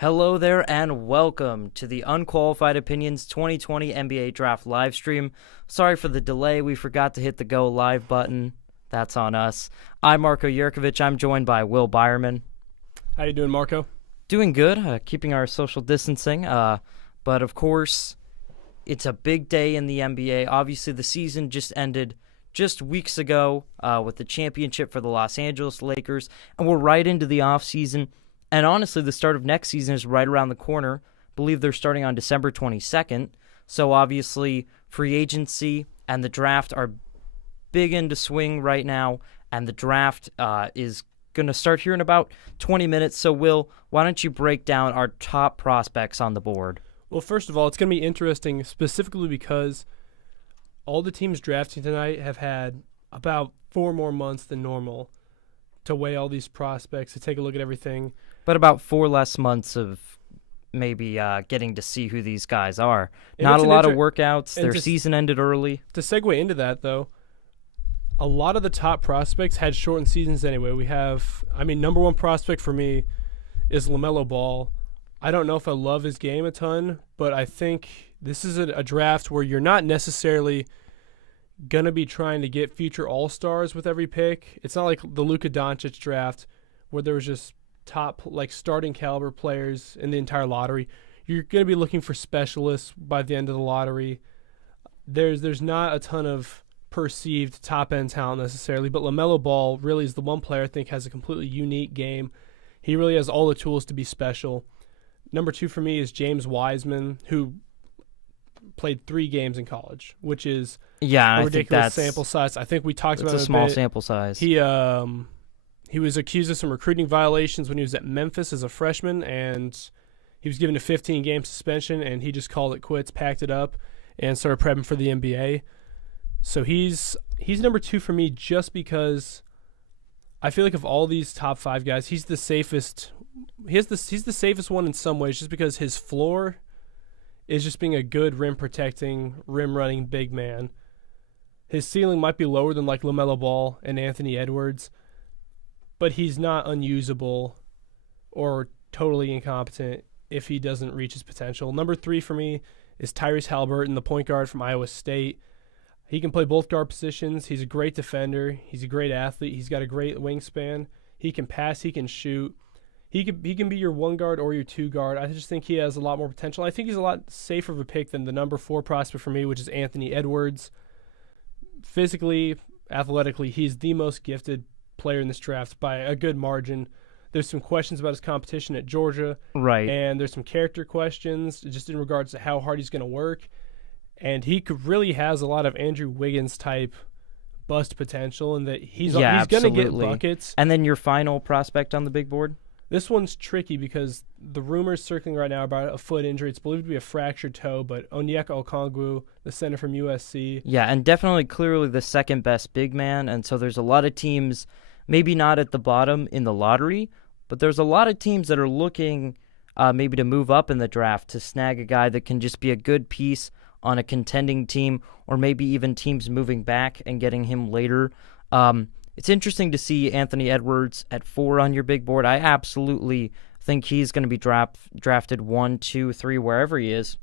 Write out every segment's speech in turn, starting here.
Hello there and welcome to the Unqualified Opinions 2020 NBA Draft Livestream. Sorry for the delay, we forgot to hit the go live button. That's on us. I'm Marko Yurkovich. I'm joined by Will Byerman. How you doing, Marko? Doing good, keeping our social distancing. But of course, it's a big day in the NBA. Obviously, the season just ended just weeks ago with the championship for the Los Angeles Lakers, and we're right into the offseason. And honestly, the start of next season is right around the corner. I believe they're starting on December 22nd. So obviously, free agency and the draft are big into swing right now. And the draft is going to start here in about 20 minutes. So Will, why don't you break down our top prospects on the board? Well, first of all, it's going to be interesting specifically because all the teams drafting tonight have had about 4 more months than normal to weigh all these prospects, to take a look at everything. But about 4 less months of maybe getting to see who these guys are. Not a lot of workouts. Their season ended early. To segue into that, though, a lot of the top prospects had shortened seasons anyway. We have, number one prospect for me is LaMelo Ball. I don't know if I love his game a ton, but I think this is a draft where you're not necessarily going to be trying to get future all-stars with every pick. It's not like the Luka Doncic draft where there was just top starting caliber players in the entire lottery. You're going to be looking for specialists by the end of the lottery. There's not a ton of perceived top-end talent necessarily, but LaMelo Ball really is the one player I think has a completely unique game. He really has all the tools to be special. Number 2 for me is James Wiseman, who played 3 games in college, which is a ridiculous sample size. I think we talked about it a small sample size. He was accused of some recruiting violations when he was at Memphis as a freshman, and he was given a 15-game suspension, and he just called it quits, packed it up, and started prepping for the NBA. So he's number 2 for me just because I feel like of all these top 5 guys, he's the safest. He's the safest one in some ways just because his floor is just being a good rim-protecting, rim-running big man. His ceiling might be lower than like LaMelo Ball and Anthony Edwards, but he's not unusable or totally incompetent if he doesn't reach his potential. Number 3 for me is Tyrese Haliburton, the point guard from Iowa State. He can play both guard positions. He's a great defender. He's a great athlete. He's got a great wingspan. He can pass. He can shoot. He can be your 1 guard or your 2 guard. I just think he has a lot more potential. I think he's a lot safer of a pick than the number 4 prospect for me, which is Anthony Edwards. Physically, athletically, he's the most gifted player in this draft by a good margin. There's some questions about his competition at Georgia. Right. And there's some character questions just in regards to how hard he's going to work. And he really has a lot of Andrew Wiggins type bust potential, and that he's going to get buckets. And then your final prospect on the big board? This one's tricky because the rumors circling right now about a foot injury. It's believed to be a fractured toe, but Onyeka Okongwu, the center from USC. Yeah, and definitely clearly the second best big man. And so there's a lot of teams, maybe not at the bottom in the lottery, but there's a lot of teams that are looking maybe to move up in the draft to snag a guy that can just be a good piece on a contending team, or maybe even teams moving back and getting him later. It's interesting to see Anthony Edwards at 4 on your big board. I absolutely think he's going to be drafted 1, 2, 3, wherever he is,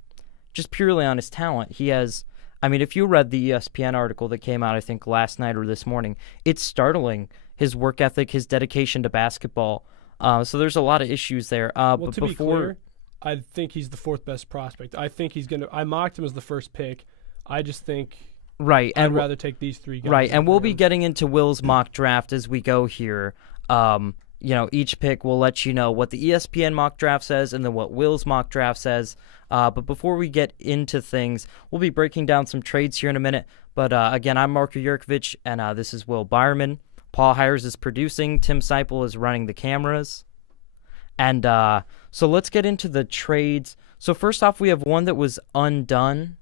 just purely on his talent. He has, if you read the ESPN article that came out, I think last night or this morning, it's startling. His work ethic, his dedication to basketball. So there's a lot of issues there. Well, to be clear, I think he's the 4th best prospect. I think I mocked him as the first pick. I just think I'd rather take these 3 guys. Right, and we'll be getting into Will's mock draft as we go here. Each pick will let you know what the ESPN mock draft says and then what Will's mock draft says. But before we get into things, we'll be breaking down some trades here in a minute. But again, I'm Marko Yurkovich, and this is Will Byerman. Paul Hires is producing. Tim Seipel is running the cameras. And so let's get into the trades. So first off, we have one that was undone,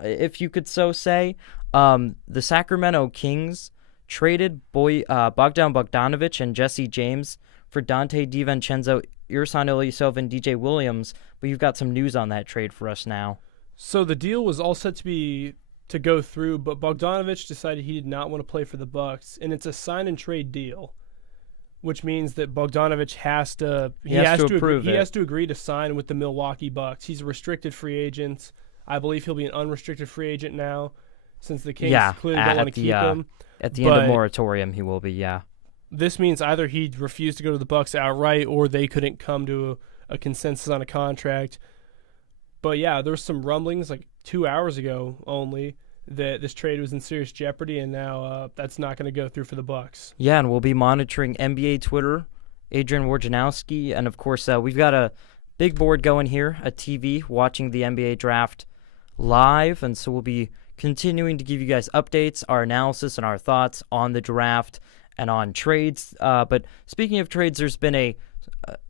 if you could so say. The Sacramento Kings traded Bogdan Bogdanović and Jesse James for Dante DiVincenzo, Ersan Ilyasov, and DJ Williams. But you've got some news on that trade for us now. So the deal was all set to go through, but Bogdanović decided he did not want to play for the Bucks, and it's a sign and trade deal. which means that Bogdanovich has to approve it. He has to agree to sign with the Milwaukee Bucks. He's a restricted free agent. I believe he'll be an unrestricted free agent now, since the Kings clearly don't want to keep him. At the end of moratorium, he will be. Yeah. This means either he refused to go to the Bucks outright, or they couldn't come to a consensus on a contract. But yeah, there was some rumblings like 2 hours ago only that this trade was in serious jeopardy, and now that's not going to go through for the Bucks. Yeah, and we'll be monitoring NBA Twitter, Adrian Wojnarowski, and of course we've got a big board going here, a TV, watching the NBA Draft live, and so we'll be continuing to give you guys updates, our analysis, and our thoughts on the draft and on trades. But speaking of trades, there's been a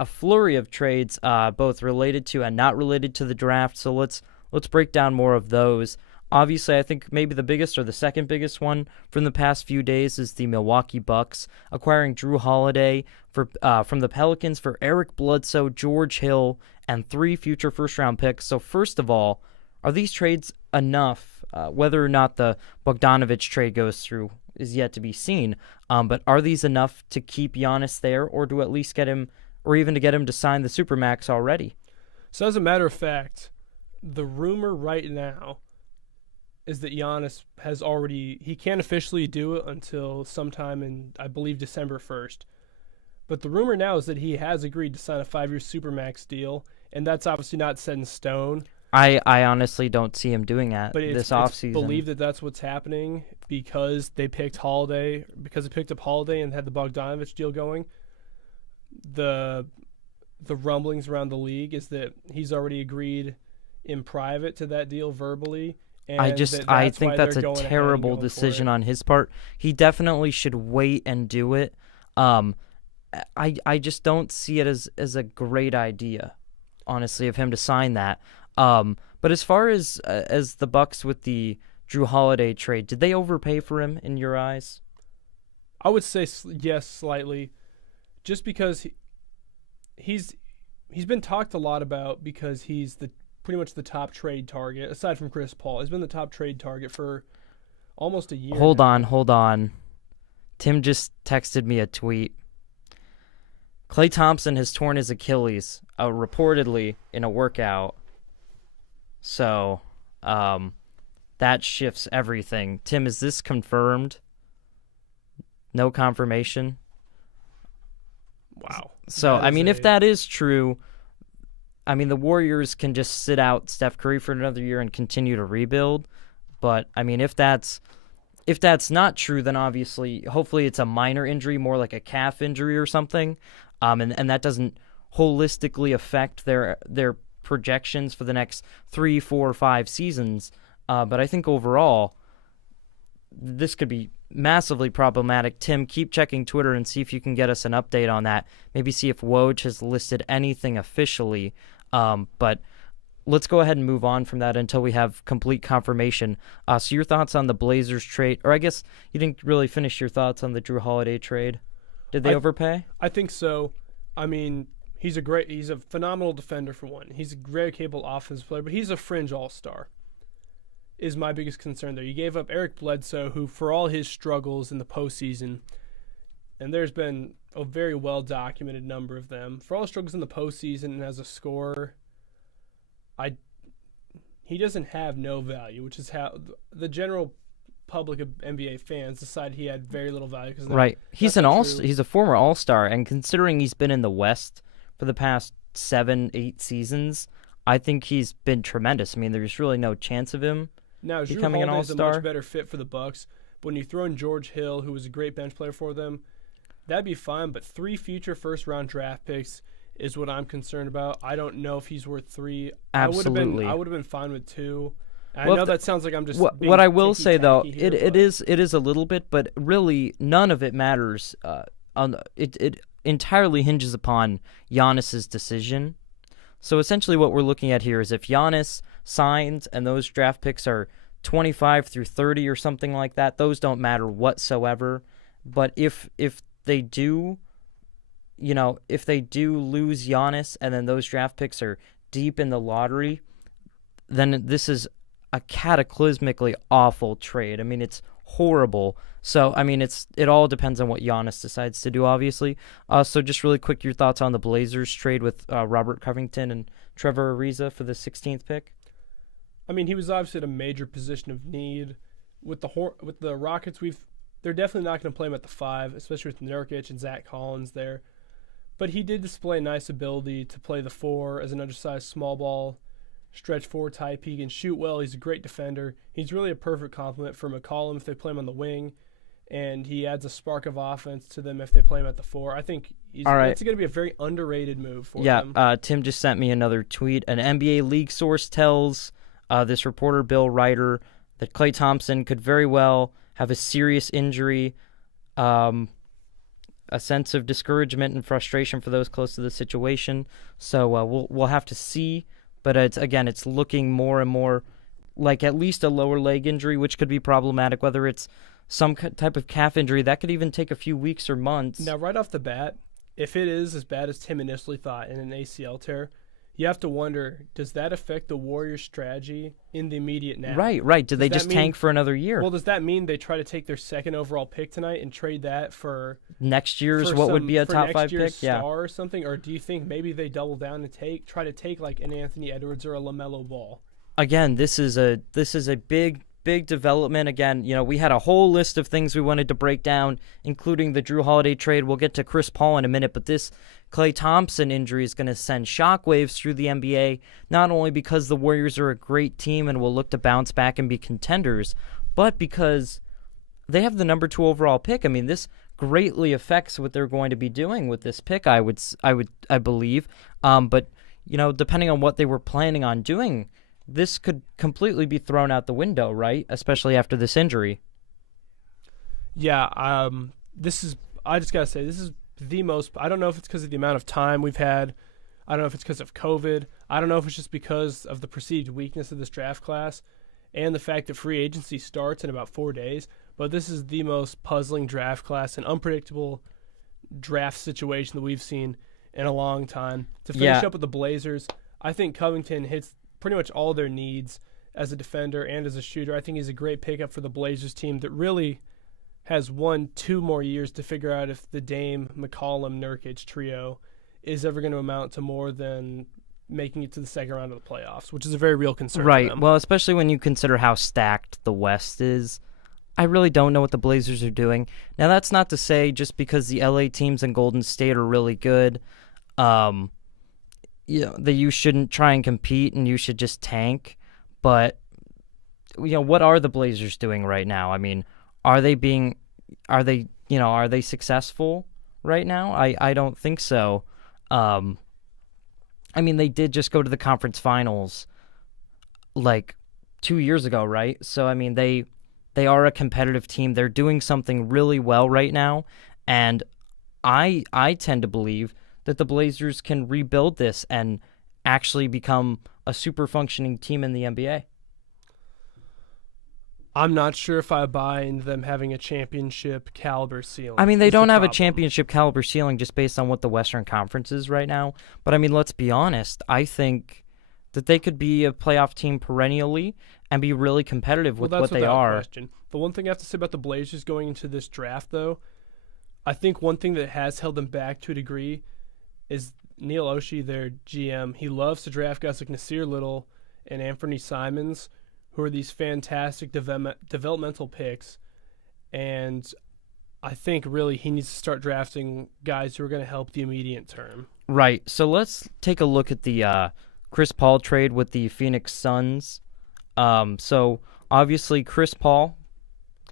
flurry of trades, both related to and not related to the draft. So let's break down more of those. Obviously, I think maybe the biggest or the second biggest one from the past few days is the Milwaukee Bucks acquiring Jrue Holiday from the Pelicans for Eric Bledsoe, George Hill, and 3 future first-round picks. So first of all, are these trades enough? Whether or not the Bogdanovich trade goes through is yet to be seen. But are these enough to keep Giannis there, or to at least get him, or even to get him to sign the Supermax already? So as a matter of fact, the rumor right now is that Giannis he can't officially do it until sometime in, I believe, December 1st. But the rumor now is that he has agreed to sign a 5-year Supermax deal, and that's obviously not set in stone. I honestly don't see him doing that this offseason. But it's believed that that's what's happening because they picked Holiday, because they picked up Holiday and had the Bogdanovich deal going. The rumblings around the league is that he's already agreed in private to that deal verbally. And I think that's a terrible decision on his part. He definitely should wait and do it. I just don't see it as a great idea, honestly, of him to sign that. But as far as the Bucks with the Jrue Holiday trade, did they overpay for him in your eyes? I would say yes, slightly, just because he's been talked a lot about because he's pretty much the top trade target aside from Chris Paul. He's been the top trade target for almost a year. Hold on. Tim just texted me a tweet. Klay Thompson has torn his Achilles, reportedly in a workout. So, that shifts everything. Tim, is this confirmed? No confirmation? Wow. So, if that is true, the Warriors can just sit out Steph Curry for another year and continue to rebuild. But, if that's not true, then obviously, hopefully it's a minor injury, more like a calf injury or something. And that doesn't holistically affect their projections for the next 3, 4, 5 seasons. But I think overall, this could be massively problematic. Tim, keep checking Twitter and see if you can get us an update on that. Maybe see if Woj has listed anything officially. But let's go ahead and move on from that until we have complete confirmation. So your thoughts on the Blazers trade, or I guess you didn't really finish your thoughts on the Jrue Holiday trade. Did they overpay? I think so. He's a phenomenal defender for one. He's a very capable offensive player, but he's a fringe all-star is my biggest concern there. You gave up Eric Bledsoe, who for all his struggles in the postseason, and there's been a very well-documented number of them, for all his struggles in the postseason and as a scorer, he doesn't have no value, which is how the general public of NBA fans decide he had very little value. Right. He's a former all-star, and considering he's been in the West for the past 7-8 seasons, I think he's been tremendous. There's really no chance of him becoming an all-star. Jrue Holiday is a much better fit for the Bucks. But when you throw in George Hill, who was a great bench player for them, that'd be fine. But 3 future first-round draft picks is what I'm concerned about. I don't know if he's worth 3. Absolutely. I would have been fine with 2. I know that sounds like I'm just being what I will say though, here, it is a little bit, but really none of it matters. It entirely hinges upon Giannis's decision. So essentially, what we're looking at here is if Giannis signs and those draft picks are 25 through 30 or something like that, those don't matter whatsoever. But if they do, if they do lose Giannis and then those draft picks are deep in the lottery, then this is a cataclysmically awful trade. It's horrible. So, I mean, it all depends on what Giannis decides to do, obviously. So just really quick, your thoughts on the Blazers trade with Robert Covington and Trevor Ariza for the 16th pick? I mean, he was obviously at a major position of need. With the Rockets, they're definitely not going to play him at the 5, especially with Nurkic and Zach Collins there. But he did display a nice ability to play the 4 as an undersized small ball stretch 4 type. He can shoot well. He's a great defender. He's really a perfect complement for McCollum if they play him on the wing, and he adds a spark of offense to them if they play him at the 4. I think it's going to be a very underrated move for them. Tim just sent me another tweet. An NBA league source tells this reporter, Bill Ryder, that Klay Thompson could very well have a serious injury, a sense of discouragement and frustration for those close to the situation. So we'll have to see. But it's looking more and more like at least a lower leg injury, which could be problematic, whether it's some type of calf injury. That could even take a few weeks or months. Now, right off the bat, if it is as bad as Tim initially thought in an ACL tear, you have to wonder, does that affect the Warriors' strategy in the immediate now? Right. Did they just tank for another year? Well, does that mean they try to take their 2nd overall pick tonight and trade that for next year's would be a top 5 pick? Star or something? Or do you think maybe they double down and try to take like an Anthony Edwards or a LaMelo Ball? Again, this is a big development. Again, we had a whole list of things we wanted to break down, including the Drew Holiday trade. We'll get to Chris Paul in a minute, but this Klay Thompson injury is going to send shockwaves through the NBA, not only because the Warriors are a great team and will look to bounce back and be contenders, but because they have the number 2 overall pick. I mean, this greatly affects what they're going to be doing with this pick, I believe. But depending on what they were planning on doing, this could completely be thrown out the window, right? Especially after this injury. Yeah, I just got to say, this is the most, I don't know if it's because of the amount of time we've had. I don't know if it's because of COVID. I don't know if it's just because of the perceived weakness of this draft class and the fact that free agency starts in about 4 days. But this is the most puzzling draft class and unpredictable draft situation that we've seen in a long time. To finish up with the Blazers, I think Covington hits pretty much all their needs as a defender and as a shooter. I think he's a great pickup for the Blazers team that really has 1-2 more years to figure out if the Dame, McCollum, Nurkic trio is ever going to amount to more than making it to the 2nd round of the playoffs, which is a very real concern for them. Well, especially when you consider how stacked the West is. I really don't know what the Blazers are doing. Now, that's not to say just because the LA teams and Golden State are really good, that you shouldn't try and compete and you should just tank. But what are the Blazers doing right now? I mean, are they successful right now? I don't think so. I mean, they did just go to the conference finals like 2 years ago, right? So I mean, they are a competitive team. They're doing something really well right now, and I tend to believe that the Blazers can rebuild this and actually become a super functioning team in the NBA. I'm not sure if I buy into them having a championship caliber ceiling. I mean, they don't have a championship caliber ceiling just based on what the Western Conference is right now. But I mean, let's be honest. I think that they could be a playoff team perennially and be really competitive with what they are. Question. The one thing I have to say about the Blazers going into this draft, though, I think one thing that has held them back to a degree is Neil Oshie, their GM. He loves to draft guys like Nasir Little and Anthony Simons, who are these fantastic developmental picks. And I think really he needs to start drafting guys who are going to help the immediate term. Right. So let's take a look at the Chris Paul trade with the Phoenix Suns. So obviously Chris Paul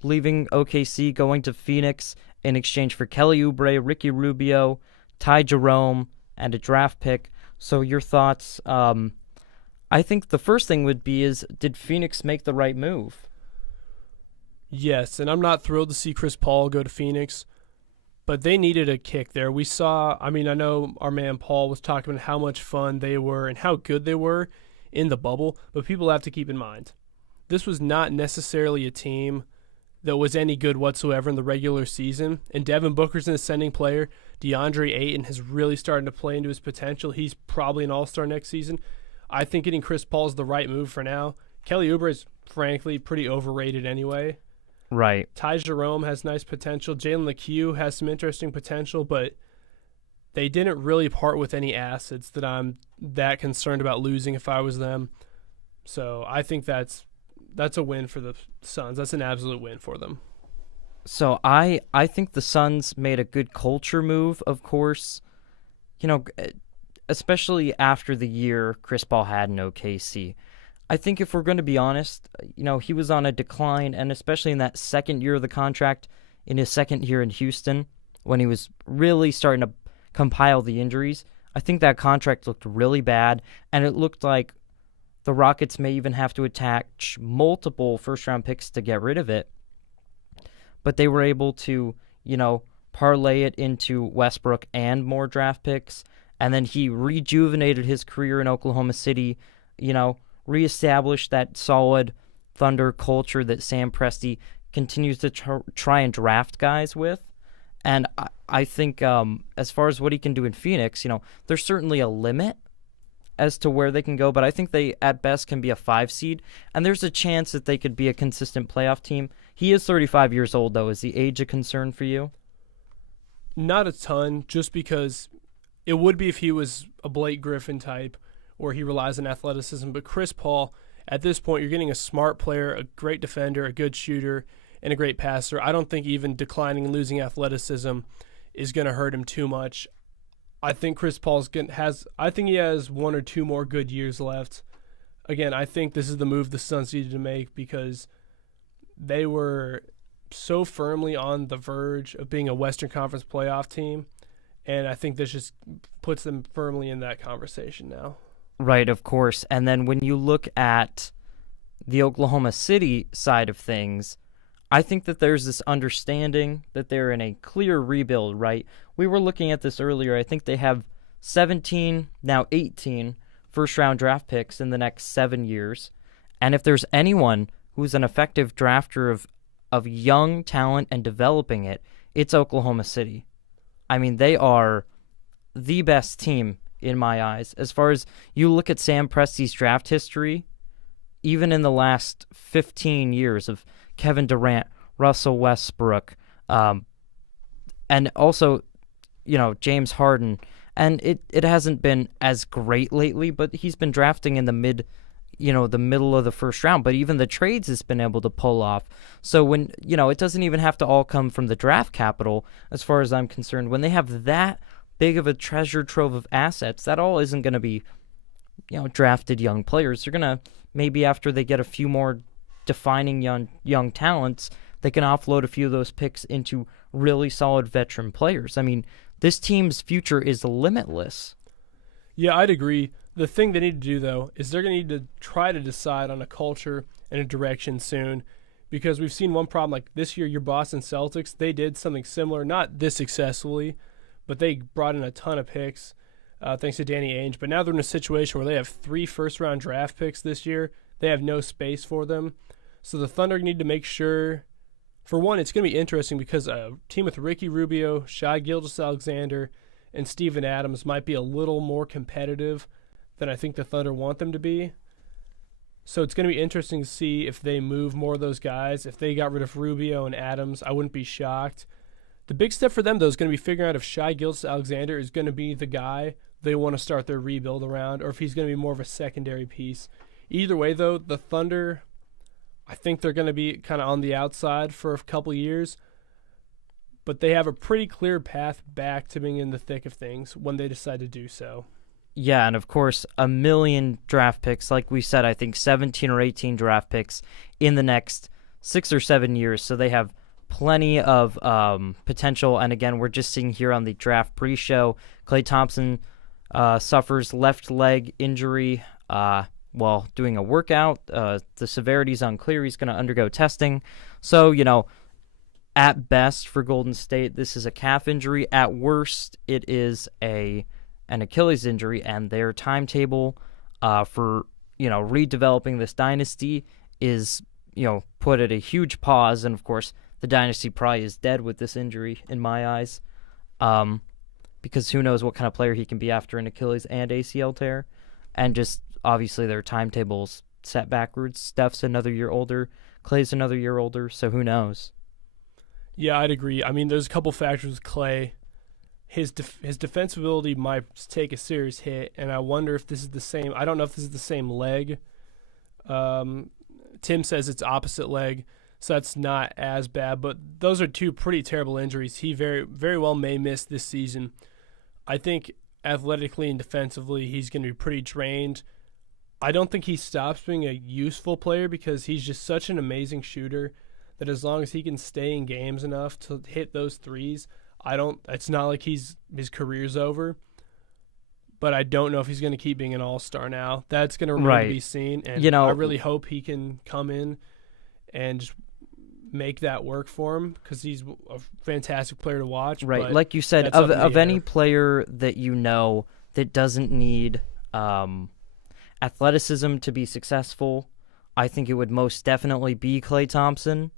leaving OKC, going to Phoenix in exchange for Kelly Oubre, Ricky Rubio, Ty Jerome, and a draft pick. So your thoughts? I think the first thing would be did Phoenix make the right move? Yes, and I'm not thrilled to see Chris Paul go to Phoenix, but they needed a kick there. We saw, I know our man Paul was talking about how much fun they were and how good they were in the bubble, but people have to keep in mind, this was not necessarily a team that was any good whatsoever in the regular season, and Devin Booker's an ascending player. DeAndre Ayton has really started to play into his potential. He's probably an all-star next season. I think getting Chris Paul is the right move for now. Kelly Oubre is, frankly, pretty overrated anyway. Right. Ty Jerome has nice potential. Jalen LeCue has some interesting potential, but they didn't really part with any assets that I'm that concerned about losing if I was them. So I think that's a win for the Suns. That's an absolute win for them. So I think the Suns made a good culture move, of course. You know, especially after the year Chris Paul had in OKC. I think if we're going to be honest, he was on a decline, and especially in that second year of the contract, in his second year in Houston, when he was really starting to compile the injuries, I think that contract looked really bad, and it looked like the Rockets may even have to attach multiple first-round picks to get rid of it. But they were able to, parlay it into Westbrook and more draft picks, and then he rejuvenated his career in Oklahoma City, reestablished that solid Thunder culture that Sam Presti continues to try and draft guys with. And I think as far as what he can do in Phoenix, there's certainly a limit as to where they can go, but I think they at best can be a 5 seed, and there's a chance that they could be a consistent playoff team. He is 35 years old, though. Is the age a concern for you? Not a ton, just because it would be if he was a Blake Griffin type or he relies on athleticism. But Chris Paul, at this point, you're getting a smart player, a great defender, a good shooter, and a great passer. I don't think even declining and losing athleticism is going to hurt him too much. I think Chris Paul's I think he has 1 or 2 more good years left. Again, I think this is the move the Suns needed to make because they were so firmly on the verge of being a Western Conference playoff team, and I think this just puts them firmly in that conversation now. Right, of course. And then when you look at the Oklahoma City side of things, I think that there's this understanding that they're in a clear rebuild, right? We were looking at this earlier. I think they have 17, now 18 first-round draft picks in the next 7 years. And if there's anyone who's an effective drafter of young talent and developing it, it's Oklahoma City. I mean, they are the best team in my eyes. As far as you look at Sam Presti's draft history, even in the last 15 years of Kevin Durant, Russell Westbrook, and also, James Harden. And it hasn't been as great lately, but he's been drafting in the middle of the first round. But even the trades has been able to pull off. So when, it doesn't even have to all come from the draft capital, as far as I'm concerned. When they have that big of a treasure trove of assets, that all isn't going to be, drafted young players. They're going to, maybe after they get a few more defining young talents, they can offload a few of those picks into really solid veteran players. I mean, this team's future is limitless. Yeah, I'd agree. The thing they need to do, though, is they're going to need to try to decide on a culture and a direction soon, because we've seen one problem. Like this year, your Boston Celtics, they did something similar, not this successfully, but they brought in a ton of picks thanks to Danny Ainge. But now they're in a situation where they have 3 first-round draft picks this year. They have no space for them. So the Thunder need to make sure, for one, it's going to be interesting because a team with Ricky Rubio, Shai Gilgeous-Alexander, and Steven Adams might be a little more competitive than I think the Thunder want them to be. So it's going to be interesting to see if they move more of those guys. If they got rid of Rubio and Adams, I wouldn't be shocked. The big step for them, though, is going to be figuring out if Shai Gilgeous-Alexander is going to be the guy they want to start their rebuild around, or if he's going to be more of a secondary piece. Either way, though, the Thunder, I think they're going to be kind of on the outside for a couple years, but they have a pretty clear path back to being in the thick of things when they decide to do so. Yeah, and of course, 1 million draft picks. Like we said, I think 17 or 18 draft picks in the next 6 or 7 years. So they have plenty of potential. And again, we're just seeing here on the draft pre-show, Klay Thompson suffers left leg injury while doing a workout. The severity is unclear. He's going to undergo testing. So, at best for Golden State, this is a calf injury. At worst, it is an Achilles injury, and their timetable for redeveloping this dynasty is put at a huge pause. And of course, the dynasty probably is dead with this injury in my eyes, because who knows what kind of player he can be after an Achilles and ACL tear, and just obviously their timetables set backwards. Steph's another year older. Clay's another year older, so who knows? Yeah, I'd agree. I mean, there's a couple factors with Clay. His defensibility might take a serious hit, and I wonder if this is the same. I don't know if this is the same leg. Tim says it's opposite leg, so that's not as bad. But those are two pretty terrible injuries. He very, very well may miss this season. I think athletically and defensively, he's going to be pretty drained. I don't think he stops being a useful player because he's just such an amazing shooter that as long as he can stay in games enough to hit those threes, it's not like his career's over. But I don't know if he's going to keep being an all-star now. That's going to remain to be seen. And I really hope he can come in and just make that work for him because he's a fantastic player to watch. Right, but like you said, of any player that you know that doesn't need athleticism to be successful, I think it would most definitely be Klay Thompson.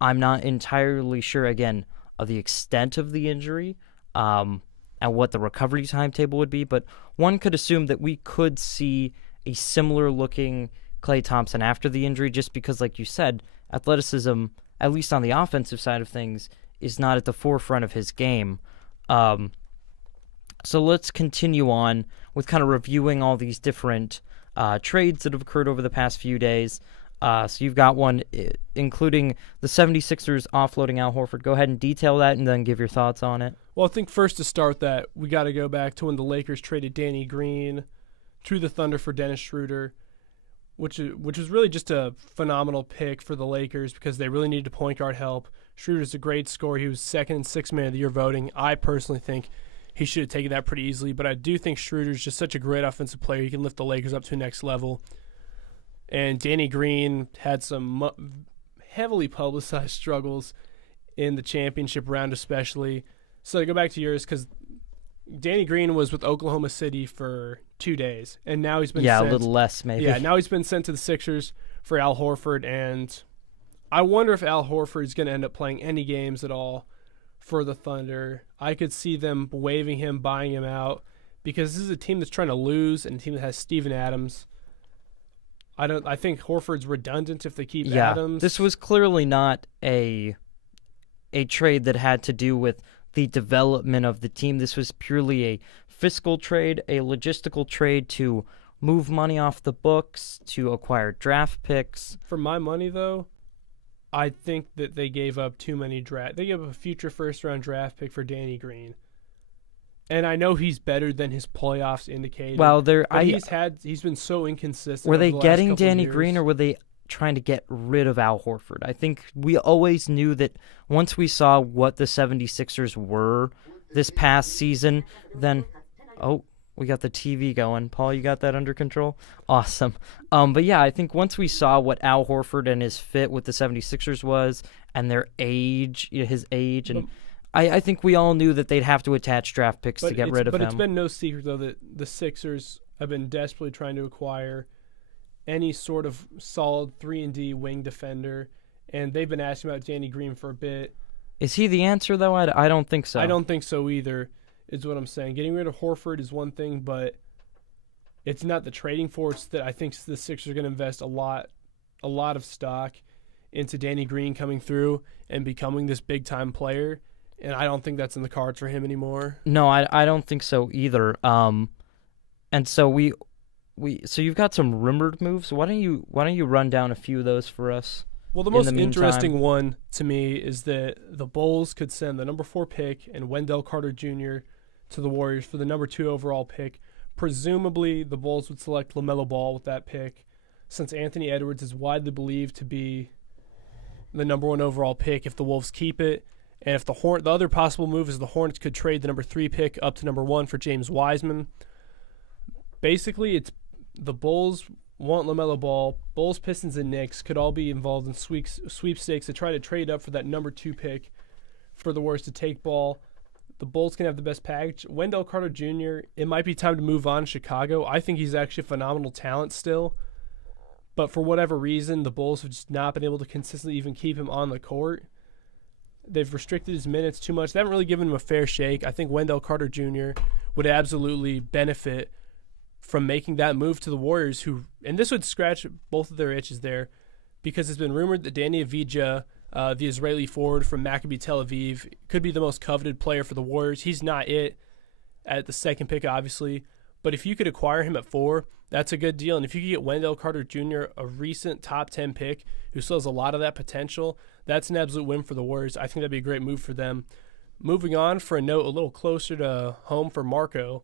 I'm not entirely sure, again, of the extent of the injury and what the recovery timetable would be, but one could assume that we could see a similar-looking Klay Thompson after the injury just because, like you said, athleticism, at least on the offensive side of things, is not at the forefront of his game. So let's continue on with kind of reviewing all these different trades that have occurred over the past few days. So you've got one including the 76ers offloading Al Horford. Go ahead and detail that and then give your thoughts on it. Well, I think first to start that, we got to go back to when the Lakers traded Danny Green to the Thunder for Dennis Schroeder, which was really just a phenomenal pick for the Lakers because they really needed point guard help. Schroeder's a great scorer. He was second and sixth man of the year voting. I personally think he should have taken that pretty easily, but I do think Schroeder's just such a great offensive player. He can lift the Lakers up to the next level. And Danny Green had some heavily publicized struggles in the championship round especially. So to go back to yours, because Danny Green was with Oklahoma City for 2 days, and now he's been sent, a little less maybe. Yeah, now he's been sent to the Sixers for Al Horford, and I wonder if Al Horford is going to end up playing any games at all for the Thunder. I could see them waiving him, buying him out, because this is a team that's trying to lose and a team that has Steven Adams. I think Horford's redundant if they keep Adams. This was clearly not a trade that had to do with the development of the team. This was purely a fiscal trade, a logistical trade to move money off the books, to acquire draft picks. For my money, though, I think that they gave up too many They gave up a future first-round draft pick for Danny Green. And I know he's better than his playoffs indicated. Well, he's been so inconsistent. Were they getting Danny Green, or were they trying to get rid of Al Horford? I think we always knew that once we saw what the 76ers were this past season, then we got the TV going. Paul, you got that under control? Awesome. But yeah, I think once we saw what Al Horford and his fit with the 76ers was and their age, his age, and I think we all knew that they'd have to attach draft picks to get rid of him. But it's been no secret, though, that the Sixers have been desperately trying to acquire any sort of solid 3-and-D wing defender, and they've been asking about Danny Green for a bit. Is he the answer, though? I don't think so. I don't think so either, is what I'm saying. Getting rid of Horford is one thing, but it's not the trading force that I think the Sixers are going to invest a lot of stock into Danny Green coming through and becoming this big-time player. And I don't think that's in the cards for him anymore. No, I don't think so either. And so so you've got some rumored moves. Why don't you run down a few of those for us? Well, the most interesting one to me is that the Bulls could send the number 4 pick and Wendell Carter Jr. to the Warriors for the number 2 overall pick. Presumably, the Bulls would select LaMelo Ball with that pick, since Anthony Edwards is widely believed to be the number 1 overall pick if the Wolves keep it. And if the other possible move is the Hornets could trade the number 3 pick up to number 1 for James Wiseman. Basically, it's the Bulls want LaMelo Ball. Bulls, Pistons, and Knicks could all be involved in sweepstakes to try to trade up for that number 2 pick for the Warriors to take Ball. The Bulls can have the best package. Wendell Carter Jr., it might be time to move on to Chicago. I think he's actually a phenomenal talent still. But for whatever reason, the Bulls have just not been able to consistently even keep him on the court. They've restricted his minutes too much. They haven't really given him a fair shake. I think Wendell Carter Jr. would absolutely benefit from making that move to the Warriors, and this would scratch both of their itches there. because it's been rumored that Danny Avdija, the Israeli forward from Maccabi Tel Aviv, could be the most coveted player for the Warriors. He's not it at the second pick, obviously, but if you could acquire him at 4, that's a good deal. And if you could get Wendell Carter Jr., a recent top 10 pick who still has a lot of that potential, that's an absolute win for the Warriors. I think that'd be a great move for them. Moving on, for a note a little closer to home for Marco,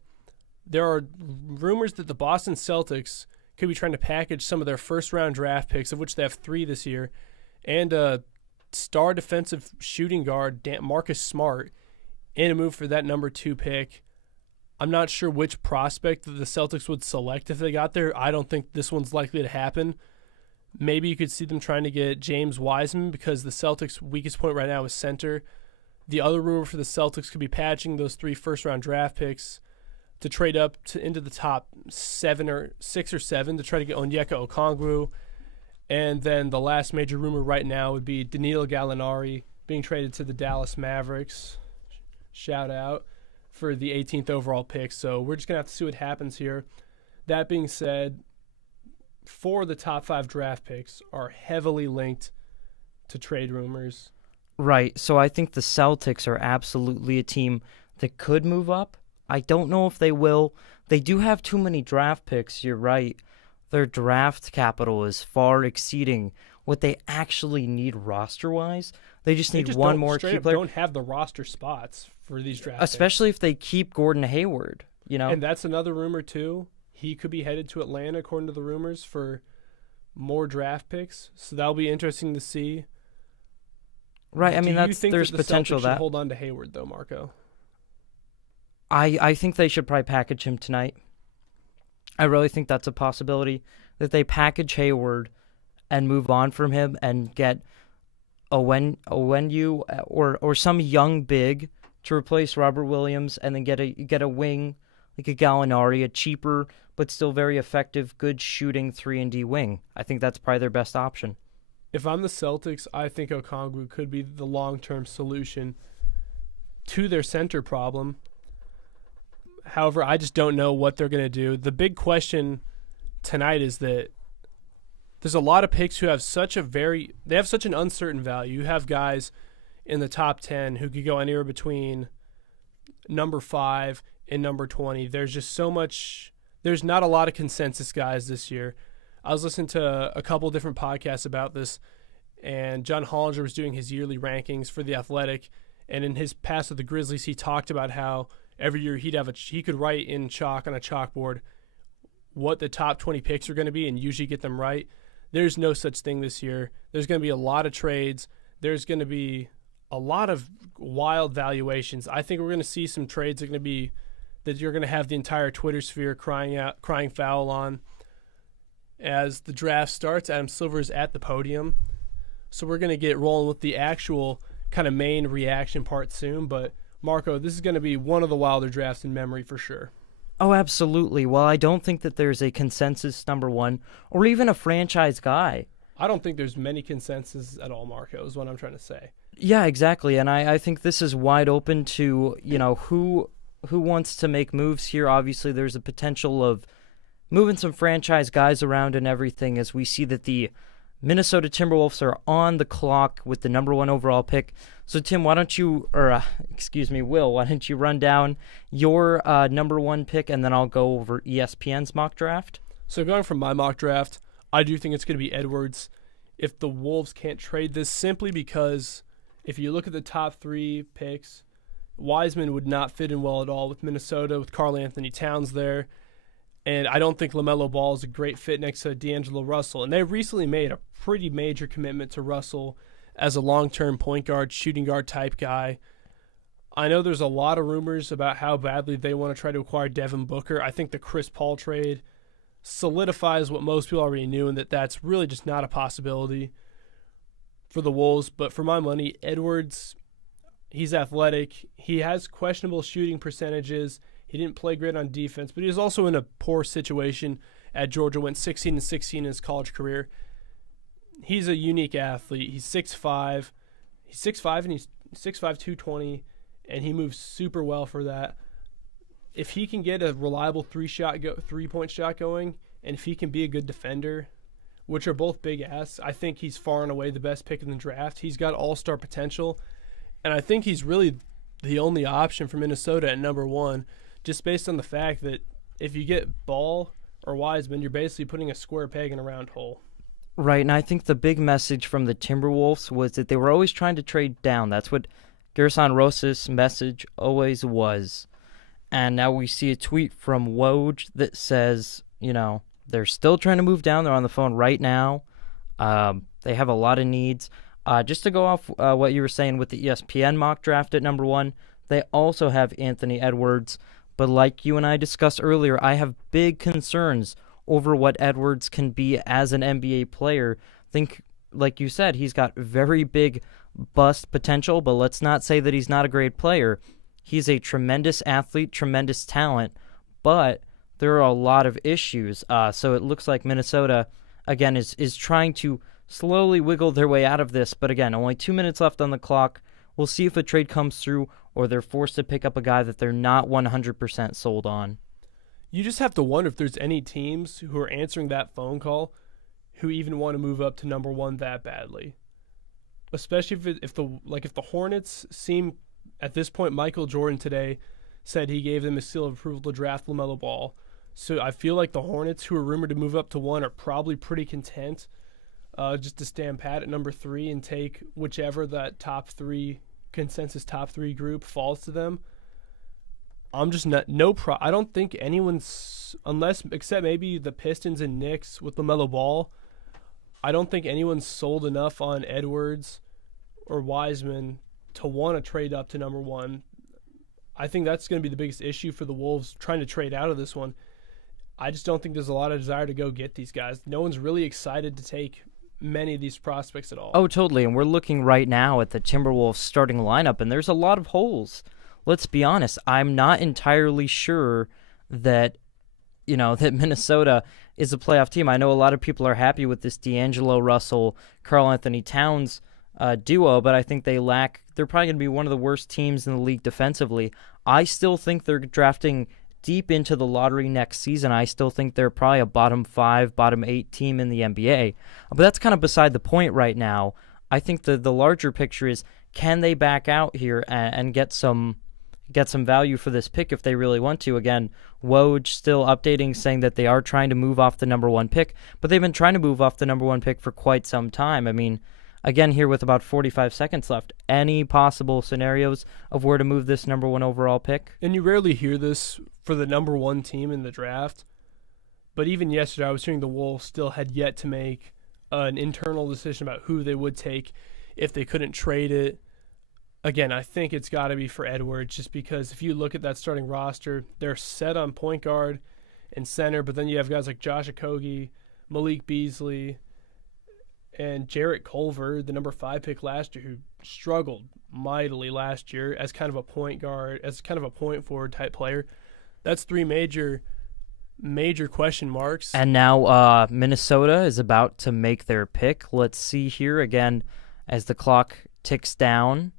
there are rumors that the Boston Celtics could be trying to package some of their first-round draft picks, of which they have 3 this year, and a star defensive shooting guard, Marcus Smart, in a move for that number 2 pick. I'm not sure which prospect that the Celtics would select if they got there. I don't think this one's likely to happen. Maybe you could see them trying to get James Wiseman because the Celtics' weakest point right now is center. The other rumor for the Celtics could be patching those 3 first-round draft picks to trade up into the top 6 or 7 to try to get Onyeka Okongwu. And then the last major rumor right now would be Danilo Gallinari being traded to the Dallas Mavericks. Shout out for the 18th overall pick. So we're just going to have to see what happens here. That being said, 4 of the top 5 draft picks are heavily linked to trade rumors. Right. So I think the Celtics are absolutely a team that could move up. I don't know if they will. They do have too many draft picks. You're right. Their draft capital is far exceeding what they actually need roster-wise. They just need one more key player. They don't have the roster spots for these draft especially if they keep Gordon Hayward, And that's another rumor, too. He could be headed to Atlanta, according to the rumors, for more draft picks. So that'll be interesting to see. Right, I mean, there's that potential Celtics that. Should hold on to Hayward, though, Marco? I think they should probably package him tonight. I really think that's a possibility, that they package Hayward and move on from him and get Owenyu or some young big to replace Robert Williams, and then get a wing like a Gallinari, a cheaper but still very effective, good shooting 3-and-D wing. I think that's probably their best option. If I'm the Celtics, I think Okongwu could be the long-term solution to their center problem. However, I just don't know what they're going to do. The big question tonight is that there's a lot of picks who have such an uncertain value. You have guys in the top 10 who could go anywhere between number 5 and number 20. There's just so much. There's not a lot of consensus guys this year. I was listening to a couple different podcasts about this, and John Hollinger was doing his yearly rankings for The Athletic, and in his pass with the Grizzlies, he talked about how every year he could write in chalk on a chalkboard what the top 20 picks are going to be and usually get them right. There's no such thing this year. There's going to be a lot of trades. There's going to be a lot of wild valuations. I think we're going to see some trades that you're going to have the entire Twitter sphere crying foul on. As the draft starts, Adam Silver is at the podium. So we're going to get rolling with the actual kind of main reaction part soon. But, Marco, this is going to be one of the wilder drafts in memory for sure. Oh, absolutely. Well, I don't think that there's a consensus number 1 or even a franchise guy. I don't think there's many consensus at all, Marco, is what I'm trying to say. Yeah, exactly. And I think this is wide open to, who wants to make moves here. Obviously, there's a potential of moving some franchise guys around and everything, as we see that the Minnesota Timberwolves are on the clock with the number 1 overall pick. So, Tim, Will, why don't you run down your number 1 pick, and then I'll go over ESPN's mock draft? So going from my mock draft, I do think it's going to be Edwards if the Wolves can't trade this, simply because if you look at the top 3 picks, Wiseman would not fit in well at all with Minnesota, with Karl Anthony Towns there. And I don't think LaMelo Ball is a great fit next to D'Angelo Russell. And they recently made a pretty major commitment to Russell as a long-term point guard, shooting guard type guy. I know there's a lot of rumors about how badly they want to try to acquire Devin Booker. I think the Chris Paul trade solidifies what most people already knew, and that's really just not a possibility for the Wolves. But for my money, Edwards, he's athletic. He has questionable shooting percentages. He didn't play great on defense, but he was also in a poor situation at Georgia, went 16-16 in his college career. He's a unique athlete. He's 6'5". He's 6'5", and he's 6'5", 220, and he moves super well for that. If he can get a reliable three-point shot going, and if he can be a good defender, which are both big asks. I think he's far and away the best pick in the draft. He's got all-star potential, and I think he's really the only option for Minnesota at number 1, just based on the fact that if you get Ball or Wiseman, you're basically putting a square peg in a round hole. Right, and I think the big message from the Timberwolves was that they were always trying to trade down. That's what Gerson Rosas' message always was. And now we see a tweet from Woj that says, they're still trying to move down. They're on the phone right now. They have a lot of needs. Just to go off what you were saying with the ESPN mock draft at number 1, they also have Anthony Edwards. But like you and I discussed earlier, I have big concerns over what Edwards can be as an NBA player. Think, like you said, he's got very big bust potential, but let's not say that he's not a great player. He's a tremendous athlete, tremendous talent, but there are a lot of issues. So it looks like Minnesota, again, is trying to slowly wiggle their way out of this. But again, only 2 minutes left on the clock. We'll see if a trade comes through or they're forced to pick up a guy that they're not 100% sold on. You just have to wonder if there's any teams who are answering that phone call who even want to move up to number 1 that badly. Especially if the Hornets seem, at this point, Michael Jordan today said he gave them a seal of approval to draft LaMelo Ball. So I feel like the Hornets, who are rumored to move up to 1, are probably pretty content just to stand pat at number 3 and take whichever that consensus top 3 group falls to them. I'm just I don't think anyone's, except maybe the Pistons and Knicks with LaMelo Ball, I don't think anyone's sold enough on Edwards or Wiseman to want to trade up to number 1. I think that's going to be the biggest issue for the Wolves trying to trade out of this one. I just don't think there's a lot of desire to go get these guys. No one's really excited to take many of these prospects at all. Oh, totally. And we're looking right now at the Timberwolves starting lineup, and there's a lot of holes. Let's be honest, I'm not entirely sure that, that Minnesota is a playoff team. I know a lot of people are happy with this D'Angelo Russell, Karl Anthony Towns duo, but I think they're probably going to be one of the worst teams in the league defensively. I still think they're drafting deep into the lottery next season. I still think they're probably a bottom 5, bottom 8 team in the NBA. But that's kind of beside the point right now. I think the larger picture is, can they back out here and get some value for this pick if they really want to? Again, Woj still updating, saying that they are trying to move off the number 1 pick, but they've been trying to move off the number 1 pick for quite some time. I mean, again, here with about 45 seconds left, any possible scenarios of where to move this number 1 overall pick? And you rarely hear this for the number 1 team in the draft, but even yesterday I was hearing the Wolves still had yet to make an internal decision about who they would take if they couldn't trade it. Again, I think it's got to be for Edwards, just because if you look at that starting roster, they're set on point guard and center, but then you have guys like Josh Okogie, Malik Beasley, and Jarrett Culver, the number 5 pick last year, who struggled mightily last year as kind of a point guard, as kind of a point forward type player. That's 3 major question marks. And now Minnesota is about to make their pick. Let's see here again as the clock ticks down.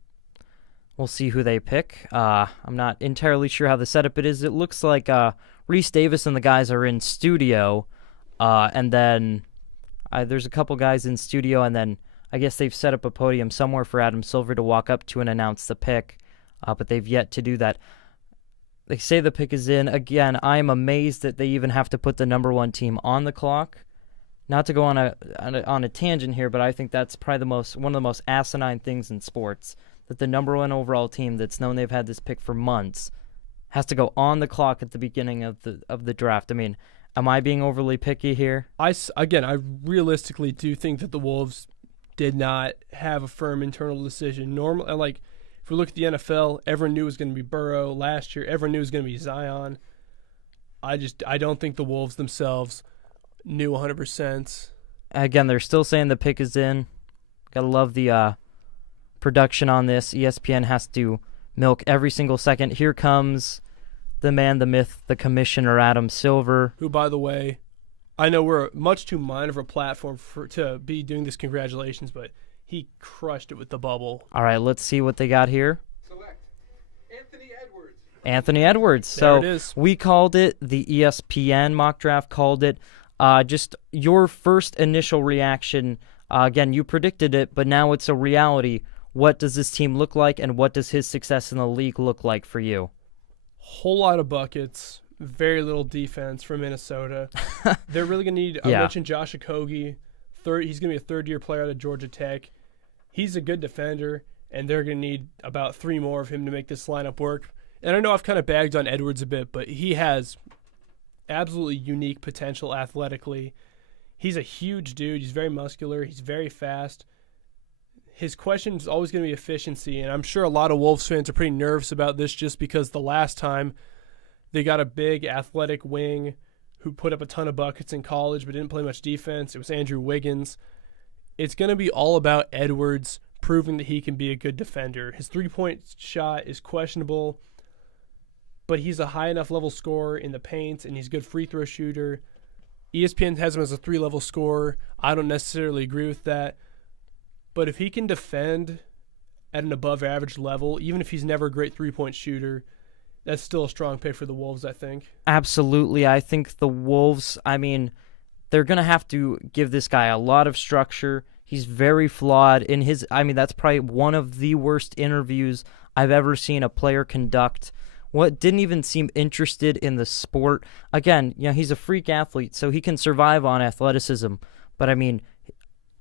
We'll see who they pick. I'm not entirely sure how the setup it is. It looks like Reese Davis and the guys are in studio, and then there's a couple guys in studio, and then I guess they've set up a podium somewhere for Adam Silver to walk up to and announce the pick, but they've yet to do that. They say the pick is in. Again, I am amazed that they even have to put the number 1 team on the clock. Not to go on a tangent here, but I think that's probably one of the most asinine things in sports, that the number 1 overall team that's known they've had this pick for months has to go on the clock at the beginning of the draft. I mean, am I being overly picky here? I realistically do think that the Wolves did not have a firm internal decision. If we look at the NFL, everyone knew it was going to be Burrow last year. Everyone knew it was going to be Zion. I don't think the Wolves themselves knew 100%. Again, they're still saying the pick is in. Gotta love the production on this. ESPN has to milk every single second. Here comes the man, the myth, the commissioner, Adam Silver. Who, by the way, I know we're much too minor of a platform to be doing this congratulations, but he crushed it with the bubble. All right, let's see what they got here. Select Anthony Edwards. Anthony Edwards. There So it is. we called it. The ESPN mock draft called it. Just your first initial reaction. Again, you predicted it, but now it's a reality. What does this team look like, and what does his success in the league look like for you? Whole lot of buckets, very little defense from Minnesota. They're really going to need, I Yeah. mentioned Josh Okogie. He's going to be a third-year player out of Georgia Tech. He's a good defender, and they're going to need about 3 more of him to make this lineup work. And I know I've kind of bagged on Edwards a bit, but he has absolutely unique potential athletically. He's a huge dude. He's very muscular. He's very fast. His question is always going to be efficiency, and I'm sure a lot of Wolves fans are pretty nervous about this just because the last time they got a big athletic wing who put up a ton of buckets in college but didn't play much defense, it was Andrew Wiggins. It's going to be all about Edwards proving that he can be a good defender. His three-point shot is questionable, but he's a high enough level scorer in the paint, and he's a good free throw shooter. ESPN has him as a 3-level scorer. I don't necessarily agree with that. But if he can defend at an above-average level, even if he's never a great three-point shooter, that's still a strong pick for the Wolves, I think. Absolutely. I think the Wolves, they're going to have to give this guy a lot of structure. He's very flawed in his, that's probably one of the worst interviews I've ever seen a player conduct. What didn't even seem interested in the sport. Again, he's a freak athlete, so he can survive on athleticism. But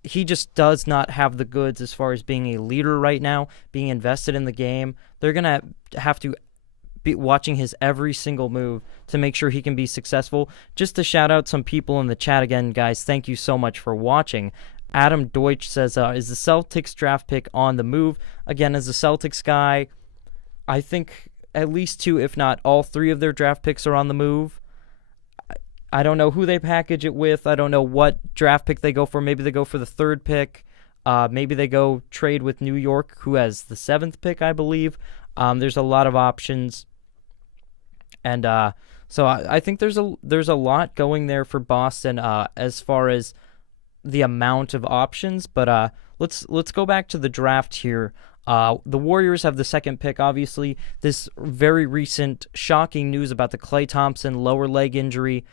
he just does not have the goods as far as being a leader right now, being invested in the game. They're going to have to be watching his every single move to make sure he can be successful. Just to shout out some people in the chat again, guys, thank you so much for watching. Adam Deutsch says, is the Celtics draft pick on the move? Again, as a Celtics guy, I think at least 2, if not all 3 of their draft picks are on the move. I don't know who they package it with. I don't know what draft pick they go for. Maybe they go for the 3rd pick. Maybe they go trade with New York, who has the 7th pick, I believe. There's a lot of options. And so I think there's a lot going there for Boston as far as the amount of options. But let's go back to the draft here. The Warriors have the 2nd pick, obviously. This very recent shocking news about the Klay Thompson lower leg injury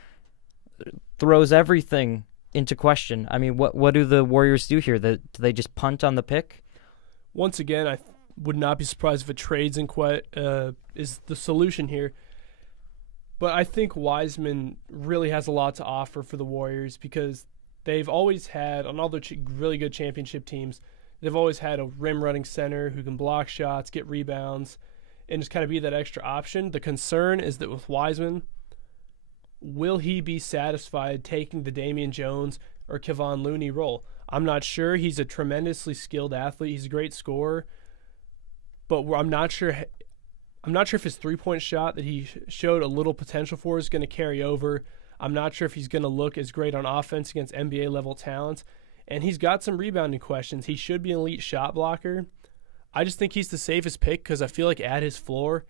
throws everything into question. What do the Warriors do here? Do they just punt on the pick? Once again, I would not be surprised if a trades is the solution here. But I think Wiseman really has a lot to offer for the Warriors because they've always had, on all their really good championship teams, they've always had a rim-running center who can block shots, get rebounds, and just kind of be that extra option. The concern is that with Wiseman, will he be satisfied taking the Damian Jones or Kevon Looney role? I'm not sure. He's a tremendously skilled athlete. He's a great scorer. But I'm not sure if his three-point shot that he showed a little potential for is going to carry over. I'm not sure if he's going to look as great on offense against NBA-level talent. And he's got some rebounding questions. He should be an elite shot blocker. I just think he's the safest pick because I feel like at his floor,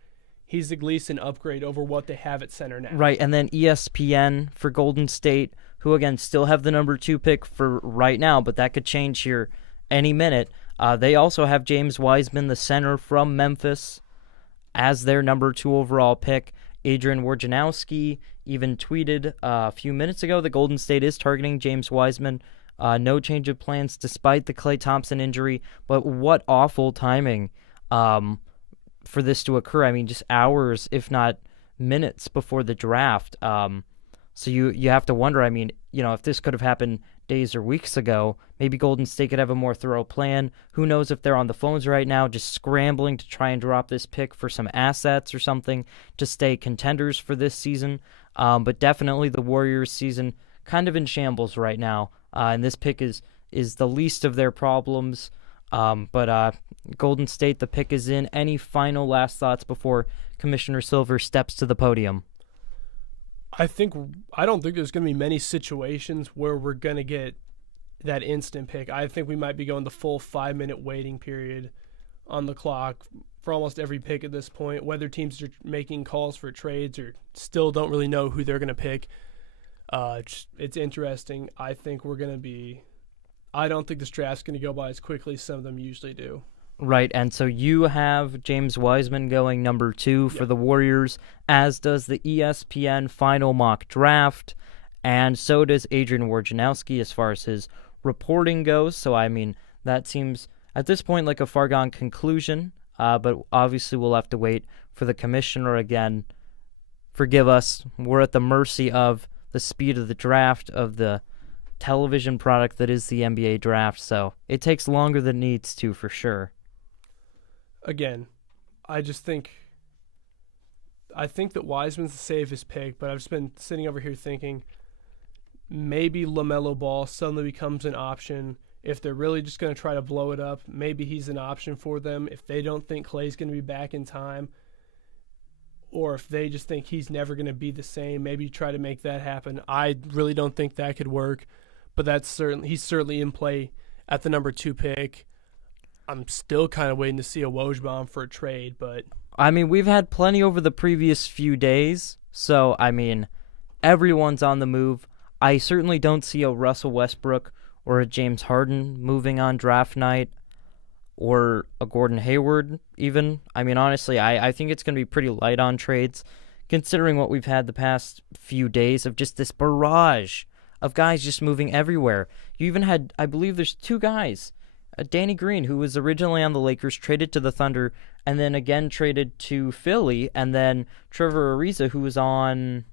he's at least an upgrade over what they have at center now. Right, and then ESPN for Golden State, who, again, still have the number 2 pick for right now, but that could change here any minute. They also have James Wiseman, the center from Memphis, as their number 2 overall pick. Adrian Wojnarowski even tweeted a few minutes ago that Golden State is targeting James Wiseman. No change of plans despite the Klay Thompson injury, but what awful timing for this to occur. Just hours, if not minutes before the draft. So you have to wonder, if this could have happened days or weeks ago, maybe Golden State could have a more thorough plan. Who knows if they're on the phones right now just scrambling to try and drop this pick for some assets or something to stay contenders for this season. But definitely the Warriors season kind of in shambles right now. And this pick is the least of their problems. But Golden State, the pick is in. Any final last thoughts before Commissioner Silver steps to the podium? I don't think there's going to be many situations where we're going to get that instant pick. I think we might be going the full 5-minute waiting period on the clock for almost every pick at this point, whether teams are making calls for trades or still don't really know who they're going to pick. It's interesting. I don't think this draft's going to go by as quickly as some of them usually do. Right, and so you have James Wiseman going number 2 for the Warriors, as does the ESPN final mock draft. and so does Adrian Wojnarowski as far as his reporting goes. So, I mean, that seems at this point like a foregone conclusion, but obviously we'll have to wait for the commissioner again. Forgive us, we're at the mercy of the speed of the draft, of the television product that is the NBA draft, so it takes longer than it needs to for sure. Again, I think that Wiseman's the safest pick, but I've just been sitting over here thinking maybe LaMelo Ball suddenly becomes an option. If they're really just going to try to blow it up, maybe he's an option for them. If they don't think Klay's going to be back in time, or if they just think he's never going to be the same, maybe try to make that happen. I really don't think that could work, but he's certainly in play at the number 2 pick. I'm still kind of waiting to see a Woj bomb for a trade, but I mean, we've had plenty over the previous few days, so I mean, everyone's on the move. I certainly don't see a Russell Westbrook or a James Harden moving on draft night, or a Gordon Hayward even. I mean, honestly, I think it's going to be pretty light on trades, considering what we've had the past few days of just this barrage of guys just moving everywhere. You even had, I believe there's 2 guys, Danny Green, who was originally on the Lakers, traded to the Thunder, and then again traded to Philly, and then Trevor Ariza, who was on...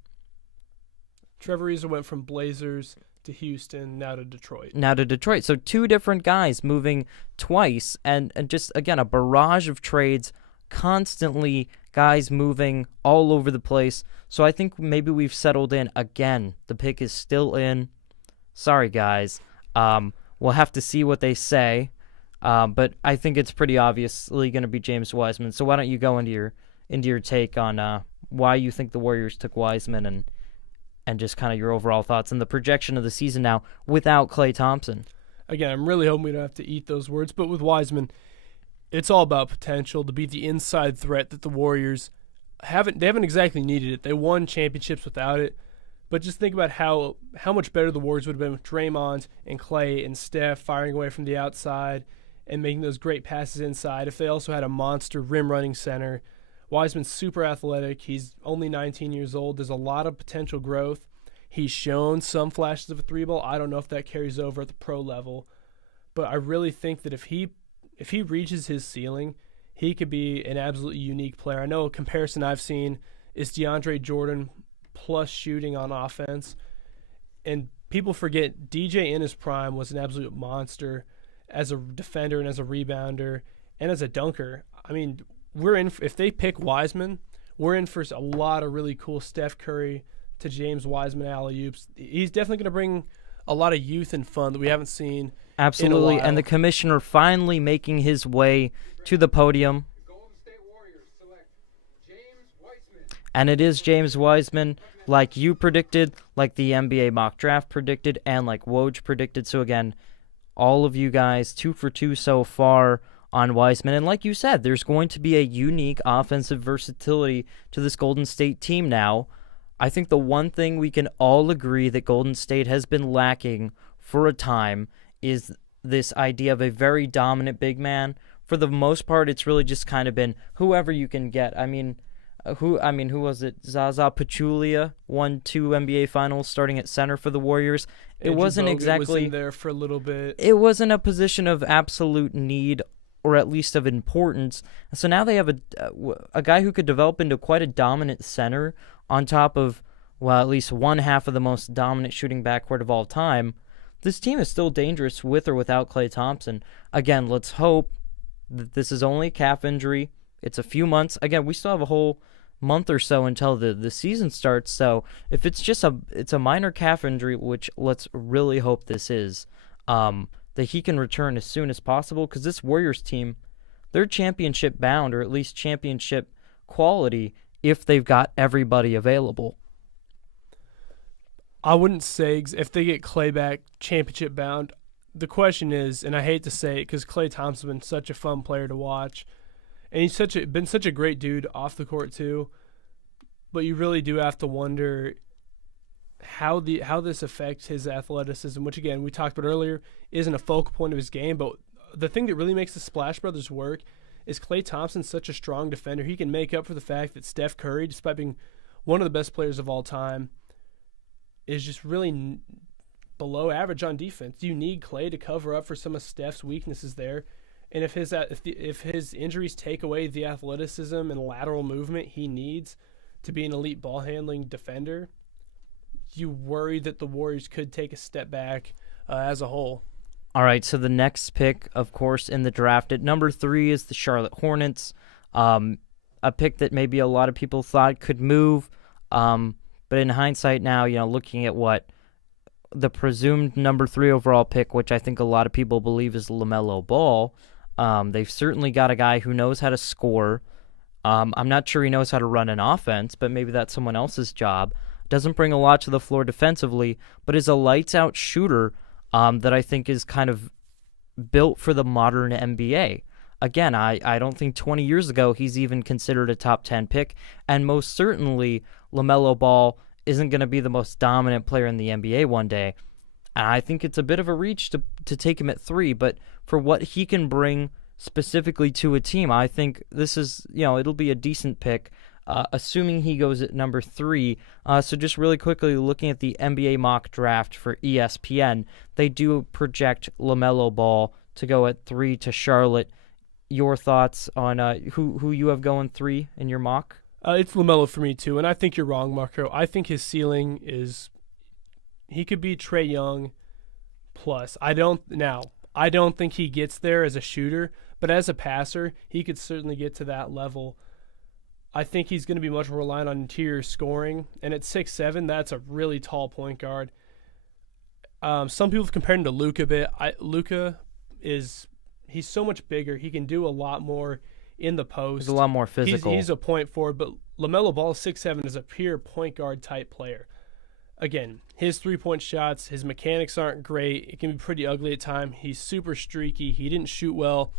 Trevor Ariza went from Blazers to Houston, now to Detroit. So 2 different guys moving twice, and just, again, a barrage of trades, constantly guys moving all over the place. So I think maybe we've settled in again. The pick is still in. Sorry, guys. We'll have to see what they say, but I think it's pretty obviously going to be James Wiseman. So why don't you go into your take on why you think the Warriors took Wiseman, and just kind of your overall thoughts and the projection of the season now without Klay Thompson. Again, I'm really hoping we don't have to eat those words, but with Wiseman, it's all about potential to be the inside threat that the Warriors haven't exactly needed it. They won championships without it, but just think about how much better the Warriors would have been with Draymond and Klay and Steph firing away from the outside and making those great passes inside. If they also had a monster rim-running center. Wiseman's super athletic. He's only 19 years old. There's a lot of potential growth. He's shown some flashes of a 3-ball. I don't know if that carries over at the pro level, but I really think that if he reaches his ceiling, he could be an absolutely unique player. I know a comparison I've seen is DeAndre Jordan plus shooting on offense, and people forget DJ in his prime was an absolute monster as a defender and as a rebounder and as a dunker. I mean, if they pick Wiseman, we're in for a lot of really cool Steph Curry to James Wiseman alley-oops. He's definitely going to bring a lot of youth and fun that we haven't seen. Absolutely, in a while. And the commissioner finally making his way to the podium. Golden State Warriors select James Wiseman. And it is James Wiseman, like you predicted, like the NBA mock draft predicted, and like Woj predicted. So again, all of you guys, 2 for 2 so far on Wiseman. And like you said, there's going to be a unique offensive versatility to this Golden State team now. I think the one thing we can all agree that Golden State has been lacking for a time is this idea of a very dominant big man. For the most part, it's really just kind of been whoever you can get. Who was it? Zaza Pachulia won 2 NBA finals starting at center for the Warriors. Andrew It wasn't Bogut exactly was in there for a little bit. It wasn't a position of absolute need, or at least of importance. And so now they have a guy who could develop into quite a dominant center on top of, well, at least one half of the most dominant shooting backcourt of all time. This team is still dangerous with or without Klay Thompson. Again, let's hope that this is only a calf injury. It's a few months. Again, we still have a whole month or so until the season starts. So if it's just a minor calf injury, which let's really hope this is, that he can return as soon as possible, because this Warriors team, they're championship bound, or at least championship quality, if they've got everybody available. I wouldn't say if they get Klay back championship bound. The question is, and I hate to say it because Klay Thompson's been such a fun player to watch, and he's been such a great dude off the court too, but you really do have to wonder how this affects his athleticism, which again we talked about earlier isn't a focal point of his game. But the thing that really makes the Splash Brothers work is Klay Thompson's such a strong defender. He can make up for the fact that Steph Curry, despite being one of the best players of all time, is just really below average on defense. You need Clay to cover up for some of Steph's weaknesses there. And if his injuries take away the athleticism and lateral movement he needs to be an elite ball handling defender, you worry that the Warriors could take a step back as a whole. All right, so the next pick, of course, in the draft at number 3 is the Charlotte Hornets, a pick that maybe a lot of people thought could move, but in hindsight now, looking at what the presumed number 3 overall pick, which I think a lot of people believe is LaMelo Ball, they've certainly got a guy who knows how to score. I'm not sure he knows how to run an offense, but maybe that's someone else's job. Doesn't bring a lot to the floor defensively, but is a lights-out shooter that I think is kind of built for the modern NBA. Again, I don't think 20 years ago he's even considered a top 10 pick, and most certainly LaMelo Ball isn't going to be the most dominant player in the NBA one day. And I think it's a bit of a reach to take him at 3, but for what he can bring specifically to a team, I think this is, it'll be a decent pick, assuming he goes at number 3. So just really quickly looking at the NBA mock draft for ESPN, they do project LaMelo Ball to go at 3 to Charlotte. Your thoughts on who you have going 3 in your mock? It's LaMelo for me too, and I think you're wrong, Marco. I think his ceiling is he could be Trae Young plus. I don't think he gets there as a shooter, but as a passer, he could certainly get to that level. I think he's going to be much more reliant on interior scoring, and at 6'7", that's a really tall point guard. Some people have compared him to Luka a bit. Luka he's so much bigger. He can do a lot more in the post. He's a lot more physical. He's a point forward, but LaMelo Ball, 6'7", is a pure point guard type player. Again, his three-point shots, his mechanics aren't great. It can be pretty ugly at times. He's super streaky. He didn't shoot well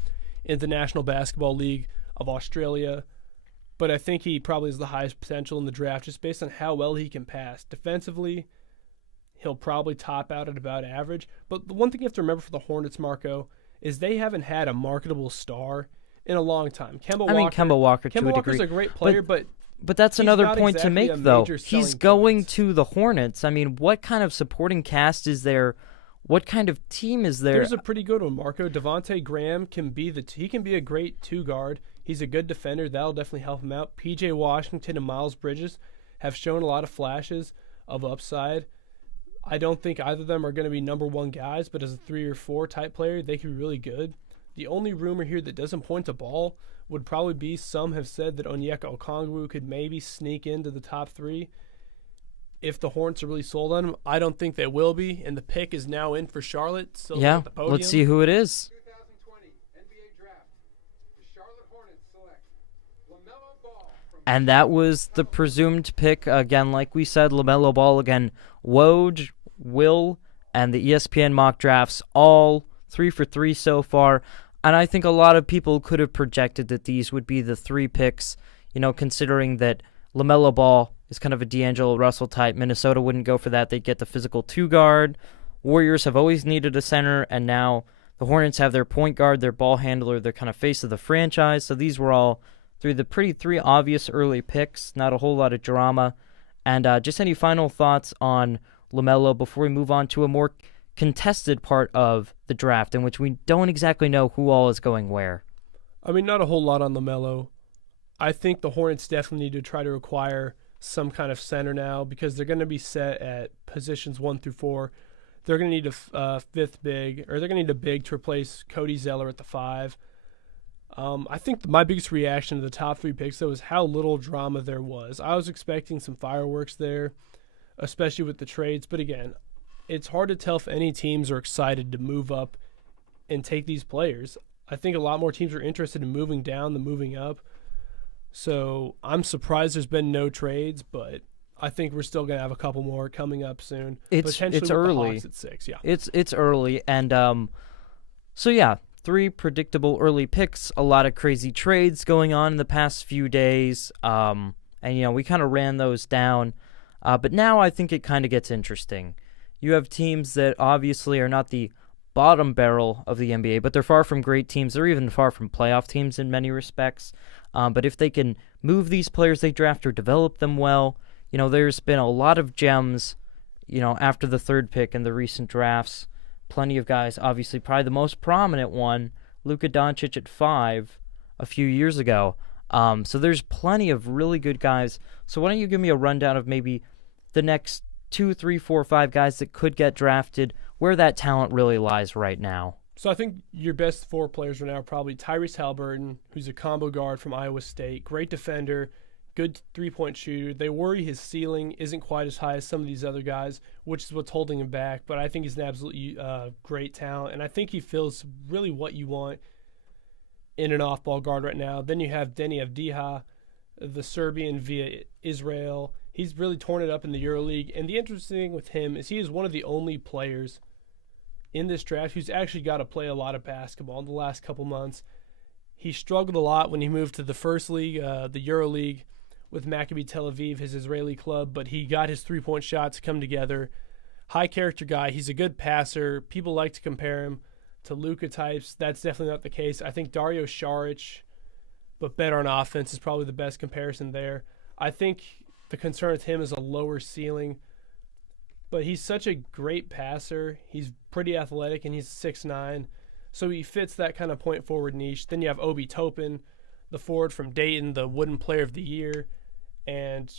in the National Basketball League of Australia, but I think he probably has the highest potential in the draft just based on how well he can pass. Defensively, he'll probably top out at about average. But the one thing you have to remember for the Hornets, Marco, is they haven't had a marketable star in a long time. Kemba Walker to a degree. Kemba Walker's a great player, but that's another point to exactly make, though. He's going point. to the Hornets. I mean, what kind of supporting cast is there? What kind of team is there? There's a pretty good one, Marco. Devontae Graham can be a great 2-guard. He's a good defender. That'll definitely help him out. P.J. Washington and Miles Bridges have shown a lot of flashes of upside. I don't think either of them are going to be number 1 guys, but as a 3 or 4 type player, they can be really good. The only rumor here that doesn't point to Ball would probably be some have said that Onyeka Okongwu could maybe sneak into the top 3 if the Hornets are really sold on him. I don't think they will be, and the pick is now in for Charlotte. Yeah, at the podium. Let's see who it is. 2020 NBA Draft. The Charlotte Hornets select LaMelo Ball from And that was the presumed pick. Again, like we said, LaMelo Ball again. Woj, Will, and the ESPN mock drafts, all 3 for 3 so far. And I think a lot of people could have projected that these would be the 3 picks, considering that LaMelo Ball is kind of a D'Angelo Russell type. Minnesota wouldn't go for that. They'd get the physical 2-guard. Warriors have always needed a center, and now the Hornets have their point guard, their ball handler, their kind of face of the franchise. So these were all 3 obvious early picks, not a whole lot of drama. And just any final thoughts on LaMelo before we move on to a more contested part of the draft in which we don't exactly know who all is going where? I mean, not a whole lot on LaMelo. I think the Hornets definitely need to try to acquire some kind of center now because they're going to be set at positions 1 through 4. They're going to need a 5th big, or they're going to need a big to replace Cody Zeller at the 5. I think my biggest reaction to the top 3 picks, though, is how little drama there was. I was expecting some fireworks there, especially with the trades. But again, it's hard to tell if any teams are excited to move up and take these players. I think a lot more teams are interested in moving down than moving up. So I'm surprised there's been no trades, but I think we're still going to have a couple more coming up soon. It's early. The Hawks at 6, yeah. It's early, and so yeah, 3 predictable early picks. A lot of crazy trades going on in the past few days, and we kind of ran those down. But now I think it kind of gets interesting. You have teams that obviously are not the bottom barrel of the NBA, but they're far from great teams. They're even far from playoff teams in many respects. But if they can move these players they draft or develop them well, there's been a lot of gems, after the third pick in the recent drafts, plenty of guys. Obviously, probably the most prominent one, Luka Doncic at 5 a few years ago. So there's plenty of really good guys. So why don't you give me a rundown of maybe the next 2, 3, 4, 5 guys that could get drafted, where that talent really lies right now? So I think your best 4 players right now are probably Tyrese Haliburton, who's a combo guard from Iowa State, great defender, good three-point shooter. They worry his ceiling isn't quite as high as some of these other guys, which is what's holding him back. But I think he's an absolutely great talent, and I think he fills really what you want in an off-ball guard right now. Then you have Deni Avdija, the Serbian via Israel. He's really torn it up in the EuroLeague. And the interesting thing with him is he is one of the only players in this draft who's actually got to play a lot of basketball in the last couple months. He struggled a lot when he moved to the first league, the EuroLeague, with Maccabi Tel Aviv, his Israeli club, but he got his three-point shots come together. High character guy. He's a good passer. People like to compare him to Luka types. That's definitely not the case. I think Dario Saric, but better on offense, is probably the best comparison there. I think the concern with him is a lower ceiling, but he's such a great passer. He's pretty athletic, and he's 6'9", so he fits that kind of point forward niche. Then you have Obi Toppin, the forward from Dayton, the Wooden Player of the Year. And,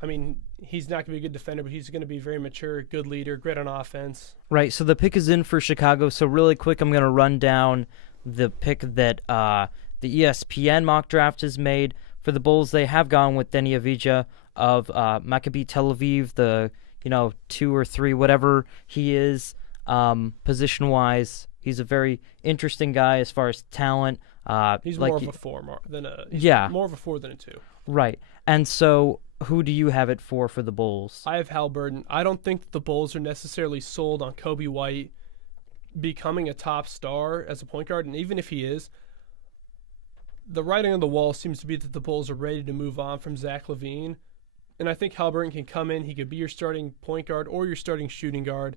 I mean, he's not going to be a good defender, but he's going to be very mature, good leader, great on offense. Right, so the pick is in for Chicago. So really quick, I'm going to run down the pick that the ESPN mock draft has made. For the Bulls, they have gone with Deni Avdija of Maccabi Tel Aviv, the 2 or 3, whatever he is, position-wise. He's a very interesting guy as far as talent. He's more of a 4 than a more of a 4 than a 2. Right. And so who do you have it for the Bulls? I have Haliburton. I don't think the Bulls are necessarily sold on Kobe White becoming a top star as a point guard, and even if he is, the writing on the wall seems to be that the Bulls are ready to move on from Zach LaVine, and I think Haliburton can come in. He could be your starting point guard or your starting shooting guard.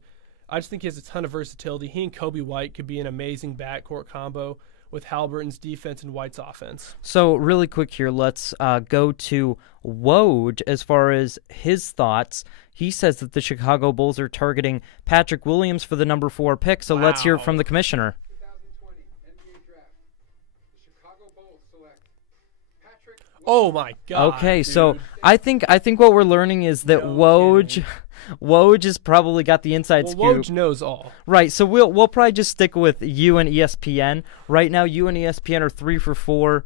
I just think he has a ton of versatility. He and Kobe White could be an amazing backcourt combo with Haliburton's defense and White's offense. So really quick here, let's go to Woj as far as his thoughts. He says that the Chicago Bulls are targeting Patrick Williams for the number 4 pick. So let's hear from the commissioner. 2020 NBA Draft. The Chicago Bulls select Patrick. Oh my God! Okay, dude. so I think what we're learning is that Woj has probably got the inside scoop. Woj knows all. Right, so we'll probably just stick with you and ESPN. Right now, you and ESPN are 3 for 4.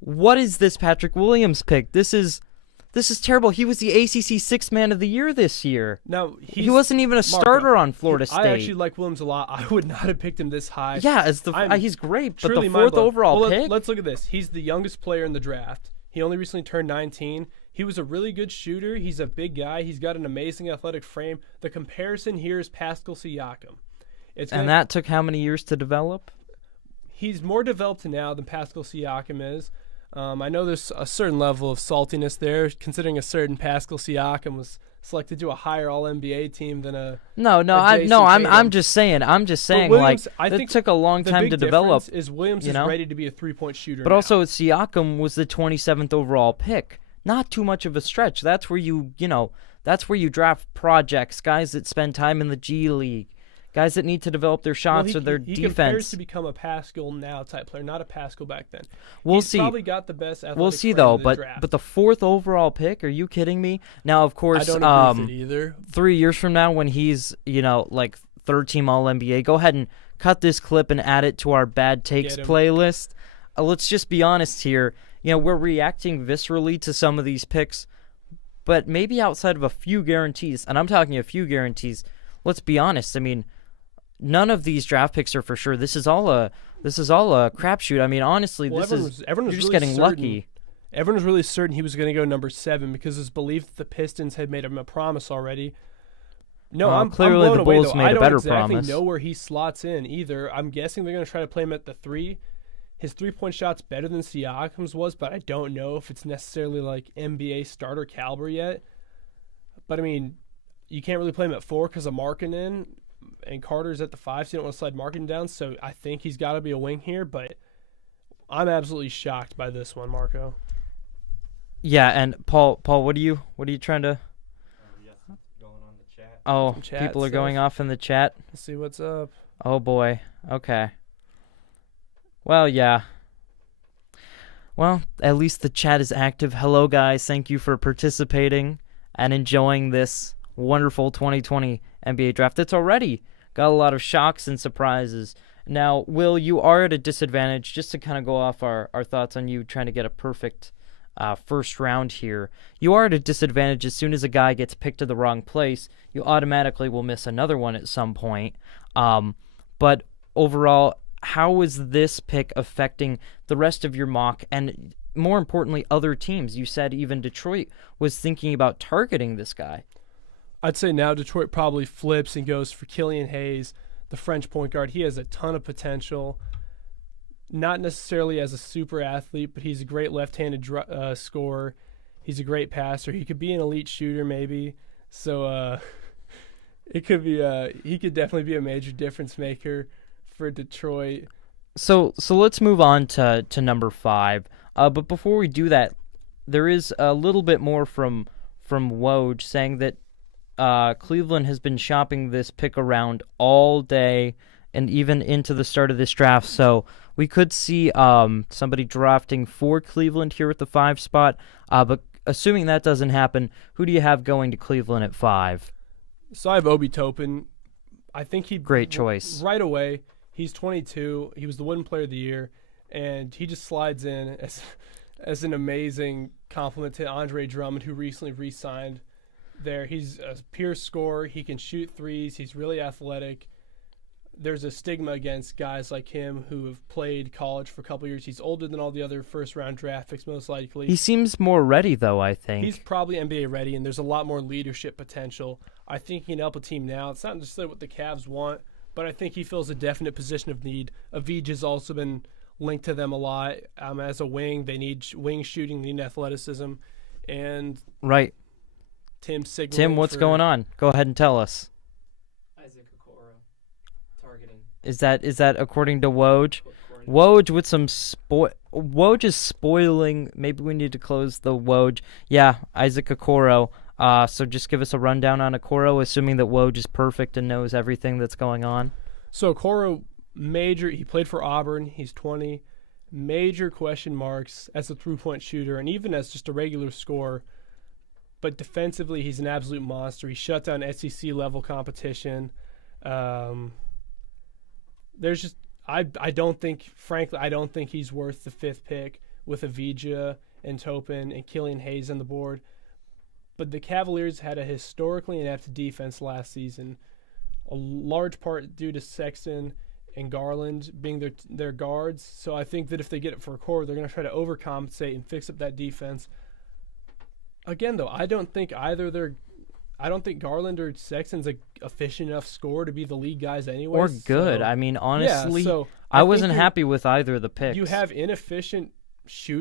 What is this Patrick Williams pick? This is terrible. He was the ACC Sixth Man of the Year this year. Now he wasn't even a starter on Florida State. I actually like Williams a lot. I would not have picked him this high. Yeah, he's great, but the 4th overall pick. Let's look at this. He's the youngest player in the draft. He only recently turned 19. He was a really good shooter. He's a big guy. He's got an amazing athletic frame. The comparison here is Pascal Siakam. And that took how many years to develop? He's more developed now than Pascal Siakam is. I know there's a certain level of saltiness there, considering a certain Pascal Siakam was selected to a higher All-NBA team than a I'm just saying Williams, like I think it took a long time to develop. Is Williams is ready to be a three-point shooter, but also Siakam was the 27th overall pick. Not too much of a stretch. That's where you draft projects, guys that spend time in the G League, guys that need to develop their shots or their defense. He compares to become a Pascal now type player, not a Pascal back then. We'll see. He's probably got the best athletic We'll see frame though, in the draft. but the 4th overall pick, are you kidding me? Now, of course, I don't agree with it either. 3 years from now when he's, like 3rd team All-NBA, go ahead and cut this clip and add it to our bad takes playlist. Let's just be honest here. We're reacting viscerally to some of these picks, but maybe outside of a few guarantees, and I'm talking a few guarantees, let's be honest. I mean, none of these draft picks are for sure. This is all a crapshoot. I mean, honestly, you're just really getting lucky. Everyone was really certain he was going to go number 7 because it's believed that the Pistons had made him a promise already. No, I'm clearly blown the away, Bulls though. made a better I don't exactly promise. know where he slots in either. I'm guessing they're going to try to play him at the 3. His three-point shot's better than Siakam's was, but I don't know if it's necessarily like NBA starter caliber yet. But, I mean, you can't really play him at 4 because of Markkanen, and Carter's at the 5, so you don't want to slide Markkanen down. So I think he's got to be a wing here, but I'm absolutely shocked by this one, Marco. Yeah, and Paul, what are you trying to? Yes, going Oh, Some chat people are stuff. going off in the chat. Let's see what's up. Oh boy. Okay. Well, yeah. Well, at least the chat is active. Hello, guys. Thank you for participating and enjoying this wonderful 2020 NBA draft. It's already got a lot of shocks and surprises. Now, Will, you are at a disadvantage, just to kind of go off our thoughts on you trying to get a perfect first round here. You are at a disadvantage as soon as a guy gets picked to the wrong place. You automatically will miss another one at some point. But overall, how is this pick affecting the rest of your mock and, more importantly, other teams? You said even Detroit was thinking about targeting this guy. I'd say now Detroit probably flips and goes for Killian Hayes, the French point guard. He has a ton of potential. Not necessarily as a super athlete, but he's a great left-handed scorer. He's a great passer. He could be an elite shooter maybe. So it could be he could definitely be a major difference maker for Detroit. So let's move on to number 5. But before we do that, there is a little bit more from Woj saying that Cleveland has been shopping this pick around all day and even into the start of this draft. So we could see somebody drafting for Cleveland here at the 5 spot. But assuming that doesn't happen, who do you have going to Cleveland at 5? So I have Obi Toppin. I think he'd Great choice. Right away. He's 22. He was the Wooden Player of the Year, and he just slides in as an amazing compliment to Andre Drummond, who recently re-signed there. He's a pure scorer. He can shoot threes. He's really athletic. There's a stigma against guys like him who have played college for a couple years. He's older than all the other first-round draft picks, most likely. He seems more ready, though, I think. He's probably NBA ready, and there's a lot more leadership potential. I think he can help a team now. It's not necessarily what the Cavs want, but I think he fills a definite position of need. Avdija has also been linked to them a lot. As a wing, they need wing shooting, they need athleticism. And right. Tim, what's going on? Go ahead and tell us. Isaac Okoro targeting. Is that according to Woj? Woj with some Woj is spoiling. Maybe we need to close the Woj. Yeah, Isaac Okoro. So just give us a rundown on Okoro, assuming that Woj is perfect and knows everything that's going on. So Okoro, he played for Auburn. He's 20. Major question marks as a three-point shooter and even as just a regular scorer. But defensively, he's an absolute monster. He shut down SEC-level competition. I don't think he's worth the 5th pick with Avdija and Toppin and Killian Hayes on the board. But the Cavaliers had a historically inept defense last season, a large part due to Sexton and Garland being their guards. So I think that if they get it for Okoro, they're going to try to overcompensate and fix up that defense. Again, though, I don't think Garland or Sexton's a efficient enough scorer to be the league guys anyway. Or good. So, I mean, honestly, so I wasn't happy with either of the picks. You have inefficient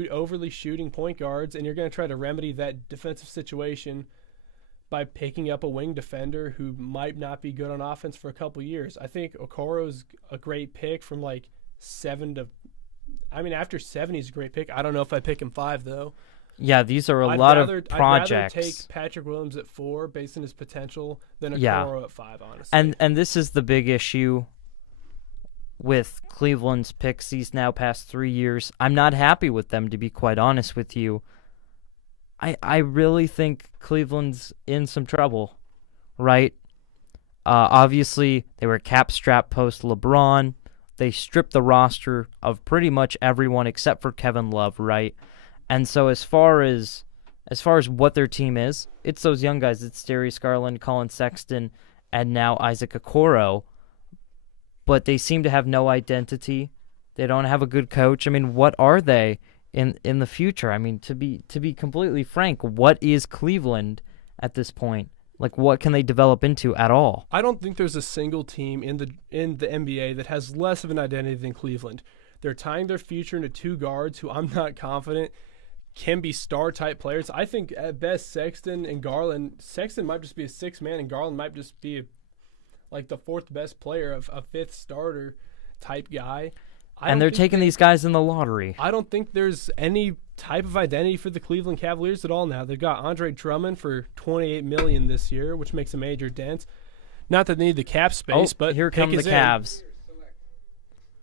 overly shooting point guards, and you're going to try to remedy that defensive situation by picking up a wing defender who might not be good on offense for a couple years. I think Okoro's a great pick from like 7 to – I mean, after 7, he's a great pick. I don't know if I pick him 5, though. Yeah, these are a lot of projects. I'd rather take Patrick Williams at 4 based on his potential than Okoro at 5, honestly. And this is the big issue with Cleveland's picks these now past 3 years. I'm not happy with them, to be quite honest with you. I really think Cleveland's in some trouble, right? Obviously, they were cap-strapped post-LeBron. They stripped the roster of pretty much everyone except for Kevin Love, right? And so as far as what their team is, it's those young guys. It's Darius Garland, Colin Sexton, and now Isaac Okoro. But they seem to have no identity. They don't have a good coach. I mean, what are they in the future? I mean, to be completely frank, what is Cleveland at this point? Like, what can they develop into at all? I don't think there's a single team in the NBA that has less of an identity than Cleveland. They're tying their future into 2 guards who I'm not confident can be star-type players. I think at best Sexton and Garland. Sexton might just be a 6th man, and Garland might just be like the 4th best player, of a 5th starter type guy. And they're taking these guys in the lottery. I don't think there's any type of identity for the Cleveland Cavaliers at all now. They've got Andre Drummond for $28 million this year, which makes a major dent. Not that they need the cap space, but here come the Cavs. Select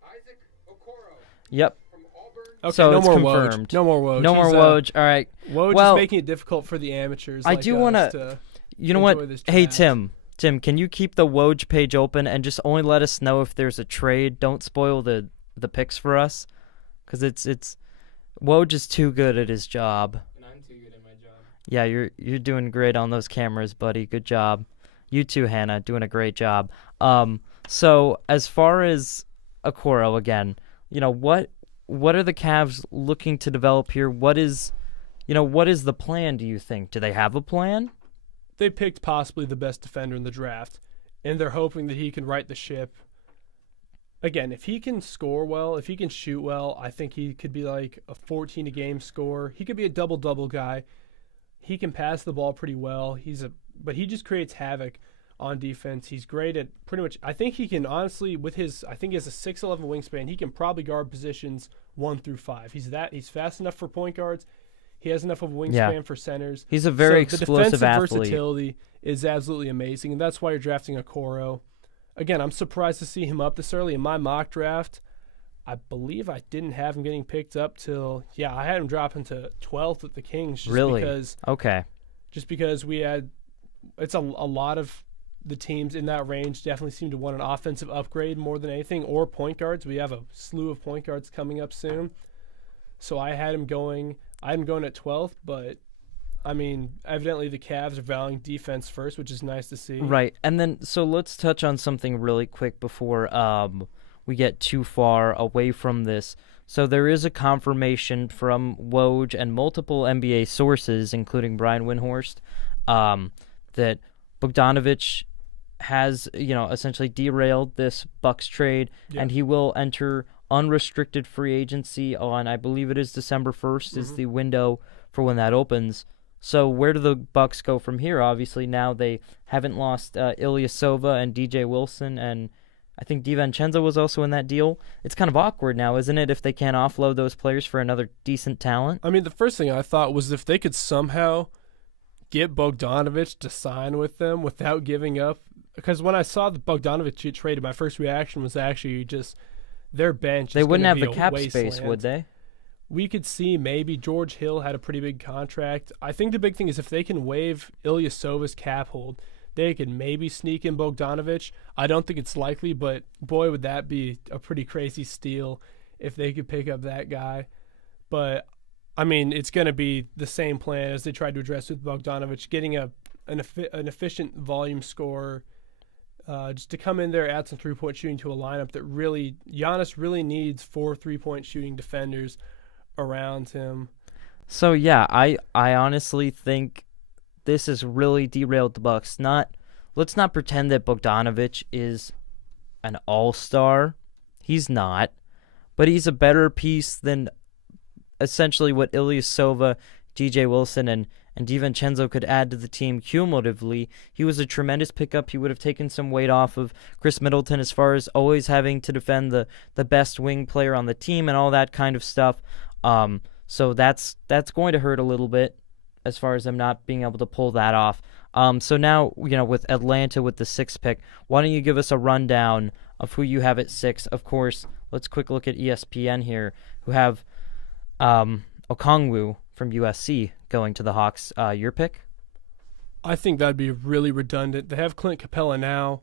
Isaac Okoro Yep. from Auburn. Okay, So no it's more confirmed. Woj. No more Woj. No more He's, Woj. All right. Woj Well, is making it difficult for the amateurs. I like do us wanna- to You know enjoy what? this Hey, draft. Tim, can you keep the Woj page open and just only let us know if there's a trade? Don't spoil the picks for us, because it's Woj is too good at his job. And I'm too good at my job. Yeah, you're doing great on those cameras, buddy. Good job. You too, Hannah, doing a great job. So as far as Okoro again, what are the Cavs looking to develop here? What is the plan, do you think? Do they have a plan? They picked possibly the best defender in the draft, and they're hoping that he can right the ship. Again, if he can score well, if he can shoot well, I think he could be like a 14-a-game scorer. He could be a double-double guy. He can pass the ball pretty well. But he just creates havoc on defense. He's great at pretty much. I think he can honestly, I think he has a 6'11" wingspan. He can probably guard positions 1 through 5. He's fast enough for point guards. He has enough of a wingspan for centers. He's a very the explosive defensive athlete. versatility is absolutely amazing, and that's why you're drafting Okoro. Again, I'm surprised to see him up this early. In my mock draft, I believe I didn't have him getting picked up till I had him dropping to 12th with the Kings. Really? Okay. Just because we had it's a lot of the teams in that range definitely seem to want an offensive upgrade more than anything, or point guards. We have a slew of point guards coming up soon. So I had him going at 12th, but I mean, evidently the Cavs are valuing defense first, which is nice to see. Right. And then, so let's touch on something really quick before we get too far away from this. So there is a confirmation from Woj and multiple NBA sources, including Brian Windhorst, that Bogdanovich has, essentially derailed this Bucks trade, and he will enter unrestricted free agency on, I believe it is December 1st is the window for when that opens. So where do the Bucks go from here? Obviously, now they haven't lost Ilyasova and DJ Wilson, and I think DiVincenzo was also in that deal. It's kind of awkward now, isn't it, if they can't offload those players for another decent talent? I mean, the first thing I thought was if they could somehow get Bogdanovich to sign with them without giving up. Because when I saw the Bogdanovich get traded, my first reaction was actually just their bench. They wouldn't have the cap wasteland. space, would they? We could see maybe George Hill had a pretty big contract. I think the big thing is if they can waive Ilyasova's cap hold, they could maybe sneak in Bogdanovich. I don't think it's likely, but boy, would that be a pretty crazy steal if they could pick up that guy. But, I mean, it's going to be the same plan as they tried to address with Bogdanovich, getting an efficient volume scorer just to come in there, add some three-point shooting to a lineup that really – Giannis really needs 4 3-point shooting defenders around him. So yeah, I honestly think this has really derailed the Bucks. Let's not pretend that Bogdanovich is an all-star. He's not, but he's a better piece than essentially what Ilyasova, DJ Wilson, and DiVincenzo could add to the team cumulatively. He was a tremendous pickup. He would have taken some weight off of Chris Middleton as far as always having to defend the best wing player on the team and all that kind of stuff. So that's going to hurt a little bit as far as them not being able to pull that off. So now, with Atlanta with the 6th pick, why don't you give us a rundown of who you have at 6? Of course, let's quick look at ESPN here, who have Okongwu from USC going to the Hawks. Your pick? I think that'd be really redundant. They have Clint Capella now,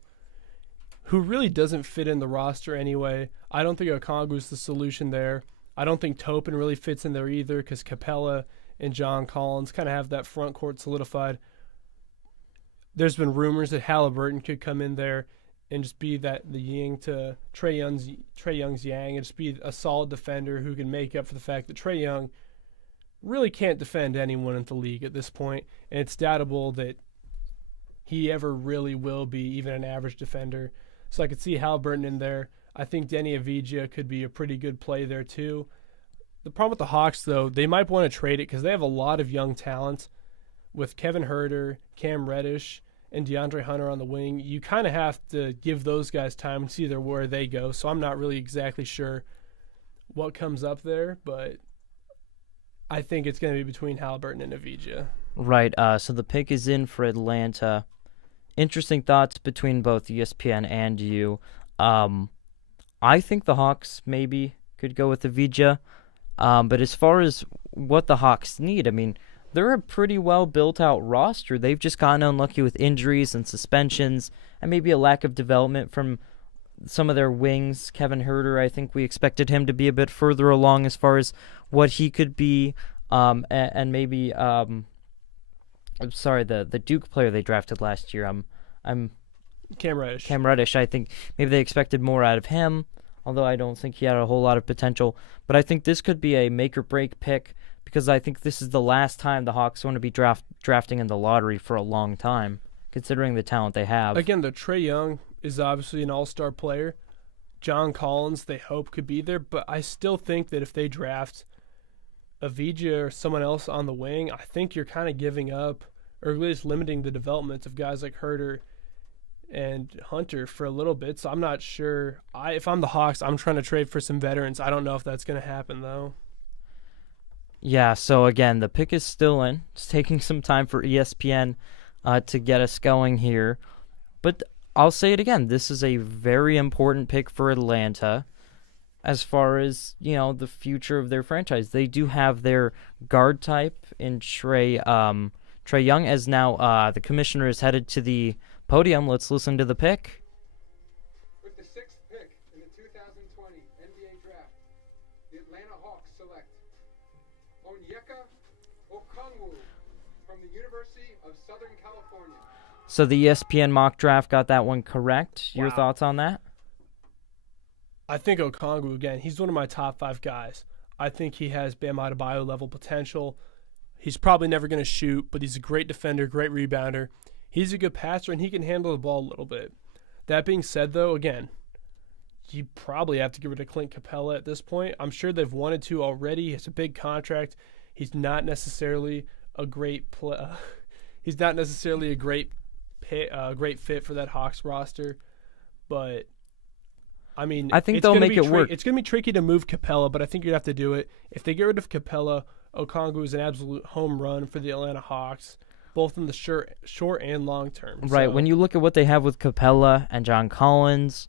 who really doesn't fit in the roster anyway. I don't think Okongwu's the solution there. I don't think Topin really fits in there either because Capella and John Collins kind of have that front court solidified. There's been rumors that Halliburton could come in there and just be the yin to Trae Young's yang and just be a solid defender who can make up for the fact that Trae Young really can't defend anyone in the league at this point, and it's doubtable that he ever really will be even an average defender. So I could see Halliburton in there. I think Denny Avdija could be a pretty good play there too. The problem with the Hawks, though, they might want to trade it because they have a lot of young talent with Kevin Huerter, Cam Reddish, and DeAndre Hunter on the wing. You kind of have to give those guys time and see where they go. So I'm not really exactly sure what comes up there, but I think it's going to be between Halliburton and Avdija. Right. So the pick is in for Atlanta. Interesting thoughts between both ESPN and you. I think the Hawks maybe could go with Avdija. But as far as what the Hawks need, I mean, they're a pretty well built out roster. They've just gotten unlucky with injuries and suspensions and maybe a lack of development from some of their wings. Kevin Huerter, I think we expected him to be a bit further along as far as what he could be. And maybe I'm sorry, the Duke player they drafted last year. I'm Cam Reddish. Cam Reddish. I think maybe they expected more out of him, although I don't think he had a whole lot of potential. But I think this could be a make or break pick because I think this is the last time the Hawks want to be drafting in the lottery for a long time, considering the talent they have. Again, though, Trae Young is obviously an all-star player. John Collins, they hope, could be there, but I still think that if they draft Avdija or someone else on the wing, I think you're kind of giving up or at least limiting the development of guys like Huerter and Hunter for a little bit. So I'm not sure. If I'm the Hawks, I'm trying to trade for some veterans. I don't know if that's going to happen, though. Yeah, so again, the pick is still in. It's taking some time for ESPN to get us going here. But I'll say it again. This is a very important pick for Atlanta as far as, the future of their franchise. They do have their guard type in Trae Young, as now the commissioner is headed to the podium. Let's listen to the pick. With the 6th pick in the 2020 NBA Draft, the Atlanta Hawks select Onyeka Okongwu from the University of Southern California. So the ESPN mock draft got that one correct. Your Wow. thoughts on that? I think Okongwu, again, he's one of my top 5 guys. I think he has Bam Adebayo level potential. He's probably never going to shoot, but he's a great defender, great rebounder. He's a good passer, and he can handle the ball a little bit. That being said, though, again, you probably have to get rid of Clint Capella at this point. I'm sure they've wanted to already. He has a big contract. He's not necessarily a great he's not necessarily a great fit for that Hawks roster, but I mean, I think they'll make it work. It's going to be tricky to move Capella, but I think you'd have to do it. If they get rid of Capella, Okongwu is an absolute home run for the Atlanta Hawks, both in the short and long term. Right. So, When you look at what they have with Capella and John Collins,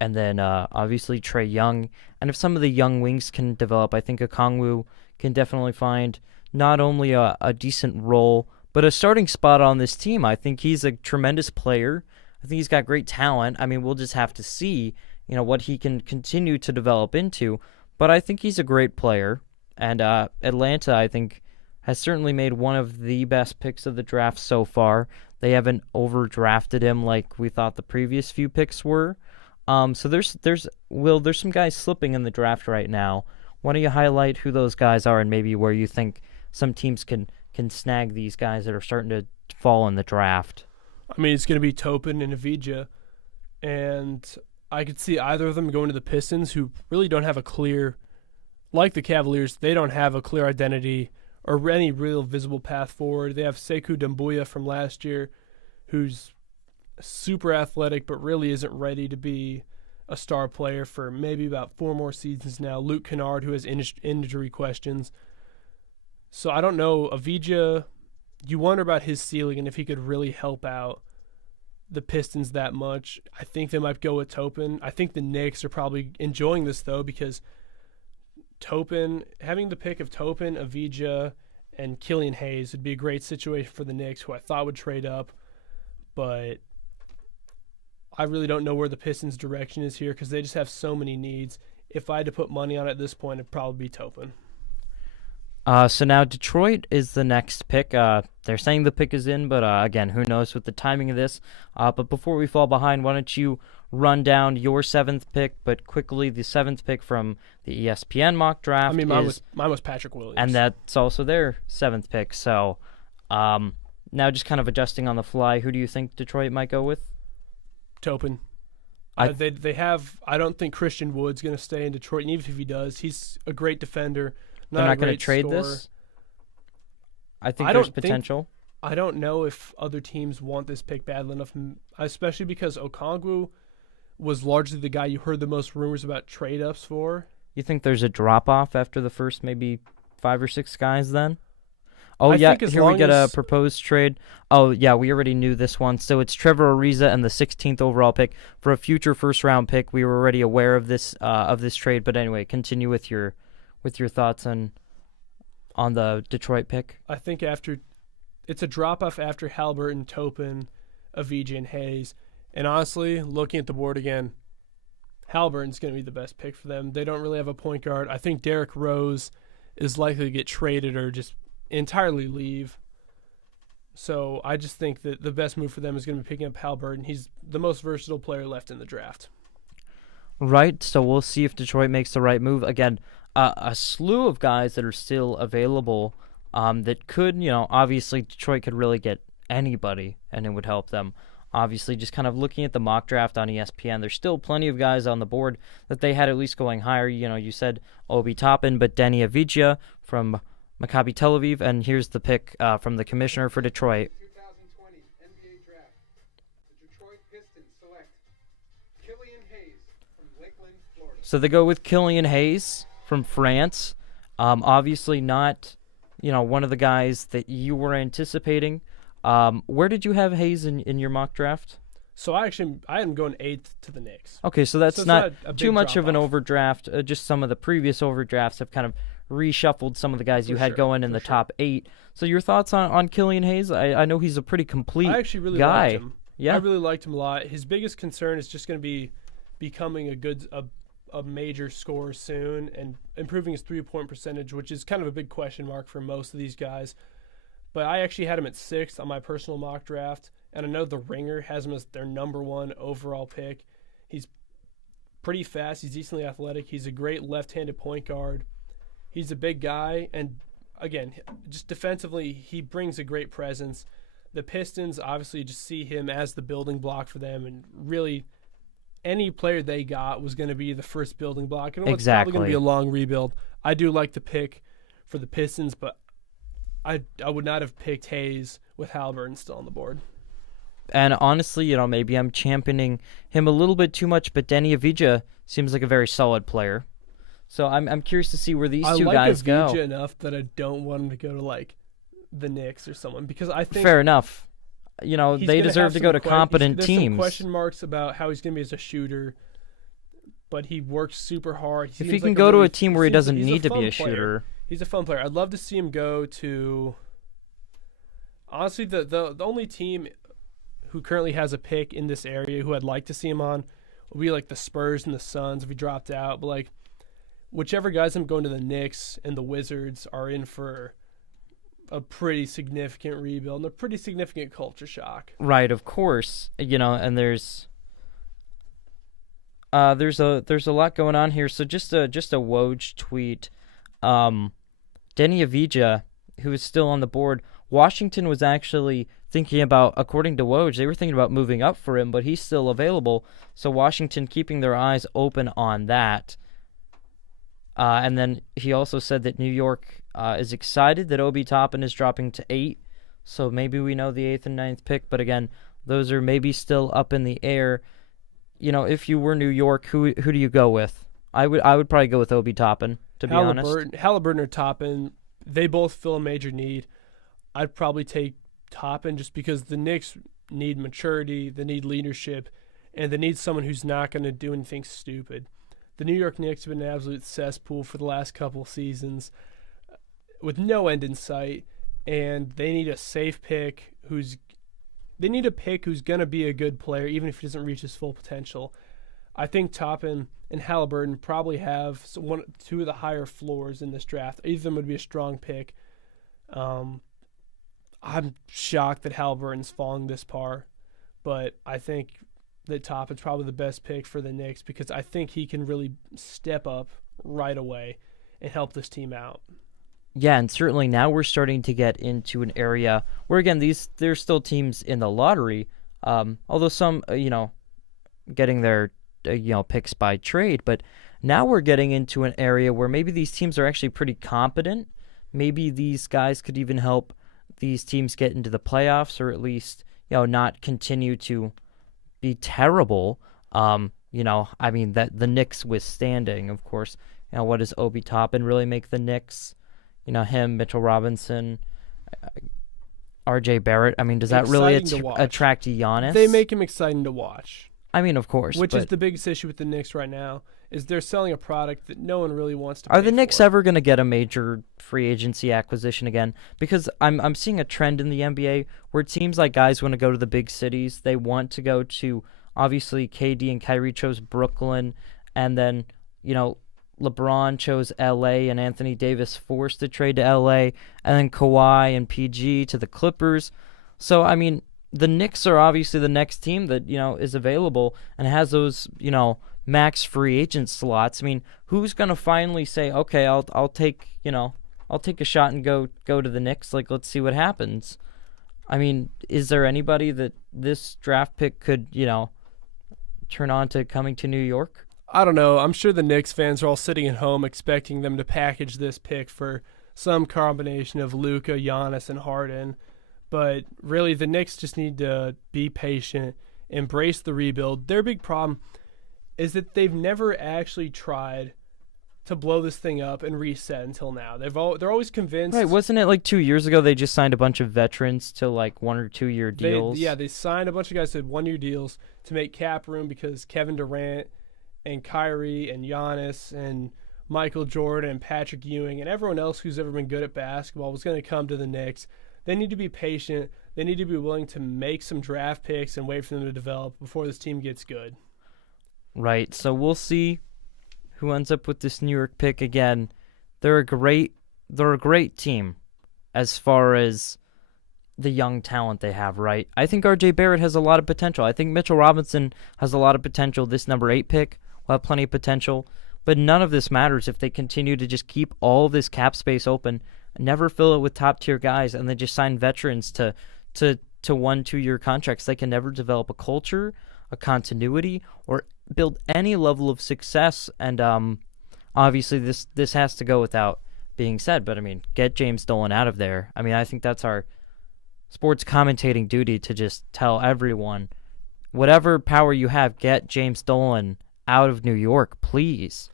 and then obviously Trae Young, and if some of the young wings can develop, I think Okongwu can definitely find not only a decent role, but a starting spot on this team. I think he's a tremendous player. I think he's got great talent. I mean, we'll just have to see, what he can continue to develop into. But I think he's a great player. And Atlanta, I think, has certainly made one of the best picks of the draft so far. They haven't overdrafted him like we thought the previous few picks were. So there's some guys slipping in the draft right now. Why don't you highlight who those guys are and maybe where you think some teams can snag these guys that are starting to fall in the draft? I mean, it's going to be Topin and Avdija, and I could see either of them going to the Pistons, who really don't have a clear, like the Cavaliers, they don't have a clear identity or any real visible path forward. They have Sekou Doumbouya from last year, who's super athletic but really isn't ready to be a star player for maybe about 4 more seasons now. Luke Kennard, who has injury questions. So I don't know. Avdija, you wonder about his ceiling and if he could really help out the Pistons that much. I think they might go with Topin. I think the Knicks are probably enjoying this, though, because having the pick of Topin, Avdija, and Killian Hayes would be a great situation for the Knicks, who I thought would trade up. But I really don't know where the Pistons' direction is here because they just have so many needs. If I had to put money on it at this point, it'd probably be Topin. So now Detroit is the next pick. They're saying the pick is in, but again, who knows with the timing of this. But before we fall behind, why don't you run down your 7th pick, but quickly the 7th pick from the ESPN mock draft. I mean, mine was Patrick Williams. And that's also their 7th pick. So now just kind of adjusting on the fly, who do you think Detroit might go with? Topin. They have. I don't think Christian Wood's going to stay in Detroit, and even if he does, he's a great defender. They're not going to trade scorer. this? I think there's potential. I don't know if other teams want this pick badly enough, especially because Okongwu was largely the guy you heard the most rumors about trade-ups for. You think there's a drop-off after the first maybe 5 or 6 guys then? Oh, I yeah, think as here we long get a as- proposed trade. Oh, yeah, we already knew this one. So it's Trevor Ariza and the 16th overall pick for a future first-round pick. We were already aware of this trade, but anyway, continue with your thoughts on the Detroit pick. I think it's a drop-off after Halliburton, Topin, Avicii, and Hayes. And honestly, looking at the board again, Halliburton's going to be the best pick for them. They don't really have a point guard. I think Derrick Rose is likely to get traded or just entirely leave. So I just think that the best move for them is going to be picking up Halliburton. He's the most versatile player left in the draft. Right, so we'll see if Detroit makes the right move. Again, a slew of guys that are still available that could, obviously Detroit could really get anybody and it would help them. Obviously, just kind of looking at the mock draft on ESPN, there's still plenty of guys on the board that they had at least going higher. You said Obi Toppin, but Denny Avicii from Maccabi Tel Aviv, and here's the pick from the commissioner for Detroit. 2020 NBA Draft. The Detroit Pistons select Killian Hayes from Lakeland, Florida. So they go with Killian Hayes from France. Obviously not, one of the guys that you were anticipating. Where did you have Hayes in your mock draft? So I had him going 8th to the Knicks. Okay, so that's So it's not not a too big much of an drop-off. overdraft. Just some of the previous overdrafts have kind of reshuffled some of the guys you For had sure, going in for the sure. top 8. So your thoughts on Killian Hayes? I know he's a pretty complete I actually really guy. liked him. Yeah. I really liked him a lot. His biggest concern is just going to be becoming a major scorer soon and improving his 3-point percentage, which is kind of a big question mark for most of these guys. But I actually had him at 6th on my personal mock draft, and I know The Ringer has him as their number 1 overall pick. He's pretty fast. He's decently athletic. He's a great left-handed point guard. He's a big guy, and again, just defensively, he brings a great presence. The Pistons obviously just see him as the building block for them, and really any player they got was going to be the first building block. And it's probably going to be a long rebuild. I do like the pick for the Pistons, but I would not have picked Hayes with Halliburton still on the board. And honestly, maybe I'm championing him a little bit too much, but Denny Avicii seems like a very solid player. So I'm curious to see where these two guys I like go. Avicii enough that I don't want him to go to like the Knicks or someone, because I think Fair enough. he's They gonna deserve have to go some to competent there's teams. some question marks about how he's going to be as a shooter, but he works super hard. If he can go to a team where he doesn't need to be a fun player. shooter. He's a fun player. I'd love to see him go to. Honestly, the only team who currently has a pick in this area who I'd like to see him on would be like the Spurs and the Suns if he dropped out. But like, whichever guys I'm going to, the Knicks and the Wizards are in for a pretty significant rebuild and a pretty significant culture shock. Right, of course. And there's a lot going on here. So just a Woj tweet. Denny Avicii, who is still on the board, Washington was actually thinking about, according to Woj, they were thinking about moving up for him, but he's still available. So Washington keeping their eyes open on that. And then he also said that New York is excited that Obi Toppin is dropping to 8. So maybe we know the 8th and 9th pick, but again, those are maybe still up in the air. If you were New York, who do you go with? I would probably go with Obi Toppin, to be honest. Halliburton or Toppin, they both fill a major need. I'd probably take Toppin just because the Knicks need maturity, they need leadership, and they need someone who's not going to do anything stupid. The New York Knicks have been an absolute cesspool for the last couple seasons with no end in sight, and they need a safe pick they need a pick who's going to be a good player even if he doesn't reach his full potential. I think Toppin and Halliburton probably have two of the higher floors in this draft. Either of them would be a strong pick. I'm shocked that Halliburton's falling this far, but I think that Toppin's probably the best pick for the Knicks because I think he can really step up right away and help this team out. Yeah, and certainly now we're starting to get into an area where, again, there's still teams in the lottery, although some, getting their, picks by trade. But now we're getting into an area where maybe these teams are actually pretty competent. Maybe these guys could even help these teams get into the playoffs, or at least, not continue to be terrible. That the Knicks withstanding, of course, what does Obi Toppin really make the Knicks? Him, Mitchell Robinson, R.J. Barrett. I mean, does that really Exciting to watch. attract Giannis? They make him exciting to watch. I mean, of course. Which is but the biggest issue with the Knicks right now, is they're selling a product that no one really wants to Are pay the Knicks for. ever going to get a major free agency acquisition again? Because I'm seeing a trend in the NBA where it seems like guys want to go to the big cities. They want to go to, obviously, KD and Kyrie chose Brooklyn, and then, LeBron chose LA and Anthony Davis forced to trade to LA, and then Kawhi and PG to the Clippers. So, I mean, the Knicks are obviously the next team that, is available and has those, max free agent slots. I mean, who's going to finally say, okay, I'll take a shot and go to the Knicks. Like, let's see what happens. I mean, is there anybody that this draft pick could, turn on to coming to New York? I don't know. I'm sure the Knicks fans are all sitting at home expecting them to package this pick for some combination of Luka, Giannis, and Harden. But really, the Knicks just need to be patient, embrace the rebuild. Their big problem is that they've never actually tried to blow this thing up and reset until now. They're always convinced. Right, wasn't it like 2 years ago they just signed a bunch of veterans to like 1 or 2 year deals? They signed a bunch of guys to 1 year deals to make cap room because Kevin Durant and Kyrie and Giannis and Michael Jordan and Patrick Ewing and everyone else who's ever been good at basketball was going to come to the Knicks. They need to be patient. They need to be willing to make some draft picks and wait for them to develop before this team gets good. Right, so we'll see who ends up with this New York pick again. They're a great team as far as the young talent they have, right? I think R.J. Barrett has a lot of potential. I think Mitchell Robinson has a lot of potential. This number 8 pick will have plenty of potential, but none of this matters if they continue to just keep all this cap space open, never fill it with top-tier guys, and then just sign veterans to 1-2 year contracts. They can never develop a culture, a continuity, or build any level of success. And obviously this has to go without being said, but I mean, get James Dolan out of there. I mean, I think that's our sports commentating duty to just tell everyone, whatever power you have, get James Dolan out of New York, please.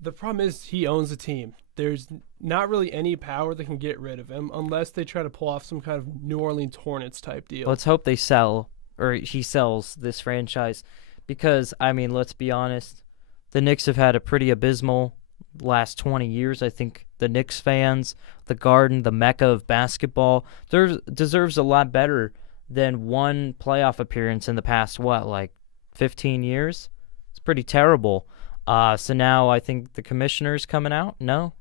The problem is he owns the team. There's not really any power that can get rid of him unless they try to pull off some kind of New Orleans Hornets type deal. Let's hope they sell, or he sells this franchise, because, I mean, let's be honest, the Knicks have had a pretty abysmal last 20 years. I think the Knicks fans, the Garden, the Mecca of basketball, deserves a lot better than one playoff appearance in the past, 15 years? It's pretty terrible. So now I think the commissioner's coming out? No,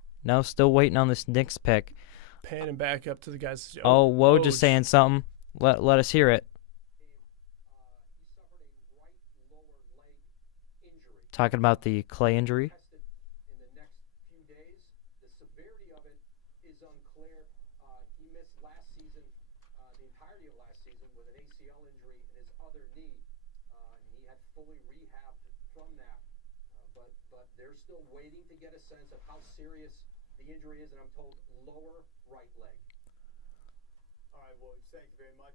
still waiting on this Knicks pick. Panning back up to the guys. Oh, Woj just saying something. Let us hear it. Talking about the Clay injury. In the next few days, the severity of it is unclear. He missed last season, the entirety of last season, with an ACL injury in his other knee. He had fully rehabbed from that, but they're still waiting to get a sense of how serious the injury is, and I'm told lower right leg. All right, well, thank you very much.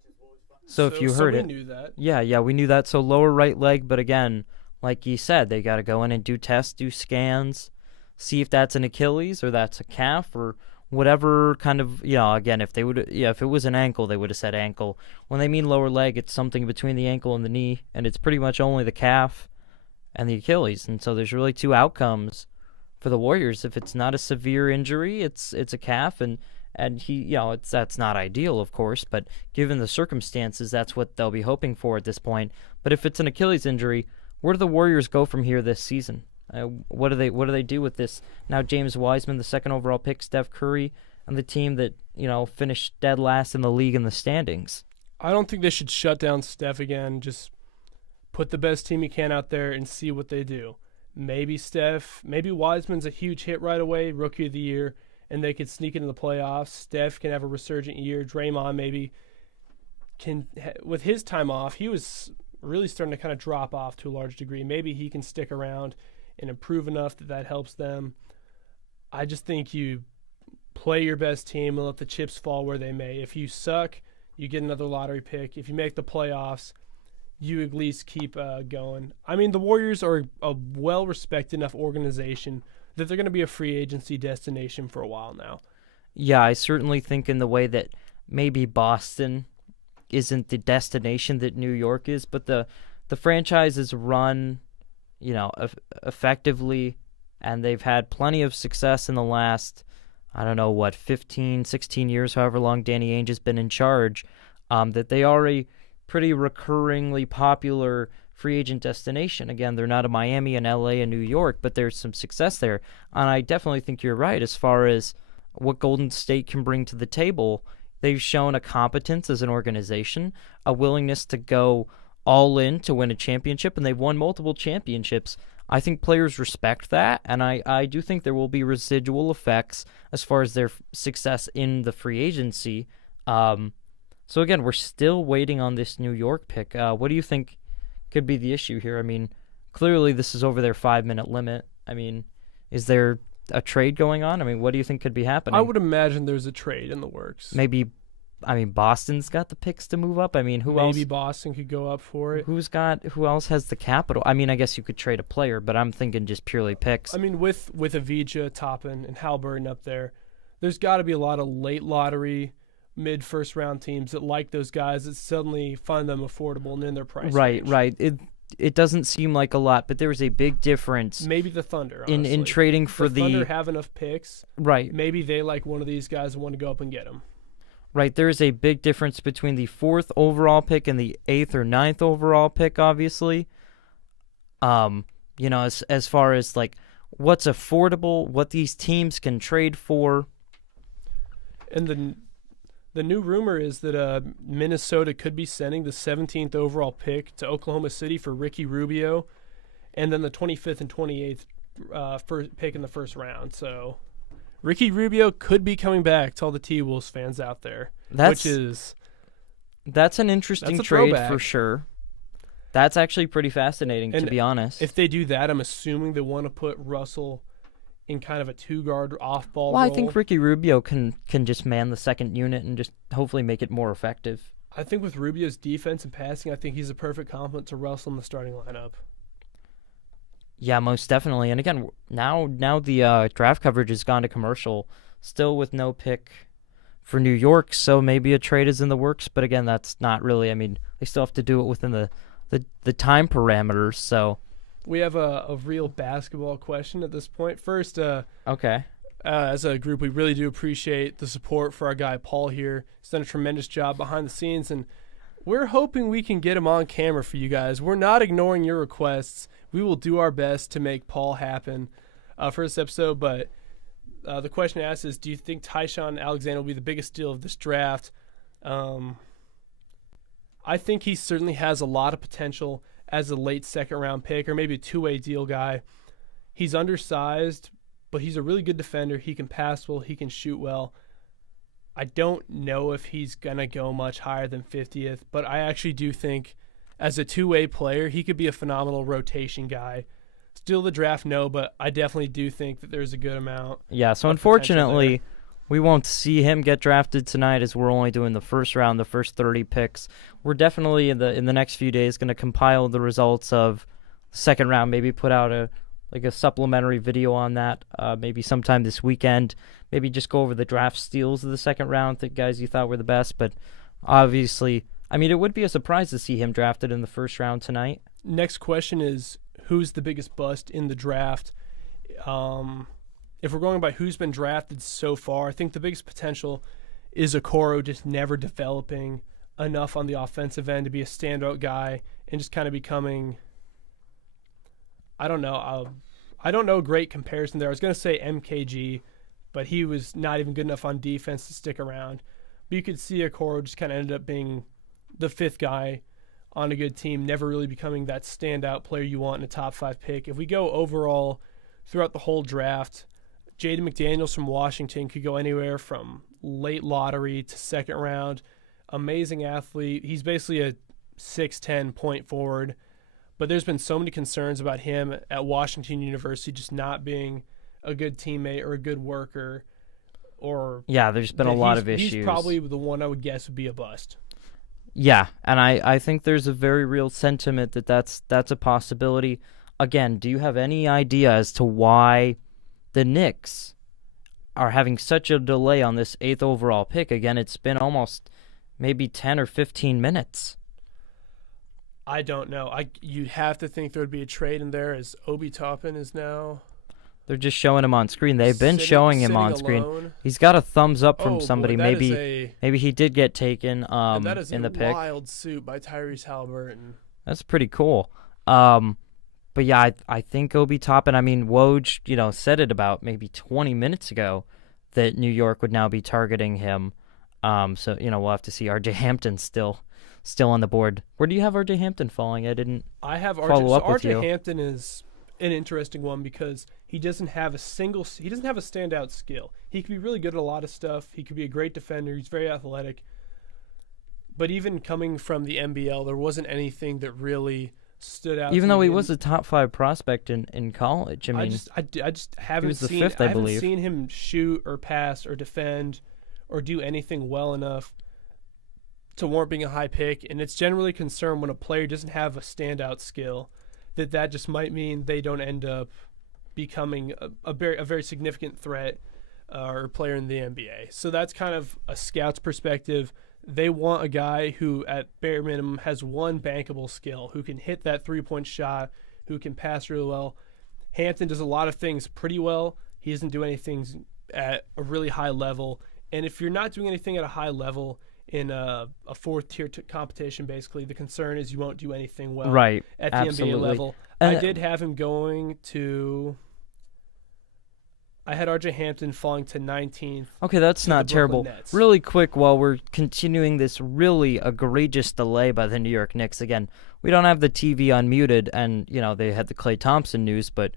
So if you heard it, we knew that. Yeah, we knew that. So lower right leg, but again, like you said, they got to go in and do tests, do scans, see if that's an Achilles or that's a calf or whatever kind of, again, if it was an ankle, they would have said ankle. When they mean lower leg, it's something between the ankle and the knee, and it's pretty much only the calf and the Achilles. And so there's really two outcomes for the Warriors. If it's not a severe injury, it's a calf, and he, that's not ideal, of course, but given the circumstances, that's what they'll be hoping for at this point. But if it's an Achilles injury, where do the Warriors go from here this season? What do they do with this? Now James Wiseman, the second overall pick, Steph Curry, and the team that, finished dead last in the league in the standings. I don't think they should shut down Steph again. Just put the best team you can out there and see what they do. Maybe Wiseman's a huge hit right away, rookie of the year, and they could sneak into the playoffs. Steph can have a resurgent year. Draymond maybe can, with his time off, he was really starting to kind of drop off to a large degree. Maybe he can stick around and improve enough that helps them. I just think you play your best team and let the chips fall where they may. If you suck, you get another lottery pick. If you make the playoffs, you at least keep going. I mean, the Warriors are a well-respected enough organization that they're going to be a free agency destination for a while now. Yeah, I certainly think in the way that maybe Boston isn't the destination that New York is, but the franchise is run, effectively, and they've had plenty of success in the last, 15, 16 years, however long Danny Ainge has been in charge, that they are a pretty recurringly popular free agent destination. Again, they're not a Miami and LA and New York, but there's some success there. And I definitely think you're right as far as what Golden State can bring to the table. They've shown a competence as an organization, a willingness to go all in to win a championship, and they've won multiple championships. I think players respect that, and I do think there will be residual effects as far as their success in the free agency. So again, we're still waiting on this New York pick. What do you think could be the issue here? I mean, clearly this is over their 5-minute limit. I mean, is there a trade going on? I mean, what do you think could be happening? I would imagine there's a trade in the works. Maybe, Boston's got the picks to move up. I mean, who else? Maybe Boston could go up for it. Who else has the capital? I mean, I guess you could trade a player, but I'm thinking just purely picks. I mean, with Avdija, Toppin, and Halliburton up there's got to be a lot of late lottery, mid-first round teams that like those guys that suddenly find them affordable and in their price range. Right. It doesn't seem like a lot, but there is a big difference. Maybe the Thunder, in trading for the Thunder have enough picks. Right. Maybe they like one of these guys and want to go up and get him. Right, there is a big difference between the 4th overall pick and the 8th or 9th overall pick, obviously. As far as like what's affordable, what these teams can trade for. And the new rumor is that Minnesota could be sending the 17th overall pick to Oklahoma City for Ricky Rubio, and then the 25th and 28th first pick in the first round. So Ricky Rubio could be coming back to all the T-Wolves fans out there. That's an interesting trade throwback. For sure. That's actually pretty fascinating, to be honest. If they do that, I'm assuming they want to put Russell in kind of a 2-guard off-ball role. role. I think Ricky Rubio can just man the second unit and just hopefully make it more effective. I think with Rubio's defense and passing, I think he's a perfect complement to Russell in the starting lineup. Yeah, most definitely. And again, now the draft coverage has gone to commercial, still with no pick for New York, so maybe a trade is in the works. But again, that's not really. I mean, they still have to do it within the time parameters. So we have a real basketball question at this point. First, okay. As a group, we really do appreciate the support for our guy Paul here. He's done a tremendous job behind the scenes, and we're hoping we can get him on camera for you guys. We're not ignoring your requests. We will do our best to make Paul happen for this episode, but the question asked is, do you think Tyshawn Alexander will be the biggest steal of this draft? I think he certainly has a lot of potential as a late second-round pick or maybe a two-way deal guy. He's undersized, but he's a really good defender. He can pass well. He can shoot well. I don't know if he's going to go much higher than 50th, but I actually do think as a two-way player, he could be a phenomenal rotation guy. Still the draft, no, but I definitely do think that there's a good amount. Yeah, so unfortunately, we won't see him get drafted tonight as we're only doing the first round, the first 30 picks. We're definitely in the next few days going to compile the results of the second round, maybe put out a supplementary video on that, maybe sometime this weekend. Maybe just go over the draft steals of the second round, the guys you thought were the best. But obviously, I mean, it would be a surprise to see him drafted in the first round tonight. Next question is, who's the biggest bust in the draft? If we're going by who's been drafted so far, I think the biggest potential is Okoro just never developing enough on the offensive end to be a standout guy and just kind of becoming, I don't know a great comparison there. I was going to say MKG, but he was not even good enough on defense to stick around. But you could see Okoro just kind of ended up being the fifth guy on a good team, never really becoming that standout player you want in a top 5 pick. If we go overall throughout the whole draft, Jaden McDaniels from Washington could go anywhere from late lottery to second round. Amazing athlete. He's basically a 6'10" point forward. But there's been so many concerns about him at Washington University just not being a good teammate or a good worker. There's been a lot of issues. He's probably the one I would guess would be a bust. Yeah, and I think there's a very real sentiment that's a possibility. Again, do you have any idea as to why the Knicks are having such a delay on this 8th overall pick. Again, it's been almost maybe 10 or 15 minutes. I don't know. You'd have to think there would be a trade in there, as Obi Toppin is now. They're just showing him on screen. They've been showing him on screen. Alone. He's got a thumbs up from somebody. Boy, maybe he did get taken that is in the pick. a wild suit by Tyrese Halliburton. That's pretty cool. But yeah, I think Obi Toppin. I mean, Woj, said it about maybe 20 minutes ago that New York would now be targeting him. So we'll have to see. R.J. Hampton still on the board. Where do you have R.J. Hampton falling? I have follow up with you. R.J. Hampton is an interesting one because he doesn't have a standout skill. He could be really good at a lot of stuff. He could be a great defender. He's very athletic. But even coming from the NBL, there wasn't anything that really stood out. Even though he was a top 5 prospect in college. I mean, I just haven't was the seen. fifth, I I haven't believe. seen him shoot or pass or defend or do anything well enough to warrant being a high pick. And it's generally concerned when a player doesn't have a standout skill that just might mean they don't end up becoming a very significant threat or player in the NBA. So that's kind of a scout's perspective. They want a guy who, at bare minimum, has one bankable skill, who can hit that three-point shot, who can pass really well. Hampton does a lot of things pretty well. He doesn't do anything at a really high level. And if you're not doing anything at a high level in a fourth-tier competition, basically, the concern is you won't do anything well right, at the absolutely. NBA level. I did have him going to... I had R.J. Hampton falling to 19th. Okay, that's not terrible. Nets. Really quick, while we're continuing this really egregious delay by the New York Knicks, again, we don't have the TV unmuted, and, they had the Klay Thompson news, but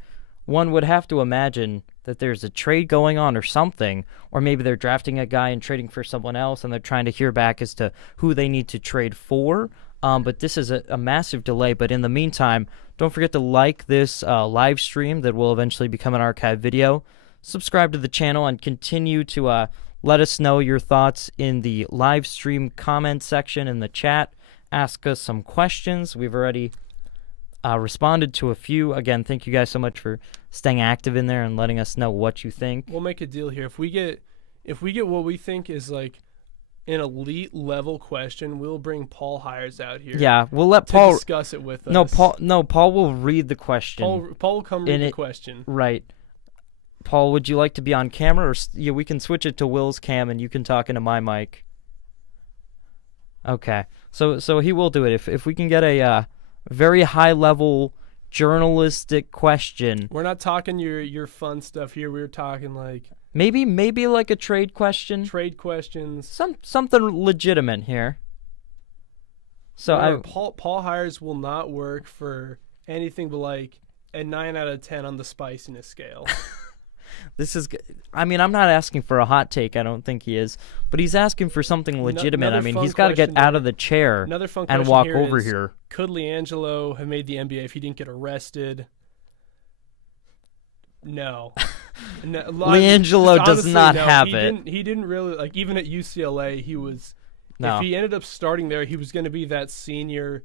one would have to imagine that there's a trade going on or something, or maybe they're drafting a guy and trading for someone else, and they're trying to hear back as to who they need to trade for. But this is a massive delay. But in the meantime, don't forget to like this live stream that will eventually become an archive video. Subscribe to the channel and continue to let us know your thoughts in the live stream comment section in the chat. Ask us some questions. We've already responded to a few. Again, thank you guys so much for staying active in there and letting us know what you think. We'll make a deal here. If we get what we think is like an elite level question, we'll bring Paul Hires out here. Yeah, we'll let to Paul discuss it with us. Paul will read the question. Paul will come read the question. Right. Paul, would you like to be on camera, or we can switch it to Will's cam and you can talk into my mic? Okay, so he will do it if we can get a very high level journalistic question. We're not talking your fun stuff here. We're talking like maybe like a trade question. Trade questions. Something legitimate here. So Paul Hires will not work for anything but like a 9 out of 10 on the spiciness scale. I'm not asking for a hot take. I don't think he is. But he's asking for something legitimate. He's got to get out of the chair and walk over here. Could LiAngelo have made the NBA if he didn't get arrested? No. LiAngelo does not have it. He didn't really, even at UCLA, he was... No. If he ended up starting there, he was going to be that senior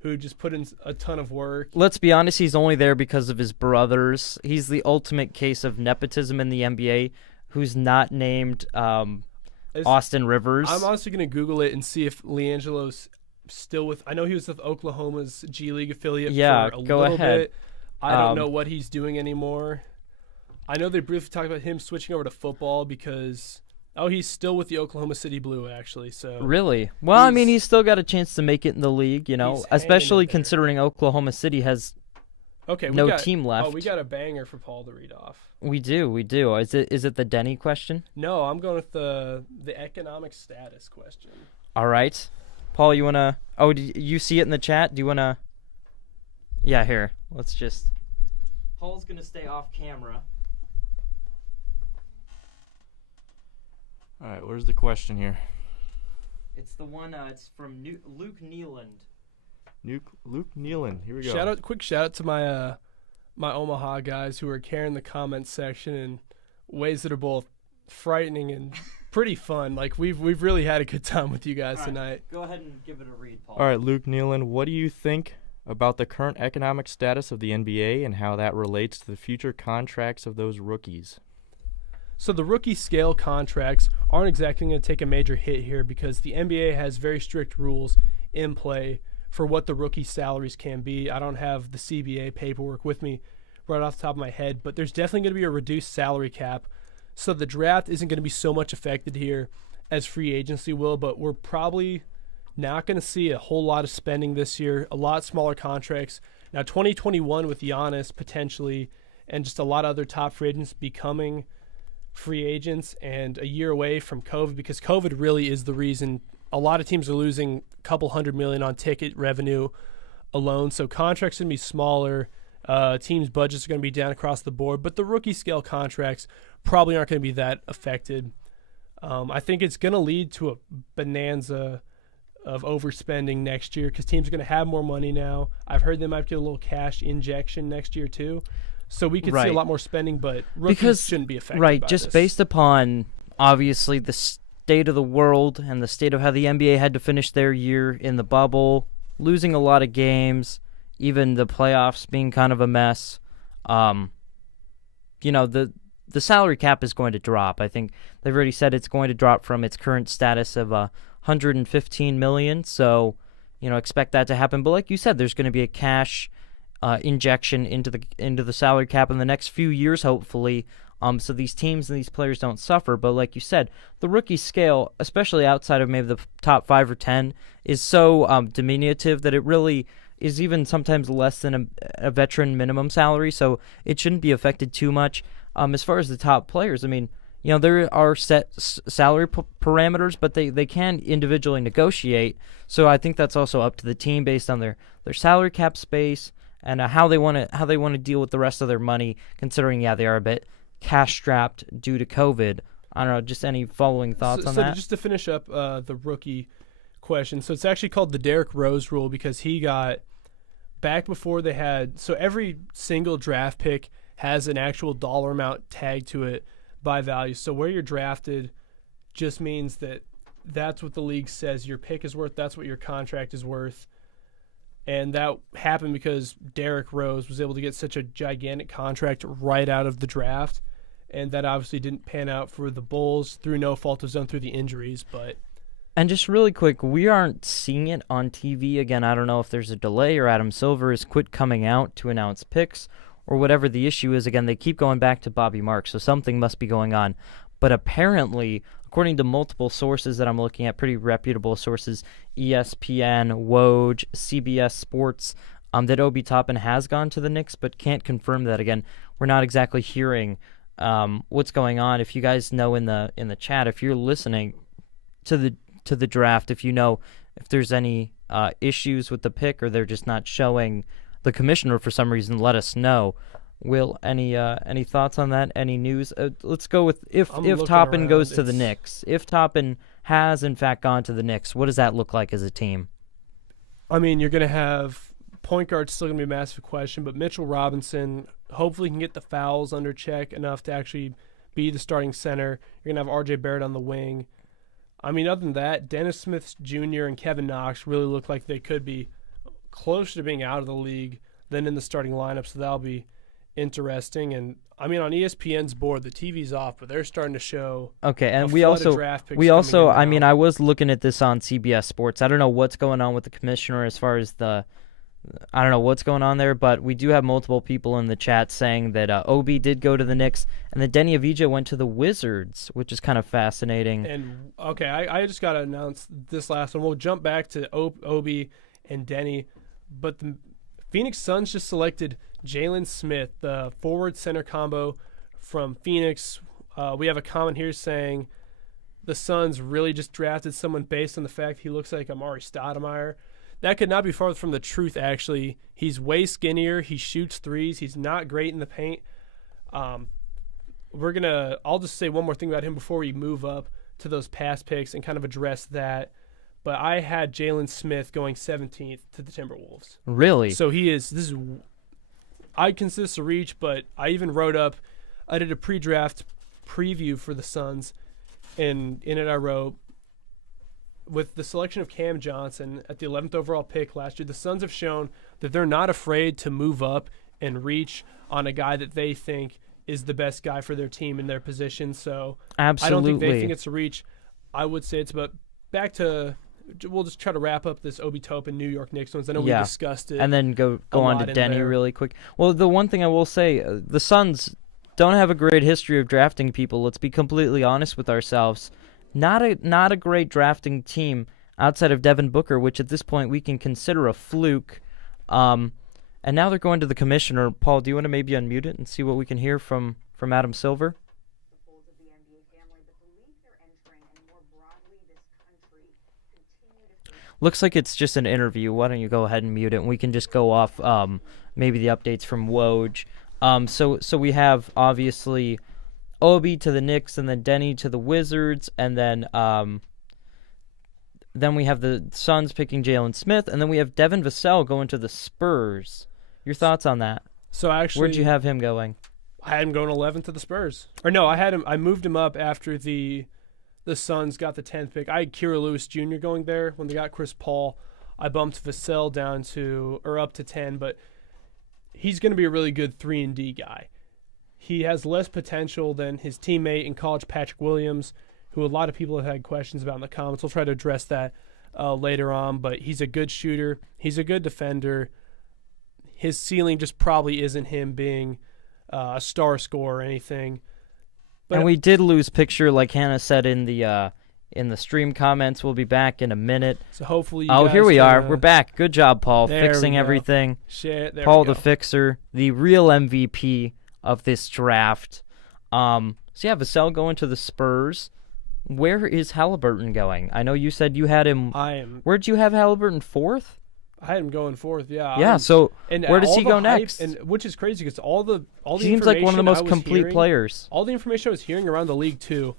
who just put in a ton of work. Let's be honest, he's only there because of his brothers. He's the ultimate case of nepotism in the NBA, who's not named Austin Rivers. I'm honestly going to Google it and see if LiAngelo's still with... I know he was with Oklahoma's G League affiliate for a little bit. I don't know what he's doing anymore. I know they briefly talked about him switching over to football because... Oh, he's still with the Oklahoma City Blue, actually. So really? Well, he's still got a chance to make it in the league, especially considering Oklahoma City has no team left. Oh, we got a banger for Paul to read off. We do. Is it the Denny question? No, I'm going with the economic status question. All right. Paul, you want to... Oh, do you see it in the chat? Do you want to... Yeah, here. Let's just... Paul's going to stay off camera. All right, where's the question here? It's the one, it's from Luke Nealand. Luke Nealand, here we go. Quick shout out to my my Omaha guys who are carrying the comments section in ways that are both frightening and pretty fun. We've really had a good time with you guys tonight. Go ahead and give it a read, Paul. All right, Luke Nealand, what do you think about the current economic status of the NBA and how that relates to the future contracts of those rookies. So the rookie scale contracts aren't exactly going to take a major hit here because the NBA has very strict rules in play for what the rookie salaries can be. I don't have the CBA paperwork with me right off the top of my head, but there's definitely going to be a reduced salary cap. So the draft isn't going to be so much affected here as free agency will, but we're probably not going to see a whole lot of spending this year, a lot smaller contracts. Now 2021 with Giannis potentially and just a lot of other top free agents becoming free agents, and a year away from COVID, because COVID really is the reason a lot of teams are losing a couple $100 million on ticket revenue alone. So contracts are going to be smaller. Teams' budgets are going to be down across the board, but the rookie scale contracts probably aren't going to be that affected. I think it's going to lead to a bonanza of overspending next year because teams are going to have more money now. I've heard they might get a little cash injection next year too. So we could see a lot more spending, but rookies shouldn't be affected by just this. based upon, obviously, the state of the world and the state of how the NBA had to finish their year in the bubble, losing a lot of games, even the playoffs being kind of a mess. The salary cap is going to drop. I think they've already said it's going to drop from its current status of $115 million, so expect that to happen. But like you said, there's going to be a cash injection into the salary cap in the next few years, hopefully, so these teams and these players don't suffer. But like you said, the rookie scale, especially outside of maybe the top 5 or 10, is so diminutive that it really is even sometimes less than a veteran minimum salary, so it shouldn't be affected too much. As far as the top players, I mean, there are set salary parameters, but they can individually negotiate, so I think that's also up to the team based on their salary cap space and how they want to deal with the rest of their money, considering they are a bit cash strapped due to COVID. I don't know, just any following thoughts on that? So just to finish up the rookie question, so it's actually called the Derrick Rose rule because he got back before they had, so every single draft pick has an actual dollar amount tagged to it by value. So where you're drafted just means that that's what the league says your pick is worth, that's what your contract is worth. And that happened because Derrick Rose was able to get such a gigantic contract right out of the draft. And that obviously didn't pan out for the Bulls through no fault of his own, through the injuries. And just really quick, we aren't seeing it on TV. Again, I don't know if there's a delay or Adam Silver has quit coming out to announce picks or whatever the issue is. Again, they keep going back to Bobby Marks, so something must be going on. But apparently, according to multiple sources that I'm looking at, pretty reputable sources, ESPN, Woj, CBS Sports, that Obi Toppin has gone to the Knicks, but can't confirm that. Again, we're not exactly hearing what's going on. If you guys know in the chat, if you're listening to the draft, if you know if there's any issues with the pick or they're just not showing the commissioner for some reason, let us know. Will, any thoughts on that? Any news? Let's go with if Toppin goes to the Knicks. If Toppin has in fact gone to the Knicks, what does that look like as a team? I mean, you're going to have point guard still going to be a massive question, but Mitchell Robinson hopefully can get the fouls under check enough to actually be the starting center. You're going to have R.J. Barrett on the wing. I mean, other than that, Dennis Smith Jr. and Kevin Knox really look like they could be closer to being out of the league than in the starting lineup, so that'll be interesting. And I mean, on ESPN's board, the TV's off, but they're starting to show. Okay, and we also, I mean, I was looking at this on CBS Sports. I don't know what's going on with the commissioner as far as I don't know what's going on there, but we do have multiple people in the chat saying that Obi did go to the Knicks and that Denny Avdija went to the Wizards, which is kind of fascinating. And okay, I just got to announce this last one. We'll jump back to Obi and Denny, but the Phoenix Suns just selected Jalen Smith, the forward center combo from Phoenix. We have a comment here saying the Suns really just drafted someone based on the fact he looks like Amari Stoudemire. That could not be far from the truth, actually. He's way skinnier. He shoots threes. He's not great in the paint. I'll just say one more thing about him before we move up to those past picks and kind of address that. But I had Jalen Smith going 17th to the Timberwolves. Really? So I consider this a reach, but I even I did a pre-draft preview for the Suns, and in it I wrote, with the selection of Cam Johnson at the 11th overall pick last year, the Suns have shown that they're not afraid to move up and reach on a guy that they think is the best guy for their team in their position. So Absolutely. I don't think they think it's a reach. I would say it's about back to we'll just try to wrap up this Obi Toppin New York Knicks ones. I know we discussed it. And then go on to Denny there. really quick. Well, the one thing I will say, the Suns don't have a great history of drafting people. Let's be completely honest with ourselves. Not a great drafting team outside of Devin Booker, which at this point we can consider a fluke. And now they're going to the commissioner. Paul, do you want to maybe unmute it and see what we can hear from Adam Silver? Looks like it's just an interview. Why don't you go ahead and mute it, and we can just go off maybe the updates from Woj. So we have obviously Obi to the Knicks, and then Denny to the Wizards, and then we have the Suns picking Jalen Smith, and then we have Devin Vassell going to the Spurs. Your thoughts on that? So actually, where'd you have him going? I had him going 11th to the Spurs. Or no, I moved him up after the Suns got the 10th pick. I had Kira Lewis Jr. going there. When they got Chris Paul, I bumped Vassell down up to 10, but he's going to be a really good 3-and-D guy. He has less potential than his teammate in college, Patrick Williams, who a lot of people have had questions about in the comments. We'll try to address that later on, but he's a good shooter. He's a good defender. His ceiling just probably isn't him being a star scorer or anything. But and we did lose picture, like Hannah said in the stream comments. We'll be back in a minute. So hopefully here we are. We're back. Good job, Paul, fixing everything. Paul the fixer, the real MVP of this draft. So yeah, Vassell going to the Spurs. Where is Halliburton going? I know you said you had him. Where'd you have Halliburton, 4th? I had him going 4th. Yeah. Yeah. So where does he go next? And which is crazy because all the seems like one of the most complete players. All the information I was hearing around the league too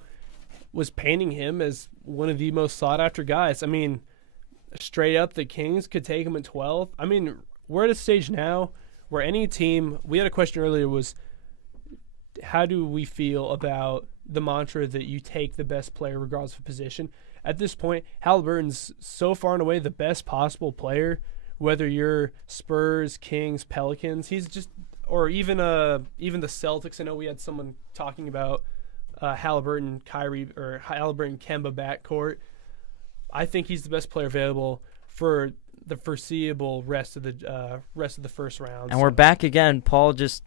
was painting him as one of the most sought after guys. I mean, straight up, the Kings could take him at 12th. I mean, we're at a stage now where any team. We had a question earlier was, how do we feel about the mantra that you take the best player regardless of position? At this point, Halliburton's so far and away the best possible player, whether you're Spurs, Kings, Pelicans. He's just, or even the Celtics. I know we had someone talking about Halliburton, Kyrie, or Halliburton, Kemba backcourt. I think he's the best player available for the foreseeable rest of the first round. And we're back again. Paul just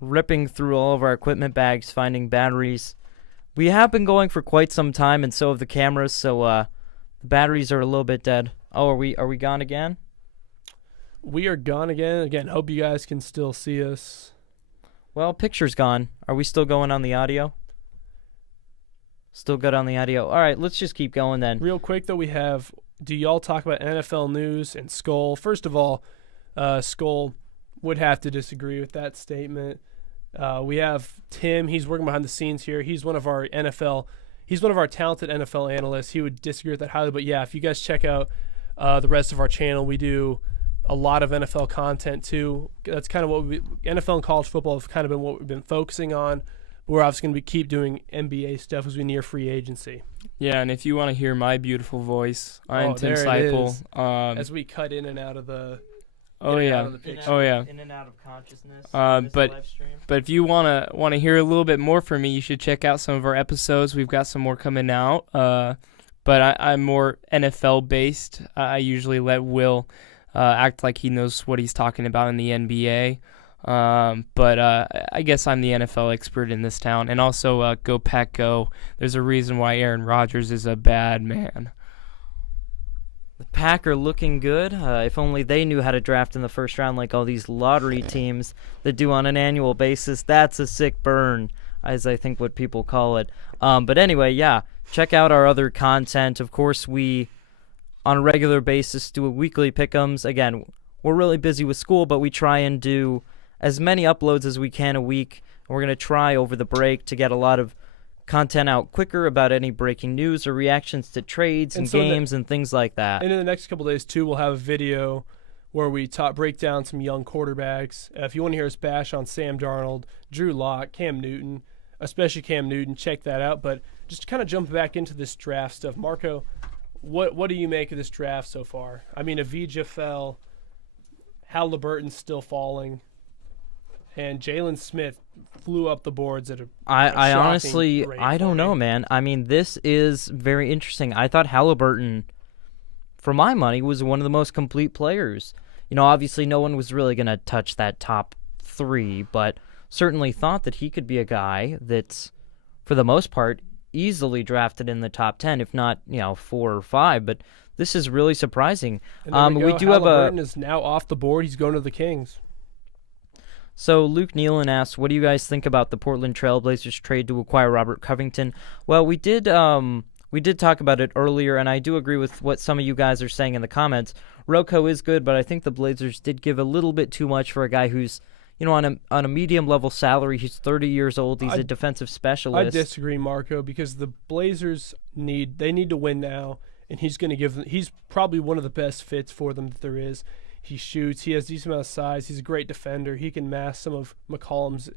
ripping through all of our equipment bags, finding batteries. We have been going for quite some time, and so have the cameras, so the batteries are a little bit dead. Oh, are we gone again? We are gone again. Again, hope you guys can still see us. Well, picture's gone. Are we still going on the audio? Still good on the audio. All right, let's just keep going then. Real quick, though, we have, do y'all talk about NFL news and Skull? First of all, Skull would have to disagree with that statement. We have Tim. He's working behind the scenes here. He's one of our talented NFL analysts. He would disagree with that highly. But yeah, if you guys check out the rest of our channel, we do a lot of NFL content too. That's kind of what NFL and college football have kind of been what we've been focusing on. But we're obviously going to keep doing NBA stuff as we near free agency. Yeah, and if you want to hear my beautiful voice, I'm Tim Seipel. As we cut in and out of the. In and out of consciousness. But if you want to hear a little bit more from me, you should check out some of our episodes. We've got some more coming out. But I'm more NFL based. I usually let Will act like he knows what he's talking about in the NBA. But I guess I'm the NFL expert in this town. And also, go Pack Go. There's a reason why Aaron Rodgers is a bad man. The Pack are looking good. If only they knew how to draft in the first round like all these lottery teams that do on an annual basis. That's a sick burn, as I think what people call it. But anyway, yeah, check out our other content. Of course, we, on a regular basis, do a weekly pick'ems. Again, we're really busy with school, but we try and do as many uploads as we can a week. And we're going to try over the break to get a lot of content out quicker about any breaking news or reactions to trades and games and things like that. And in the next couple of days, too, we'll have a video where we break down some young quarterbacks. If you want to hear us bash on Sam Darnold, Drew Lock, Cam Newton, especially Cam Newton, check that out. But just kind of jump back into this draft stuff. Marco, what do you make of this draft so far? I mean, Avija fell Halliburton's still falling. And Jalen Smith flew up the boards at a I shocking honestly, rate I for don't me. know, man. I mean, this is very interesting. I thought Halliburton, for my money, was one of the most complete players. You know, obviously no one was really going to touch that top 3, but certainly thought that he could be a guy that's, for the most part, easily drafted in the top 10, if not, 4 or 5. But this is really surprising. And there we we go. do have a... Halliburton is now off the board. He's going to the Kings. So Luke Nealon asks, what do you guys think about the Portland Trailblazers trade to acquire Robert Covington? Well, we did talk about it earlier, and I do agree with what some of you guys are saying in the comments. Rocco is good, but I think the Blazers did give a little bit too much for a guy who's, on a medium-level salary. He's 30 years old. He's a defensive specialist. I disagree, Marco, because the Blazers need to win now, and he's going to give them. He's probably one of the best fits for them that there is. He shoots. He has a decent amount of size. He's a great defender. He can mask some of McCollum's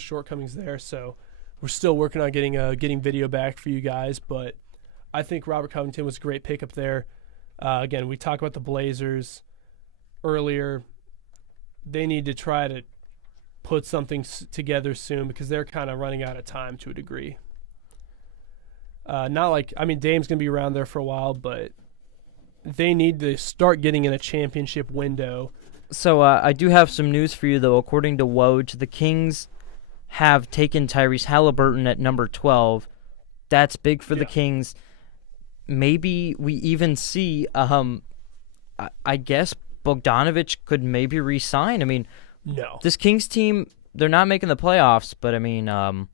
shortcomings there. So we're still working on getting video back for you guys. But I think Robert Covington was a great pickup there. Again, we talked about the Blazers earlier. They need to try to put something together soon because they're kind of running out of time to a degree. Dame's going to be around there for a while, but they need to start getting in a championship window. So I do have some news for you, though. According to Woj, the Kings have taken Tyrese Halliburton at number 12. That's big for the Kings. Maybe we even see, I guess Bogdanovich could maybe re-sign. I mean, no, this Kings team, they're not making the playoffs, but I mean,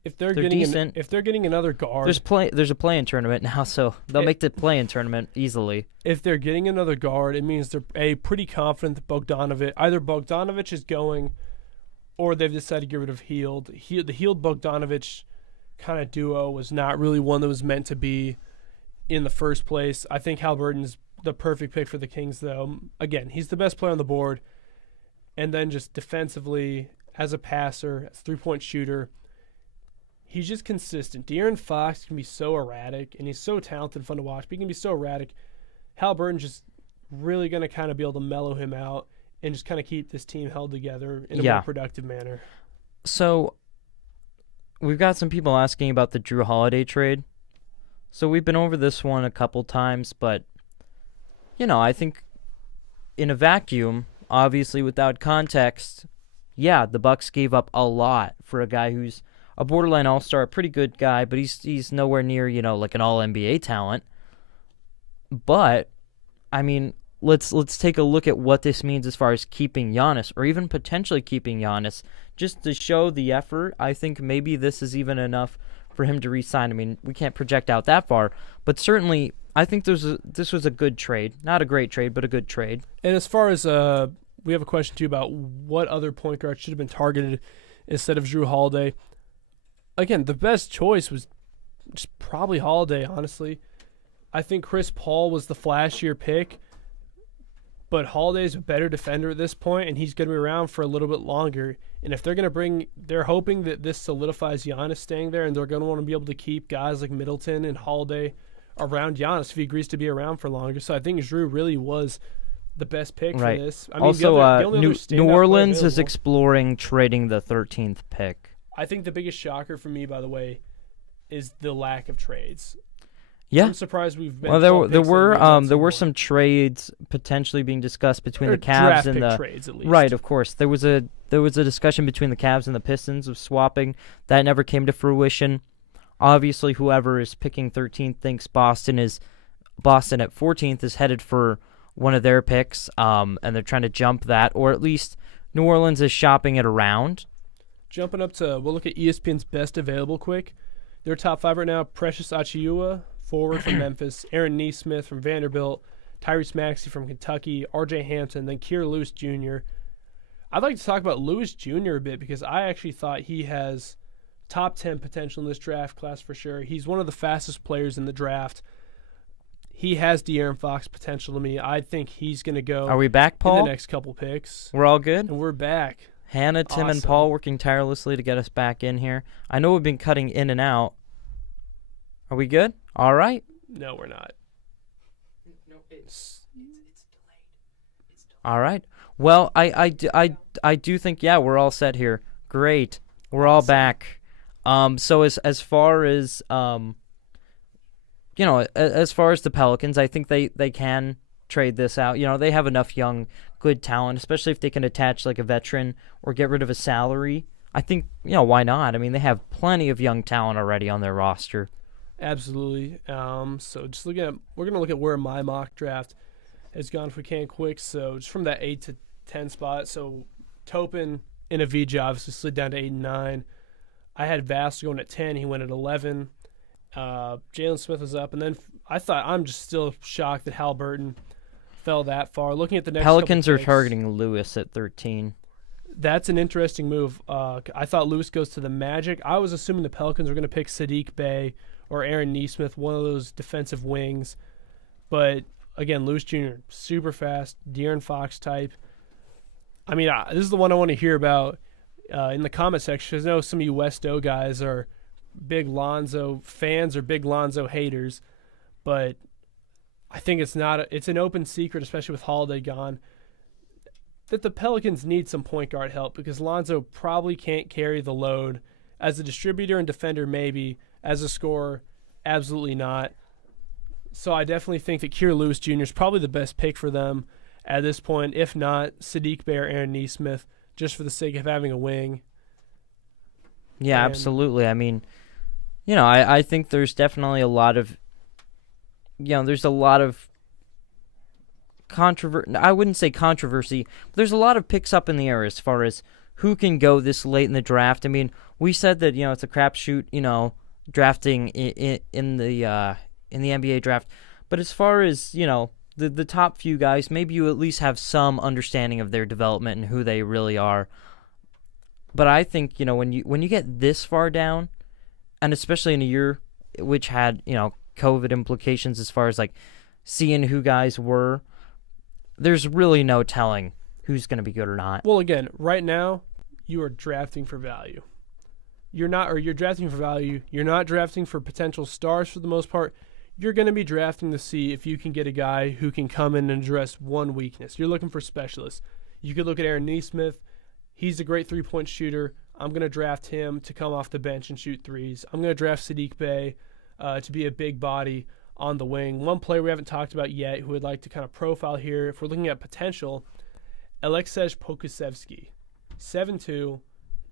if they're getting decent. If they're getting another guard, there's a play-in tournament now, so they'll make the play-in tournament easily. If they're getting another guard, it means they're pretty confident that Bogdanovich is going, or they've decided to get rid of Hield. The Hield Bogdanovich kind of duo was not really one that was meant to be in the first place. I think Halliburton's the perfect pick for the Kings, though. Again, he's the best player on the board, and then just defensively, as a passer, as a three-point shooter, he's just consistent. De'Aaron Fox can be so erratic, and he's so talented and fun to watch, but he can be so erratic. Halliburton's just really going to kind of be able to mellow him out and just kind of keep this team held together in a more productive manner. So we've got some people asking about the Drew Holiday trade. So we've been over this one a couple times, but, I think in a vacuum, obviously without context, the Bucks gave up a lot for a guy who's a borderline all-star, a pretty good guy, but he's nowhere near, like an all-NBA talent. But, I mean, let's take a look at what this means as far as keeping Giannis, or even potentially keeping Giannis, just to show the effort. I think maybe this is even enough for him to re-sign. I mean, we can't project out that far, but certainly I think this was a good trade. Not a great trade, but a good trade. And as far as we have a question, too, about what other point guard should have been targeted instead of Drew Holiday. Again, the best choice was just probably Holiday, honestly. I think Chris Paul was the flashier pick, but Holiday's a better defender at this point, and he's going to be around for a little bit longer. And if they're hoping that this solidifies Giannis staying there, and they're going to want to be able to keep guys like Middleton and Holiday around Giannis if he agrees to be around for longer. So I think Drew really was the best pick for this. I mean, also, New New Orleans is exploring trading the 13th pick. I think the biggest shocker for me, by the way, is the lack of trades. Yeah, I'm surprised we've been. Well, there were some trades potentially being discussed between the Cavs and the trades, at least. Right, of course. There was a discussion between the Cavs and the Pistons of swapping. That never came to fruition. Obviously, whoever is picking 13th thinks Boston at 14th is headed for one of their picks, and they're trying to jump that, or at least New Orleans is shopping it around. Jumping up to, we'll look at ESPN's best available quick. Their top 5 right now: Precious Achiuwa, forward from Memphis; Aaron Nesmith from Vanderbilt; Tyrese Maxey from Kentucky; R.J. Hampton; then Keir Lewis Jr. I'd like to talk about Lewis Jr. a bit because I actually thought he has top 10 potential in this draft class for sure. He's one of the fastest players in the draft. He has De'Aaron Fox potential to me. I think he's going to go. Are we back, Paul? In the next couple picks. We're all good? And we're back. Hannah, Tim, and Paul working tirelessly to get us back in here. I know we've been cutting in and out. Are we good? All right. No, we're not. No, it's delayed. It's All right. Well, I do think, yeah, we're all set here. Great. We're all back. So as far as as far as the Pelicans, I think they can trade this out. They have enough young, good talent, especially if they can attach like a veteran or get rid of a salary. I think, why not? I mean, they have plenty of young talent already on their roster. Absolutely. So just we're going to look at where my mock draft has gone if we can quick. So just from that 8 to 10 spot. So Topin and Avija obviously slid down to 8 and 9. I had Vass going at 10. He went at 11. Jalen Smith was up. And then I'm just still shocked that Halliburton fell that far. Looking at the next Pelicans are picks, targeting Lewis at 13. That's an interesting move. I thought Lewis goes to the Magic. I was assuming the Pelicans were going to pick Sadiq Bey or Aaron Nesmith, one of those defensive wings. But, again, Lewis Jr., super fast, De'Aaron Fox type. I mean, this is the one I want to hear about in the comment section. I know some of you West O guys are big Lonzo fans or big Lonzo haters. But I think it's an open secret, especially with Holiday gone, that the Pelicans need some point guard help because Lonzo probably can't carry the load. As a distributor and defender, maybe. As a scorer, absolutely not. So I definitely think that Kira Lewis Jr. is probably the best pick for them at this point. If not, Sadiq Bey or Aaron Nesmith, just for the sake of having a wing. Yeah, absolutely. I mean, I think there's definitely a lot of, there's a lot of controversy. I wouldn't say controversy, but there's a lot of picks up in the air as far as who can go this late in the draft. I mean, we said that, it's a crapshoot, drafting in the NBA draft. But as far as, the top few guys, maybe you at least have some understanding of their development and who they really are. But I think, when you get this far down, and especially in a year which had, COVID implications as far as like seeing who guys were, there's really no telling who's going to be good or not. Well, again, right now, you are drafting for value. You're drafting for value. You're not drafting for potential stars for the most part. You're going to be drafting to see if you can get a guy who can come in and address one weakness. You're looking for specialists. You could look at Aaron Nesmith. He's a great three-point shooter. I'm going to draft him to come off the bench and shoot threes. I'm going to draft Sadiq Bey to be a big body on the wing. One player we haven't talked about yet who would like to kind of profile here, if we're looking at potential, Aleksej Pokusevski, 7'2",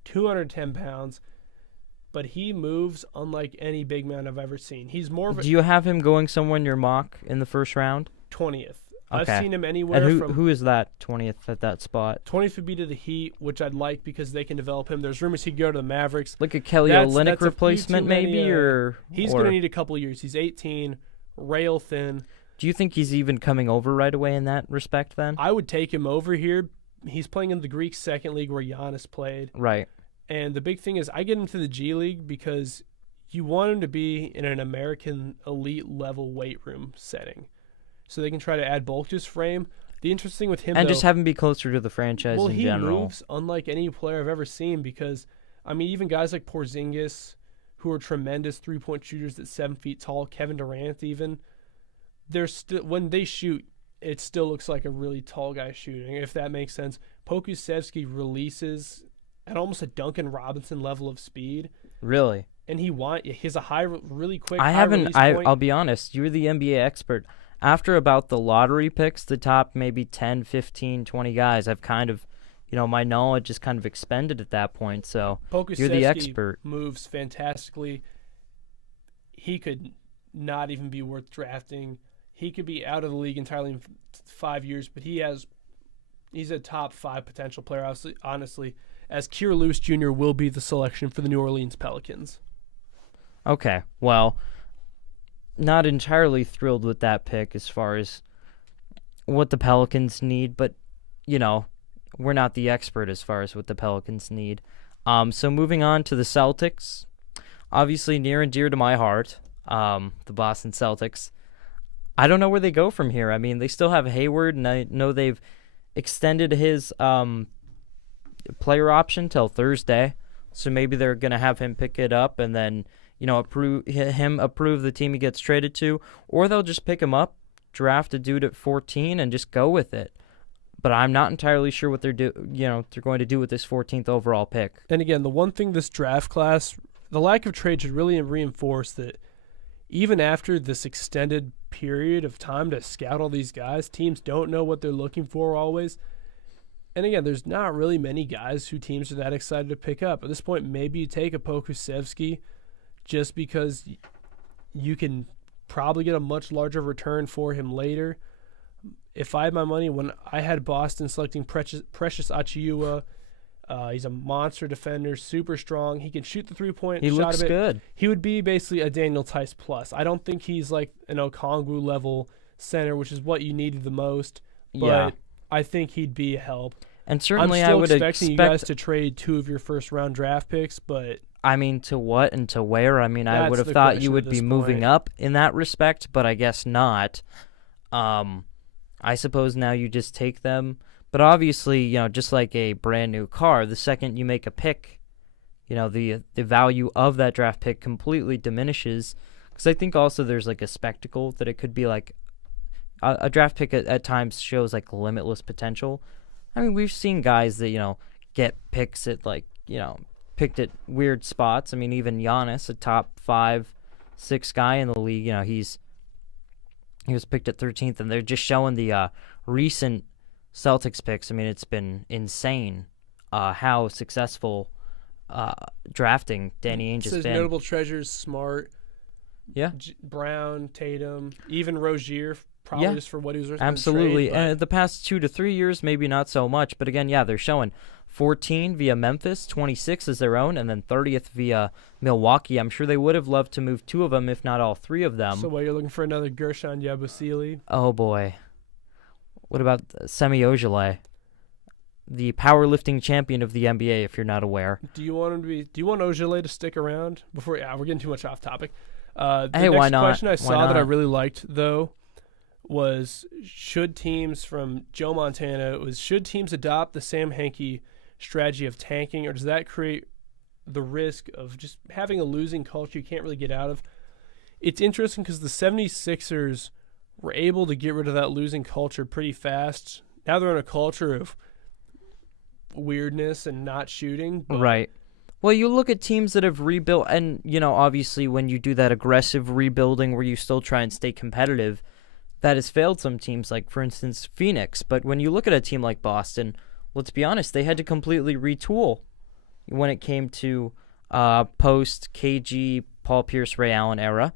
210 pounds, but he moves unlike any big man I've ever seen. He's more of a... Do you have him going somewhere in your mock in the first round? 20th. Okay. I've seen him anywhere and from... who is that 20th at that spot? 20th would be to the Heat, which I'd like because they can develop him. There's rumors he'd go to the Mavericks. Like a Kelly Olynyk replacement maybe? He's going to need a couple of years. He's 18, rail thin. Do you think he's even coming over right away in that respect then? I would take him over here. He's playing in the Greek second league where Giannis played. Right. And the big thing is I get him to the G League because you want him to be in an American elite level weight room setting so they can try to add bulk to his frame. The interesting with him, and though, just have him be closer to the franchise in general. He moves unlike any player I've ever seen because, I mean, even guys like Porzingis, who are tremendous three-point shooters at 7 feet tall, Kevin Durant even, they're still when they shoot, it still looks like a really tall guy shooting, if that makes sense. Pokusevski releases at almost a Duncan Robinson level of speed. Really? And he has a really quick. I'll be honest. You're the NBA expert. After about the lottery picks, the top maybe 10, 15, 20 guys, I've kind of, my knowledge is kind of expended at that point. So you're the expert. Moves fantastically. He could not even be worth drafting. He could be out of the league entirely in 5 years, but he's a top 5 potential player, honestly, as Kira Lewis Jr. will be the selection for the New Orleans Pelicans. Okay, well, not entirely thrilled with that pick as far as what the Pelicans need, but, we're not the expert as far as what the Pelicans need. So moving on to the Celtics, obviously near and dear to my heart, the Boston Celtics. I don't know where they go from here. I mean, they still have Hayward, and I know they've extended his player option till Thursday, so maybe they're going to have him pick it up and then, approve the team he gets traded to, or they'll just pick him up, draft a dude at 14, and just go with it. but I'm not entirely sure what they're going to do with this 14th overall pick. And again, the one thing this draft class, the lack of trade should really reinforce that even after this extended period of time to scout all these guys, teams don't know what they're looking for always. And again, there's not really many guys who teams are that excited to pick up. At this point, maybe you take a Pokusevski just because you can probably get a much larger return for him later. If I had my money, when I had Boston selecting Precious Achiuwa, he's a monster defender, super strong. He can shoot the three-point shot. He looks good. He would be basically a Daniel Tice plus. I don't think he's like an Okongwu level center, which is what you needed the most. But Yeah. I think he'd be a help. And certainly I'm still I would expecting you guys expect, to trade 2 of your first-round draft picks, but I mean, to what and to where? I mean, I That's would have the thought question you at would be this moving point. up in that respect, but I guess not. I suppose now you just take them. But obviously, just like a brand new car, the second you make a pick, the value of that draft pick completely diminishes. Because I think also there's like a spectacle that it could be like a draft pick at times shows like limitless potential. I mean, we've seen guys that, get picks at picked at weird spots. I mean, even Giannis, a top 5, 6 guy in the league, he was picked at 13th, and they're just showing the recent Celtics picks. I mean, it's been insane how successful drafting Danny Ainge has says been. notable treasures, Smart, Yeah. Brown, Tatum, even Rozier, probably Yeah. just for what he was worth in the Absolutely. trade, And the past 2 to 3 years, maybe not so much. But again, they're showing 14 via Memphis, 26 as their own, and then 30th via Milwaukee. I'm sure they would have loved to move 2 of them, if not all 3 of them. So you're looking for another Gershon Yabusele? Oh, boy. What about Semi Ojeleye, the powerlifting champion of the NBA, if you're not aware? Do you want Ojeleye to stick around? We're getting too much off topic. The Hey, next why not? question I Why saw that I not? really liked, though, was should teams adopt the Sam Hinkie strategy of tanking, or does that create the risk of just having a losing culture you can't really get out of? It's interesting because the 76ers were able to get rid of that losing culture pretty fast. Now they're in a culture of weirdness and not shooting. But Right. Well, you look at teams that have rebuilt, and, obviously when you do that aggressive rebuilding where you still try and stay competitive, that has failed some teams, like, for instance, Phoenix. But when you look at a team like Boston, let's be honest, they had to completely retool when it came to post-KG, Paul Pierce, Ray Allen era.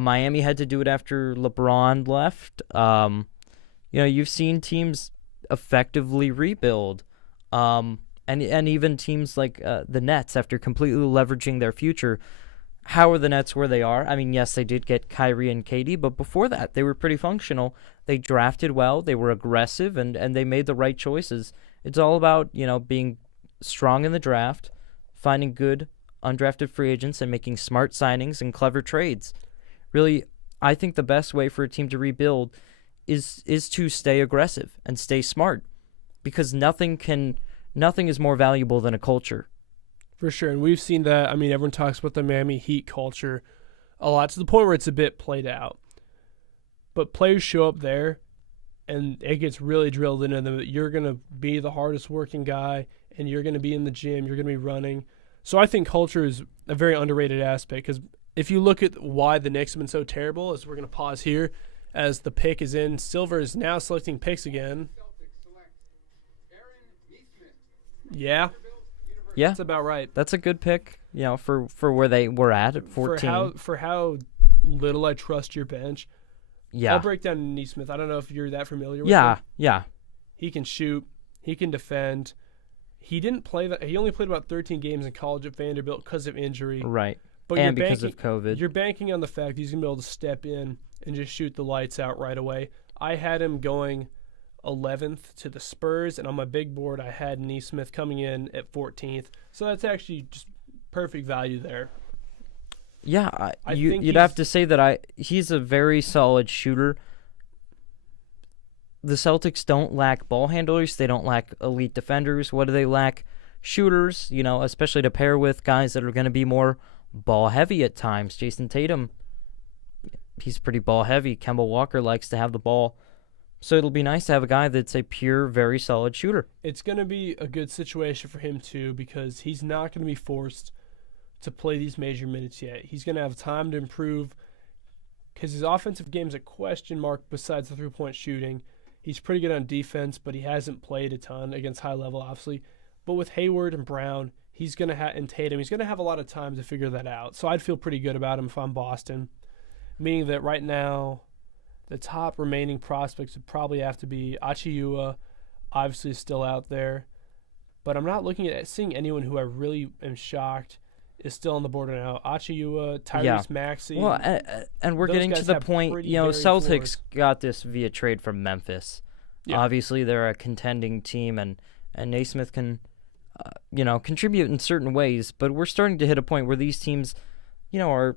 Miami had to do it after LeBron left. You've seen teams effectively rebuild. And even teams like the Nets, after completely leveraging their future. How are the Nets where they are? I mean, yes, they did get Kyrie and KD, but before that, they were pretty functional. They drafted well, they were aggressive, and they made the right choices. It's all about, being strong in the draft, finding good undrafted free agents, and making smart signings and clever trades. Really, I think the best way for a team to rebuild is to stay aggressive and stay smart, because nothing is more valuable than a culture. For sure, and we've seen that. I mean, everyone talks about the Miami Heat culture a lot, to the point where it's a bit played out. But players show up there, and it gets really drilled into them that you're going to be the hardest working guy, and you're going to be in the gym, you're going to be running. So I think culture is a very underrated aspect, because if you look at why the Knicks have been so terrible, as we're going to pause here, as the pick is in, Silver is now selecting picks again. Celtics select Aaron Neesmith. Yeah, Yeah, that's about right. that's a good pick, for where they were at 14. For how little I trust your bench. Yeah. I'll break down Neesmith. I don't know if you're that familiar with Yeah, him. yeah. He can shoot. He can defend. He didn't play that. He only played about 13 games in college at Vanderbilt because of injury. Right. But And you're because of banking- COVID. You're banking on the fact he's going to be able to step in and just shoot the lights out right away. I had him going 11th to the Spurs, and on my big board, I had Neesmith coming in at 14th. So that's actually just perfect value there. Yeah, I you'd think have he's- to say that he's a very solid shooter. The Celtics don't lack ball handlers. They don't lack elite defenders. What do they lack? Shooters, especially to pair with guys that are going to be more ball heavy at times. Jason Tatum, he's pretty ball heavy. Kemba Walker likes to have the ball. So it'll be nice to have a guy that's a pure, very solid shooter. It's going to be a good situation for him, too, because he's not going to be forced to play these major minutes yet. He's going to have time to improve because his offensive game is a question mark besides the three-point shooting. He's pretty good on defense, but he hasn't played a ton against high level, obviously. But with Hayward and Brown, he's going to and Tatum, he's going to have a lot of time to figure that out. So I'd feel pretty good about him if I'm Boston, meaning that right now the top remaining prospects would probably have to be Achiuwa, obviously is still out there. But I'm not looking at seeing anyone who I really am shocked is still on the board now. Achiuwa, Tyrese Maxey. Well, and we're getting to the point, Celtics got this via trade from Memphis. Yeah. Obviously, they're a contending team, and Naismith can, contribute in certain ways. But we're starting to hit a point where these teams, are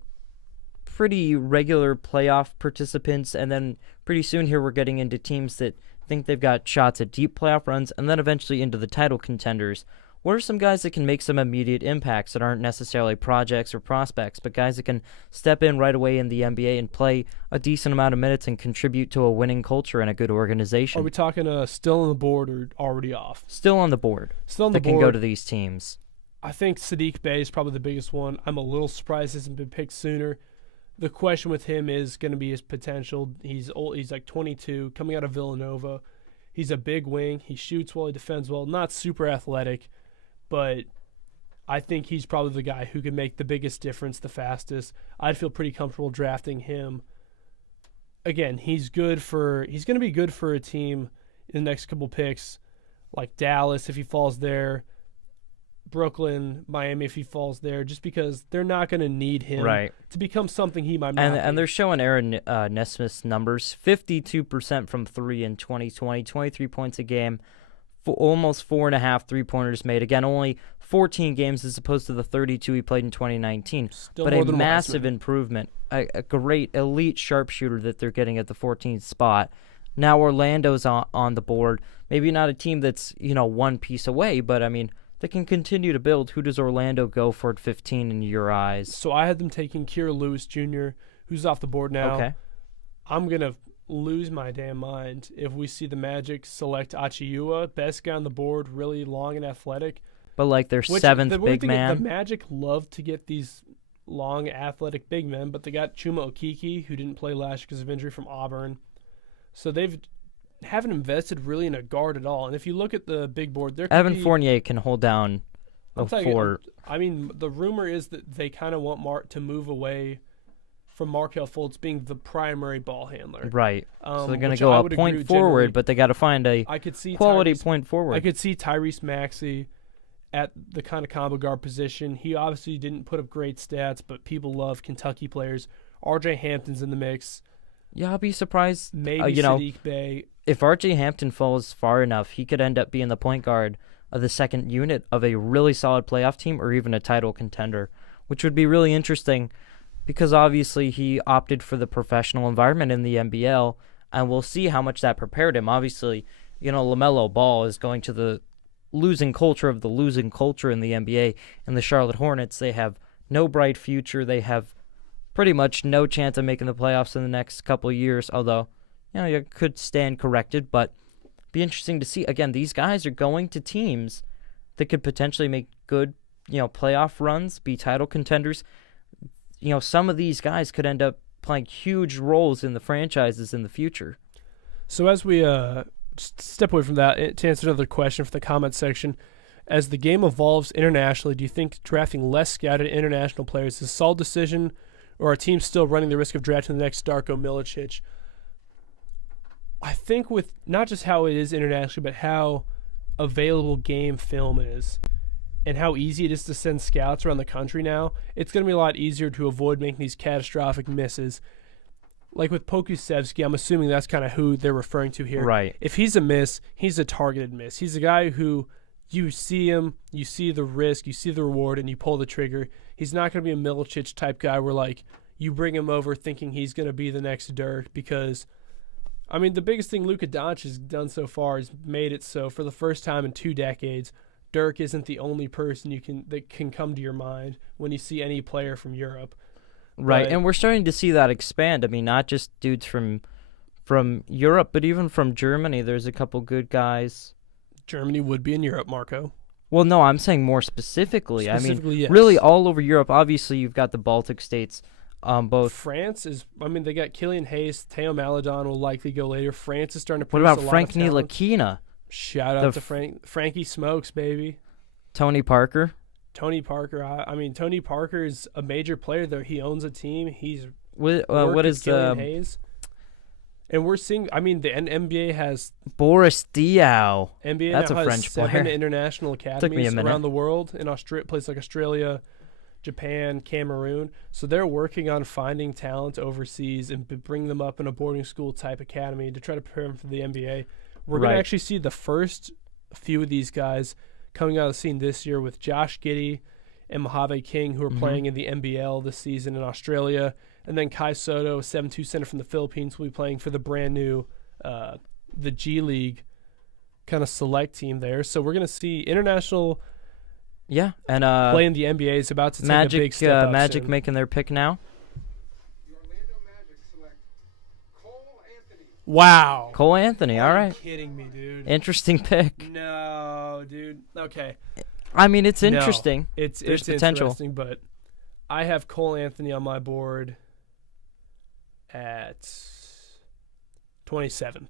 pretty regular playoff participants, and then pretty soon here we're getting into teams that think they've got shots at deep playoff runs, and then eventually into the title contenders. What are some guys that can make some immediate impacts that aren't necessarily projects or prospects, but guys that can step in right away in the NBA and play a decent amount of minutes and contribute to a winning culture and a good organization? Are we talking still on the board or already off? Still on the board. Still on the board. That can go to these teams. I think Sadiq Bey is probably the biggest one. I'm a little surprised he hasn't been picked sooner. The question with him is going to be his potential. He's old. He's like 22, coming out of Villanova. He's a big wing. He shoots well. He defends well. Not super athletic, but I think he's probably the guy who can make the biggest difference the fastest. I'd feel pretty comfortable drafting him. Again, he's going to be good for a team in the next couple picks, like Dallas if he falls there, Brooklyn, Miami if he falls there, just because they're not going to need him to become something he might not be. And they're showing Aaron Nesmith's numbers, 52% from three in 2020, 23 points a game, almost 4.5 three-pointers made. Again, only 14 games as opposed to the 32 he played in 2019. Still but a massive improvement, a great elite sharpshooter that they're getting at the 14th spot. Now Orlando's on the board. Maybe not a team that's, one piece away, but, they can continue to build. Who does Orlando go for at 15 in your eyes? So I had them taking Kira Lewis Jr., who's off the board now. Okay. I'm going to lose my damn mind if we see the Magic select Achiuwa, best guy on the board, really long and athletic. But like their seventh big man. The Magic love to get these long, athletic big men, but they got Chuma Okeke, who didn't play last year because of injury from Auburn. So haven't invested really in a guard at all. And if you look at the big board, Evan Fournier can hold down a four. The rumor is that they kind of want Mark to move away from Markelle Fultz being the primary ball handler. Right. So they're going to go a point forward, but they got to find a quality point forward. I could see Tyrese Maxey at the kind of combo guard position. He obviously didn't put up great stats, but people love Kentucky players. R.J. Hampton's in the mix. Yeah, I'll be surprised. Maybe Sadiq Bey. If R.J. Hampton falls far enough, he could end up being the point guard of the second unit of a really solid playoff team or even a title contender, which would be really interesting because obviously he opted for the professional environment in the NBL, and we'll see how much that prepared him. Obviously, LaMelo Ball is going to the losing culture of the losing culture in the NBA, and the Charlotte Hornets, they have no bright future. They have pretty much no chance of making the playoffs in the next couple of years, although you could stand corrected, but be interesting to see. Again, these guys are going to teams that could potentially make good, playoff runs, be title contenders. Some of these guys could end up playing huge roles in the franchises in the future. So as we step away from that, to answer another question for the comment section, as the game evolves internationally, do you think drafting less scouted international players is a solid decision, or are teams still running the risk of drafting the next Darko Milicic? I think with not just how it is internationally, but how available game film is and how easy it is to send scouts around the country now, it's going to be a lot easier to avoid making these catastrophic misses. Like with Pokusevski, I'm assuming that's kind of who they're referring to here. Right. If he's a miss, he's a targeted miss. He's a guy who you see him, you see the risk, you see the reward, and you pull the trigger. He's not going to be a Milicic type guy where, you bring him over thinking he's going to be the next Dirk because the biggest thing Luka Doncic has done so far is made it so for the first time in 2 decades, Dirk isn't the only person that can come to your mind when you see any player from Europe. Right, and we're starting to see that expand. Not just dudes from from Europe, but even from Germany, there's a couple good guys. Germany would be in Europe, Marco. Well, no, I'm saying more specifically. Yes. Really all over Europe. Obviously, you've got the Baltic states. Both. France is. I mean, they got Killian Hayes, Theo Maledon will likely go later. France is starting to. What produce about a lot Frank of talent. Ntilikina? Shout out to Frankie Smokes, baby. Tony Parker. Tony Parker. I mean, Tony Parker is a major player there. He owns a team. He's What is Killian Hayes. And we're seeing. I mean, the NBA has Boris Diaw? NBA That's now a has French 7 player. international Took me a academies minute. around the world in places like Australia, Japan, Cameroon. So they're working on finding talent overseas and bring them up in a boarding school type academy to try to prepare them for the NBA. We're going Right. to actually see the first few of these guys coming out of the scene this year with Josh Giddey and Mojave King, who are playing in the NBL this season in Australia. And then Kai Soto, a 7'2" center from the Philippines, will be playing for the brand new the G League kind of select team there. So we're going to see international Yeah, and play in the NBA is about to take a big step up Magic soon. making their pick now. The Orlando Magic select Cole Anthony. Wow. Cole Anthony. All Are right, you kidding me, dude? interesting pick. No, dude. Okay. I mean, it's No. interesting. It's There's potential. interesting, but I have Cole Anthony on my board at 27th.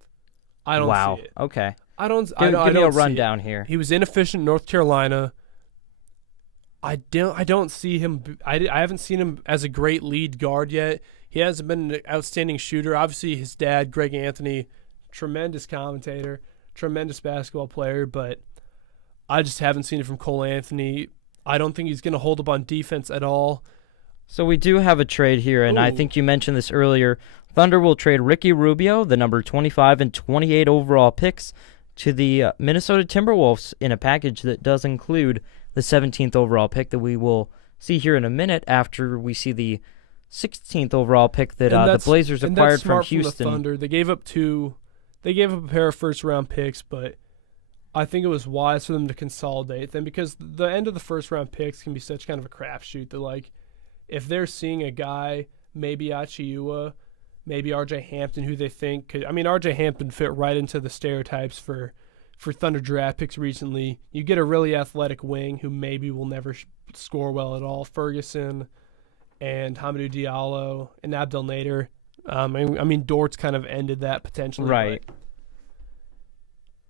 I don't Wow. see it. Okay. I don't. Give I me a don't see it. rundown here. He was inefficient in North Carolina. I don't see him. I haven't seen him as a great lead guard yet. He hasn't been an outstanding shooter. Obviously, his dad, Greg Anthony, tremendous commentator, tremendous basketball player, but I just haven't seen it from Cole Anthony. I don't think he's going to hold up on defense at all. So we do have a trade here, and I Ooh. think you mentioned this earlier. Thunder will trade Ricky Rubio, the number 25 and 28 overall picks, to the Minnesota Timberwolves in a package that does include the 17th overall pick that we will see here in a minute after we see the 16th overall pick that And the that's- Blazers and acquired that's from smart Houston. the Thunder. They gave up a pair of first-round picks, but I think it was wise for them to consolidate them because the end of the first-round picks can be such kind of a crapshoot that, like, if they're seeing a guy, maybe Achiuwa, maybe R.J. Hampton, who they think could – I mean, R.J. Hampton fit right into the stereotypes for Thunder draft picks recently. You get a really athletic wing who maybe will never score well at all. Ferguson and Hamidou Diallo and Abdel Nader. I mean, Dort's kind of ended that potentially. Right.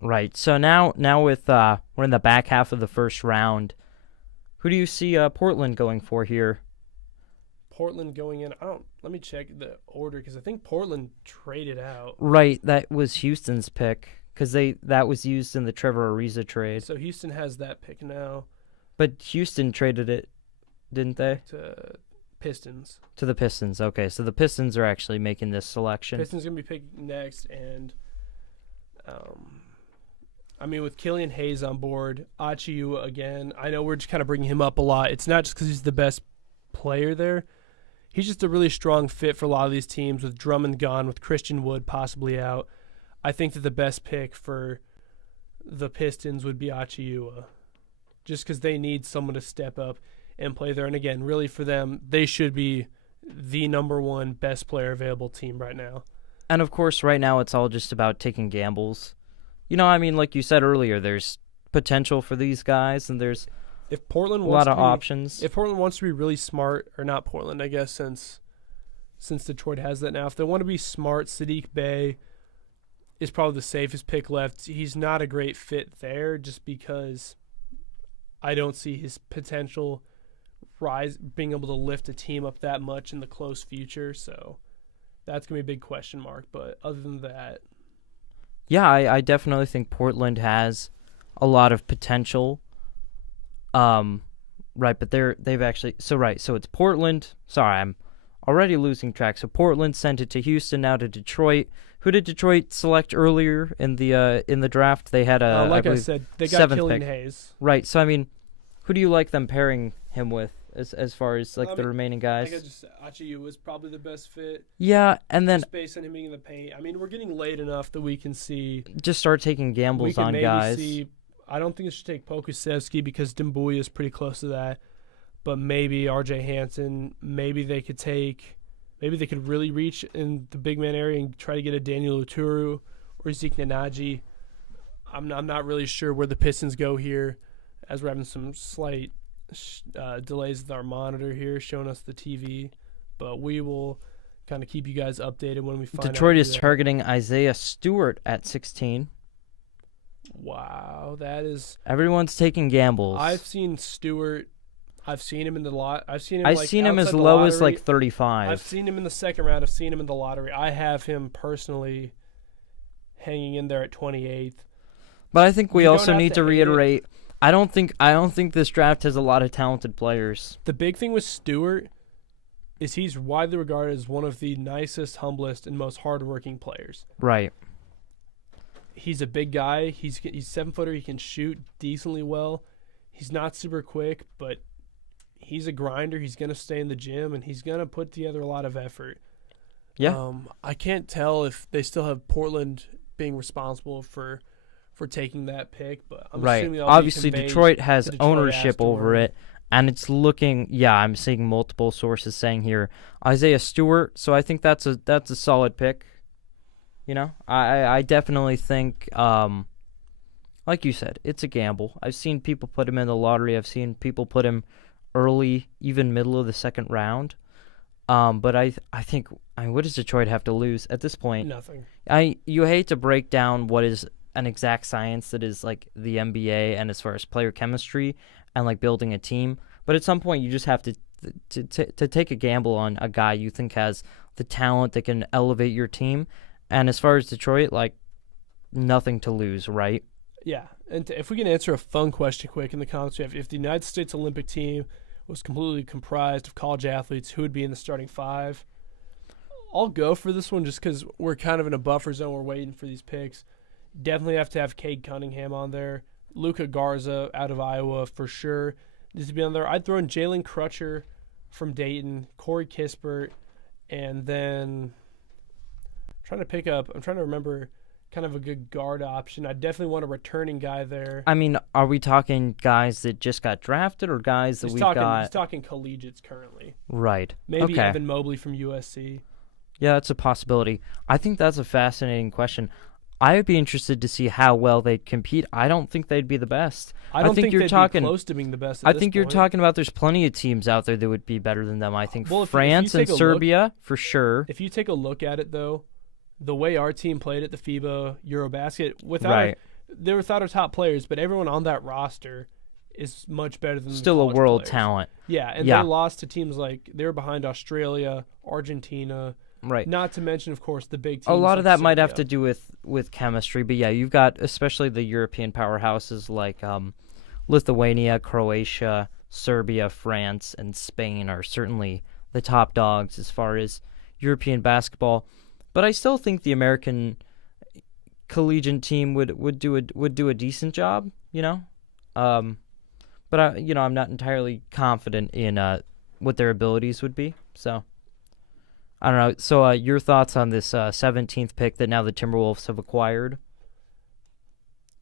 Right. So now with we're in the back half of the first round. Who do you see Portland going for here? Portland going in. Let me check the order because I think Portland traded out. Right, that was Houston's pick because that was used in the Trevor Ariza trade. So Houston has that pick now But Houston traded it, didn't they? to Pistons. To the Pistons. Okay, so the Pistons are actually making this selection. Pistons gonna be picking next, and I mean with Killian Hayes on board, Achiuwa again. I know we're just kind of bringing him up a lot. It's not just because he's the best player there. He's just a really strong fit for a lot of these teams with Drummond gone, with Christian Wood possibly out. I think that the best pick for the Pistons would be Achiuwa, just because they need someone to step up and play there. And again, really for them, they should be the number one best player available team right now. And of course, right now it's all just about taking gambles. You know, I mean, like you said earlier, there's potential for these guys, and there's If Portland a wants lot to of be, options. If Portland wants to be really smart, or not Portland, I guess, since Detroit has that now. If they want to be smart, Sadiq Bey is probably the safest pick left. He's not a great fit there just because I don't see his potential being able to lift a team up that much in the close future. So that's going to be a big question mark. But other than that, Yeah, I definitely think Portland has a lot of potential. Right, but they've actually so it's Portland. Sorry, I'm already losing track. So Portland sent it to Houston, now to Detroit. Who did Detroit select earlier in the draft? They had a like I believe, said, they got 7th Killian pick. Hayes. Right. So I mean, who do you like them pairing him with as far as like the remaining guys? Like I just said, Achiuwa was probably the best fit. Yeah, and then Just based on him being in the paint. I mean, we're getting late enough that we can see. just start taking We gambles can on maybe guys. see. I don't think it should take Pokusevsky because Dembuya is pretty close to that. But maybe R.J. Hampton. Maybe they could take Maybe they could really reach in the big man area and try to get a Daniel Oturu or Zeke Nnaji. I'm not really sure where the Pistons go here, as we're having some slight delays with our monitor here showing us the TV. But we will kind of keep you guys updated when we find out. Detroit is targeting Isaiah Stewart at 16. Wow, that is. Everyone's taking gambles. I've seen Stewart. I've seen him in the lot. I've seen him. I've seen him as outside the low as lottery. like 35. I've seen him in the second round. I've seen him in the lottery. I have him personally hanging in there at 28th. But I think we You don't also have need to to hate it. reiterate. I don't think this draft has a lot of talented players. The big thing with Stewart is he's widely regarded as one of the nicest, humblest, and most hardworking players. Right. He's a big guy. He's 7-footer. He can shoot decently well. He's not super quick, but he's a grinder. He's going to stay in the gym, and he's going to put together a lot of effort. Yeah. I can't tell if they still have Portland being responsible for taking that pick, but I'm Right. assuming that'll be Obviously, conveyed Detroit has to Detroit ownership over afterward. it, and it's looking. Yeah, I'm seeing multiple sources saying here Isaiah Stewart. So I think that's a solid pick. You know, I definitely think, like you said, it's a gamble. I've seen people put him in the lottery. I've seen people put him early, even middle of the second round. But I think, what does Detroit have to lose at this point? Nothing. You hate to break down what is an exact science that is like the NBA and as far as player chemistry and like building a team, but at some point you just have to take a gamble on a guy you think has the talent that can elevate your team. And as far as Detroit, like, nothing to lose, right? Yeah, and if we can answer a fun question quick in the comments, we have, if the United States Olympic team was completely comprised of college athletes, who would be in the starting five? I'll go for this one just because we're kind of in a buffer zone. We're waiting for these picks. Definitely have to have Cade Cunningham on there. Luka Garza out of Iowa for sure needs to be on there. I'd throw in Jalen Crutcher from Dayton, Corey Kispert, and then I'm trying to remember kind of a good guard option. I definitely want a returning guy there. I mean, are we talking guys that just got drafted or guys that He's we talking, got? He's talking collegiates currently. Right. Maybe okay. Evan Mobley from USC. Yeah, that's a possibility. I think that's a fascinating question. I would be interested to see how well they'd compete. I don't think they'd be the best. I don't think you're they'd talking be close to being the best. I think you're talking about there's plenty of teams out there that would be better than them. I think Well, if you France take and a look- Serbia for sure. If you take a look at it, though, the way our team played at the FIBA Eurobasket, Right. they were without our top players, but everyone on that roster is much better than Still the a college world players. talent. Yeah, and Yeah. they lost to teams like they were behind Australia, Argentina. Right. Not to mention, of course, the big teams. A lot of like that might have to Serbia. do with chemistry, but yeah, you've got especially the European powerhouses like Lithuania, Croatia, Serbia, France, and Spain are certainly the top dogs as far as European basketball. But I still think the American collegiate team would do a decent job, you know. But I'm not entirely confident in what their abilities would be. So I don't know. So your thoughts on this 17th pick that now the Timberwolves have acquired?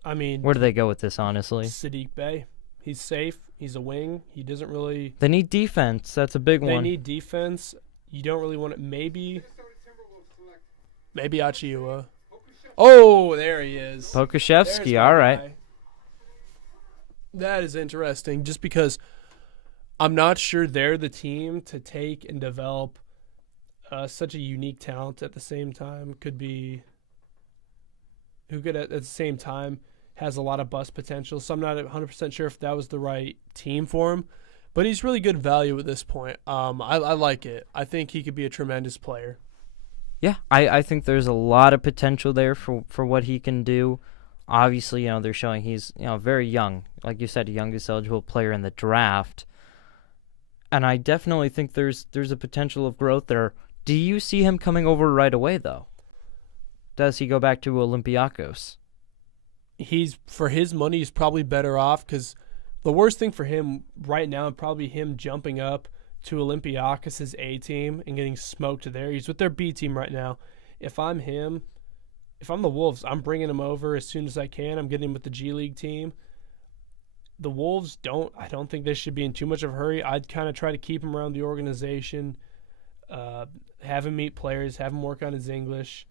I mean, Where do they go with this, honestly? Sadiq Bey. He's safe. He's a wing. He doesn't really. They need defense. That's a big They one. need defense. You don't really want it. Maybe Achiuwa. Oh, there he is. There's Pokuševski, my all right. guy. That is interesting, just because I'm not sure they're the team to take and develop such a unique talent at the same time. Who could at the same time has a lot of bust potential. So I'm not 100% sure if that was the right team for him. But he's really good value at this point. I like it. I think he could be a tremendous player. Yeah, I think there's a lot of potential there for what he can do. Obviously, they're showing he's, very young. Like you said, youngest eligible player in the draft. And I definitely think there's a potential of growth there. Do you see him coming over right away, though? Does he go back to Olympiacos? For his money, he's probably better off, because the worst thing for him right now would probably be him jumping up to Olympiacos' A team and getting smoked there. He's with their B team right now. If I'm him, if I'm the Wolves, I'm bringing him over as soon as I can. I'm getting him with the G League team. The Wolves I don't think they should be in too much of a hurry. I'd kind of try to keep him around the organization. have him meet players, have him work on his English.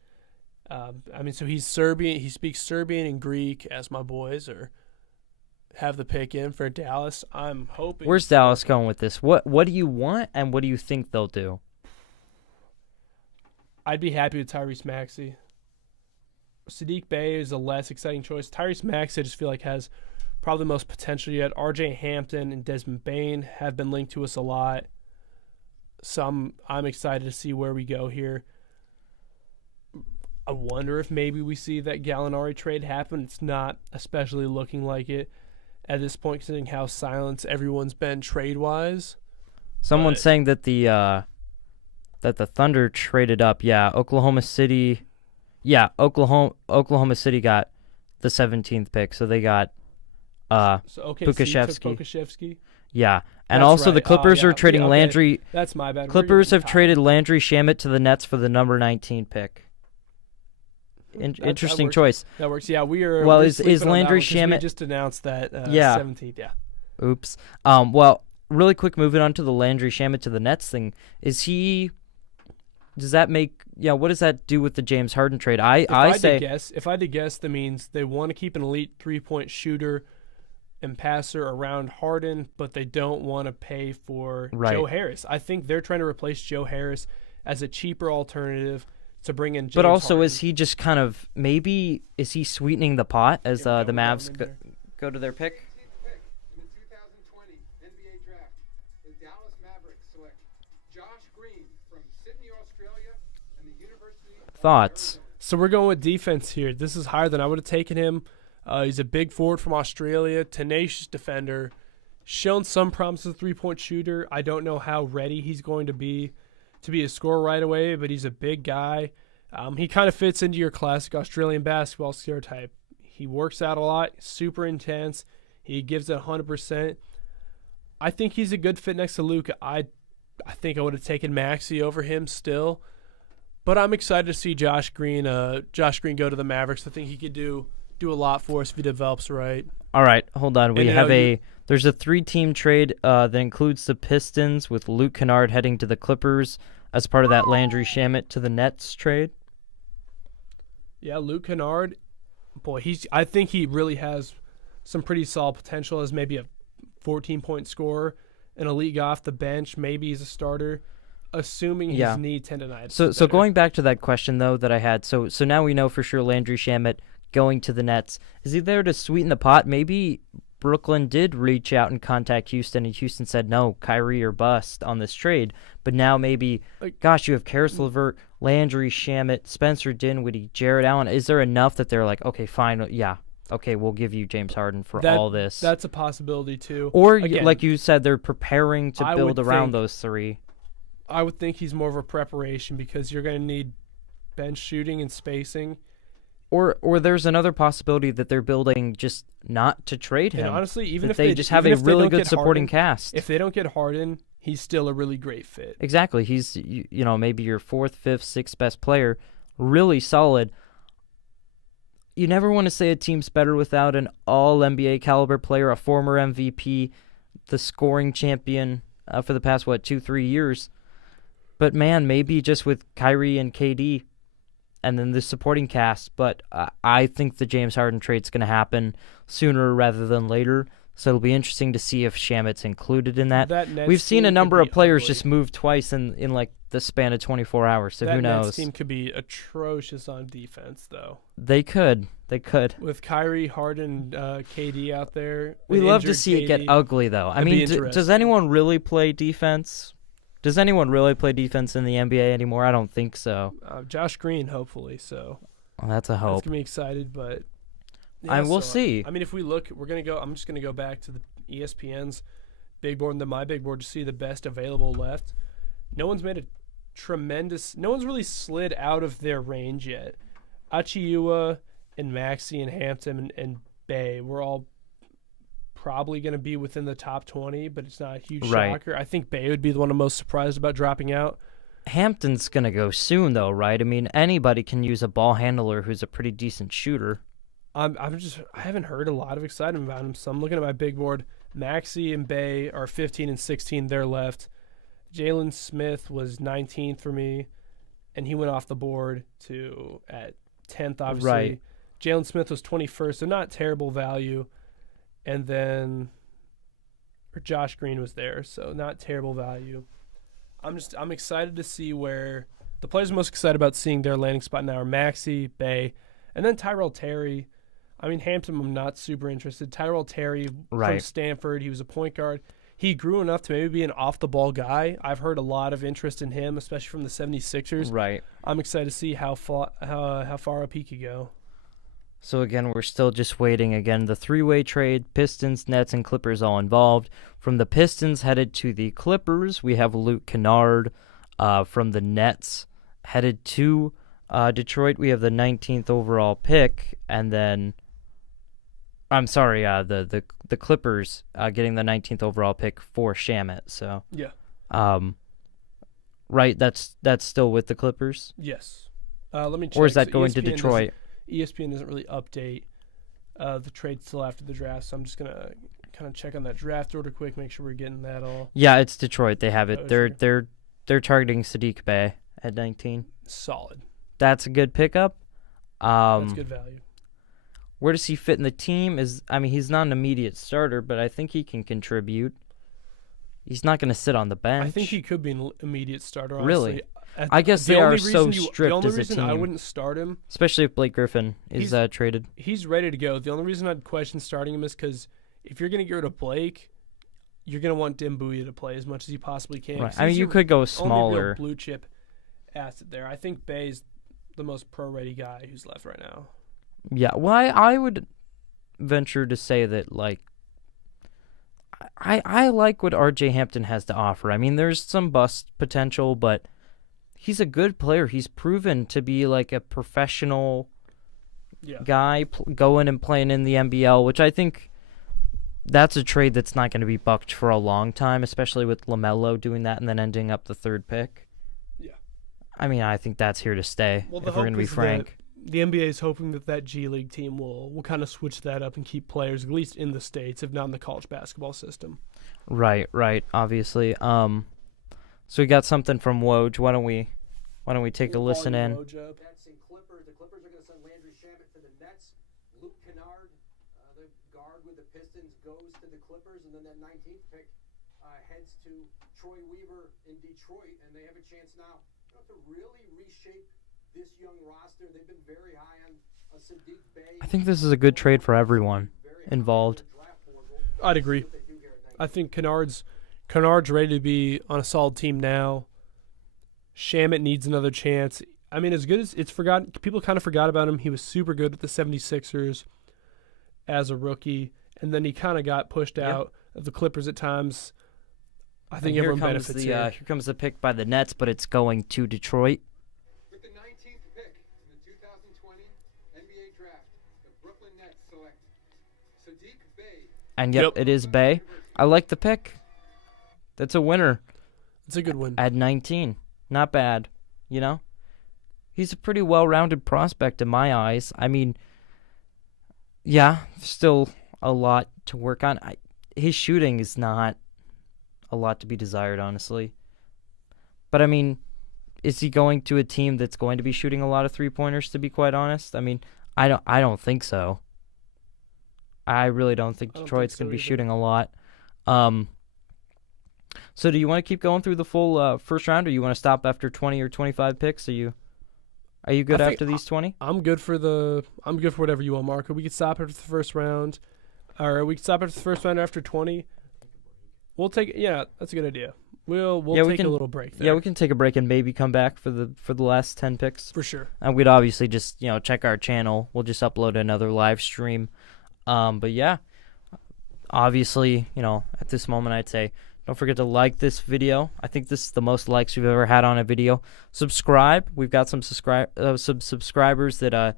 So he's Serbian. He speaks Serbian and Greek, as my boys are. Have the pick in for Dallas. I'm hoping. Where's Dallas going with this? What do you want, and what do you think they'll do? I'd be happy with Tyrese Maxey. Sadiq Bey is a less exciting choice. Tyrese Maxey, I just feel like, has probably the most potential yet. R.J. Hampton and Desmond Bane have been linked to us a lot. So I'm excited to see where we go here. I wonder if maybe we see that Gallinari trade happen. It's not especially looking like it at this point, considering how silent everyone's been trade-wise. Someone's saying that the Thunder traded up. Yeah, Oklahoma City. Yeah, Oklahoma City got the 17th pick, so they got Bukashevsky. Yeah, and That's also right. the Clippers are trading okay. Landry. That's my bad. Clippers have traded Landry Shamet to the Nets for the number 19 pick. Interesting choice. That works. Yeah, we are. Well, we're is sleeping on that Landry one 'cause Shamet? We just announced that 17th. Yeah. Oops. Well, really quick, moving on to the Landry Shamet to the Nets thing. Does that make? Yeah. What does that do with the James Harden trade? If I had to guess, that means they want to keep an elite 3-point shooter and passer around Harden, but they don't want to pay for Joe Harris. I think they're trying to replace Joe Harris as a cheaper alternative to bring in James But also, Harden. is he just kind of is he sweetening the pot as the Mavs go to their pick? Pick in the 2020 NBA Draft, the Dallas Mavericks select Josh Green from Sydney, Australia, and the University of Thoughts? So we're going with defense here. This is higher than I would have taken him. He's a big forward from Australia, tenacious defender, shown some promise as a 3-point shooter. I don't know how ready he's going to be a scorer right away, but he's a big guy. He kind of fits into your classic Australian basketball stereotype. He works out a lot, super intense. He gives it 100%. I think he's a good fit next to Luka. I think I would have taken Maxey over him still, but I'm excited to see Josh Green go to the Mavericks. I think he could do a lot for us if he develops right. All right, hold on. There's a 3-team trade that includes the Pistons with Luke Kennard heading to the Clippers as part of that Landry Shamet to the Nets trade. Yeah, Luke Kennard, boy, I think he really has some pretty solid potential as maybe a 14-point scorer, an elite guy off the bench. Maybe he's a starter, assuming his knee tendonitis. So going back to that question though that I had, so now we know for sure Landry Shamet going to the Nets. Is he there to sweeten the pot? Maybe Brooklyn did reach out and contact Houston, and Houston said no, Kyrie or bust on this trade. But now maybe, gosh, you have Karis LeVert, Landry Shamet, Spencer Dinwiddie, Jared Allen. Is there enough that they're like, okay, fine, yeah, okay, we'll give you James Harden for all this? That's a possibility too. Or again, like you said, they're preparing to build around those three. I would think he's more of a preparation because you're going to need bench shooting and spacing. Or there's another possibility that they're building just not to trade him. And honestly, even if they just have a really good supporting cast. If they don't get Harden, he's still a really great fit. Exactly. He's maybe your 4th, 5th, 6th best player. Really solid. You never want to say a team's better without an all-NBA caliber player, a former MVP, the scoring champion for the past, 2-3 years. But man, maybe just with Kyrie and KD and then the supporting cast. But I think the James Harden trade's going to happen sooner rather than later. So it'll be interesting to see if Shamet's included in that. We've seen a number of players just move twice in like the span of 24 hours. So who knows? That Nets team could be atrocious on defense, though. They could. With Kyrie, Harden, KD out there. We love to see it get ugly, though. I mean, does anyone really play defense? Does anyone really play defense in the NBA anymore? I don't think so. Josh Green, hopefully. So that's a hope. That's gonna be excited, but we'll see. I mean, if we look, I'm just gonna go back to the ESPN's big board and then my big board to see the best available left. No one's really slid out of their range yet. Achiuwa and Maxey and Hampton and Bey were all probably going to be within the top 20, but it's not a huge shocker. I think Bey would be the one I'm most surprised about dropping out. Hampton's going to go soon, though, right? I mean, anybody can use a ball handler who's a pretty decent shooter. I haven't heard a lot of excitement about him, so I'm looking at my big board. Maxey and Bey are 15 and 16. They're left. Jalen Smith was 19th for me, and he went off the board at 10th, obviously. Right. Jalen Smith was 21st, so not terrible value. And then Josh Green was there, so not terrible value. I'm excited to see where the players I'm most excited about seeing their landing spot now are Maxey, Bay, and then Tyrell Terry. I mean, Hampton, I'm not super interested. Tyrell Terry from Right. Stanford, he was a point guard. He grew enough to maybe be an off-the-ball guy. I've heard a lot of interest in him, especially from the 76ers. Right. I'm excited to see how far up he could go. So again, we're still just waiting. Again, the three-way trade, Pistons, Nets, and Clippers all involved. From the Pistons headed to the Clippers, we have Luke Kennard. From the Nets headed to Detroit, we have the 19th overall pick, and then the Clippers getting the 19th overall pick for Shamet. So Yeah. right, that's still with the Clippers, Yes. Let me check. or is that So going to ESPN Detroit? ESPN doesn't really update the trade till after the draft, so I'm just gonna kind of check on that draft order quick, make sure we're getting that all Yeah, it's Detroit. They have it. Oh, They're sure. they're targeting Sadiq Bey at 19. solid. That's a good pickup. That's good value. Where does he fit in the team? He's not an immediate starter, but I think he can contribute. He's not going to sit on the bench. I think he could be an immediate starter. Really? Honestly. I guess The they are only so reason stripped The only as a reason I team. wouldn't start him, Especially if Blake Griffin is traded. he's ready to go. The only reason I'd question starting him is because if you're going to get rid of Blake, you're going to want Dembuya to play as much as he possibly can. Right. 'Cause I mean, he's you your could go only real smaller. blue chip asset there. I think Bay's the most pro-ready guy who's left right now. Yeah, well, I would venture to say that, like, I like what R.J. Hampton has to offer. I mean, there's some bust potential, but he's a good player. He's proven to be, like, a professional Yeah. guy going and playing in the NBL, which I think that's a trade that's not going to be bucked for a long time, especially with LaMelo doing that and then ending up the third pick. Yeah. I mean, I think that's here to stay, Well, the if we're going to hope be is that frank. the NBA is hoping that G League team will kind of switch that up and keep players at least in the States, if not in the college basketball system. Right, obviously. So we got something from Woj. Why don't we take a listen in? Nets and Clippers. The Clippers are going to send Landry Shamet to the Nets. Luke Kennard, the guard with the Pistons, goes to the Clippers, and then that 19th pick heads to Troy Weaver in Detroit, and they have a chance now to really reshape this young roster. They've been very high on Sadiq Bey. I think this is a good trade for everyone involved. I'd agree. I think Kennard's ready to be on a solid team now. Shamet needs another chance. I mean, as good as it's forgotten, people kind of forgot about him. He was super good with the 76ers as a rookie, and then he kind of got pushed out of the Clippers at times. I think everyone benefits here. Here comes the pick by the Nets, but it's going to Detroit. With the 19th pick in the 2020 NBA Draft, the Brooklyn Nets select Sadiq Bey. And yep, it is Bay. I like the pick. That's a winner It's a good win. at 19. Not bad, you know? He's a pretty well-rounded prospect in my eyes. I mean, yeah, still a lot to work on. His shooting is not a lot to be desired, honestly. But, I mean, is he going to a team that's going to be shooting a lot of three-pointers, to be quite honest? I mean, I don't think so. I really don't think I don't Detroit's think so going to be either. shooting a lot. So do you want to keep going through the full first round, or you want to stop after 20 or 25 picks? Are you good I think after these 20? I'm good for whatever you want, Marco. We could stop after the first round, or we could stop after the first round after 20. We'll take that's a good idea. We'll take a little break there. Yeah, we can take a break and maybe come back for the last 10 picks. for sure. And we'd obviously just check our channel. We'll just upload another live stream. But yeah, obviously at this moment I'd say don't forget to like this video. I think this is the most likes we've ever had on a video. Subscribe. We've got some subscribers that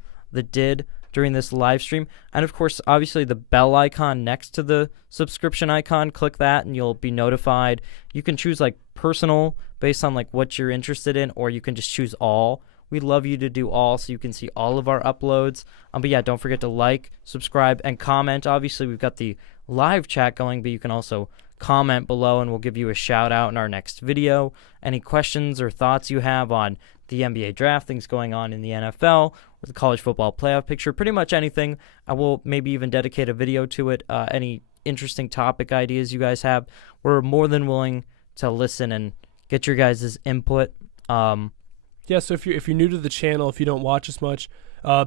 did during this live stream. And of course, obviously the bell icon next to the subscription icon, click that and you'll be notified. You can choose like personal based on like what you're interested in, or you can just choose all. We'd love you to do all so you can see all of our uploads. But yeah, don't forget to like, subscribe, and comment. Obviously, we've got the live chat going, but you can also comment below and we'll give you a shout out in our next video. Any questions or thoughts you have on the NBA draft, things going on in the NFL, or the college football playoff picture, pretty much anything. I will maybe even dedicate a video to it. Any interesting topic ideas you guys have, we're more than willing to listen and get your guys' input. Yeah, so if you're new to the channel, if you don't watch as much,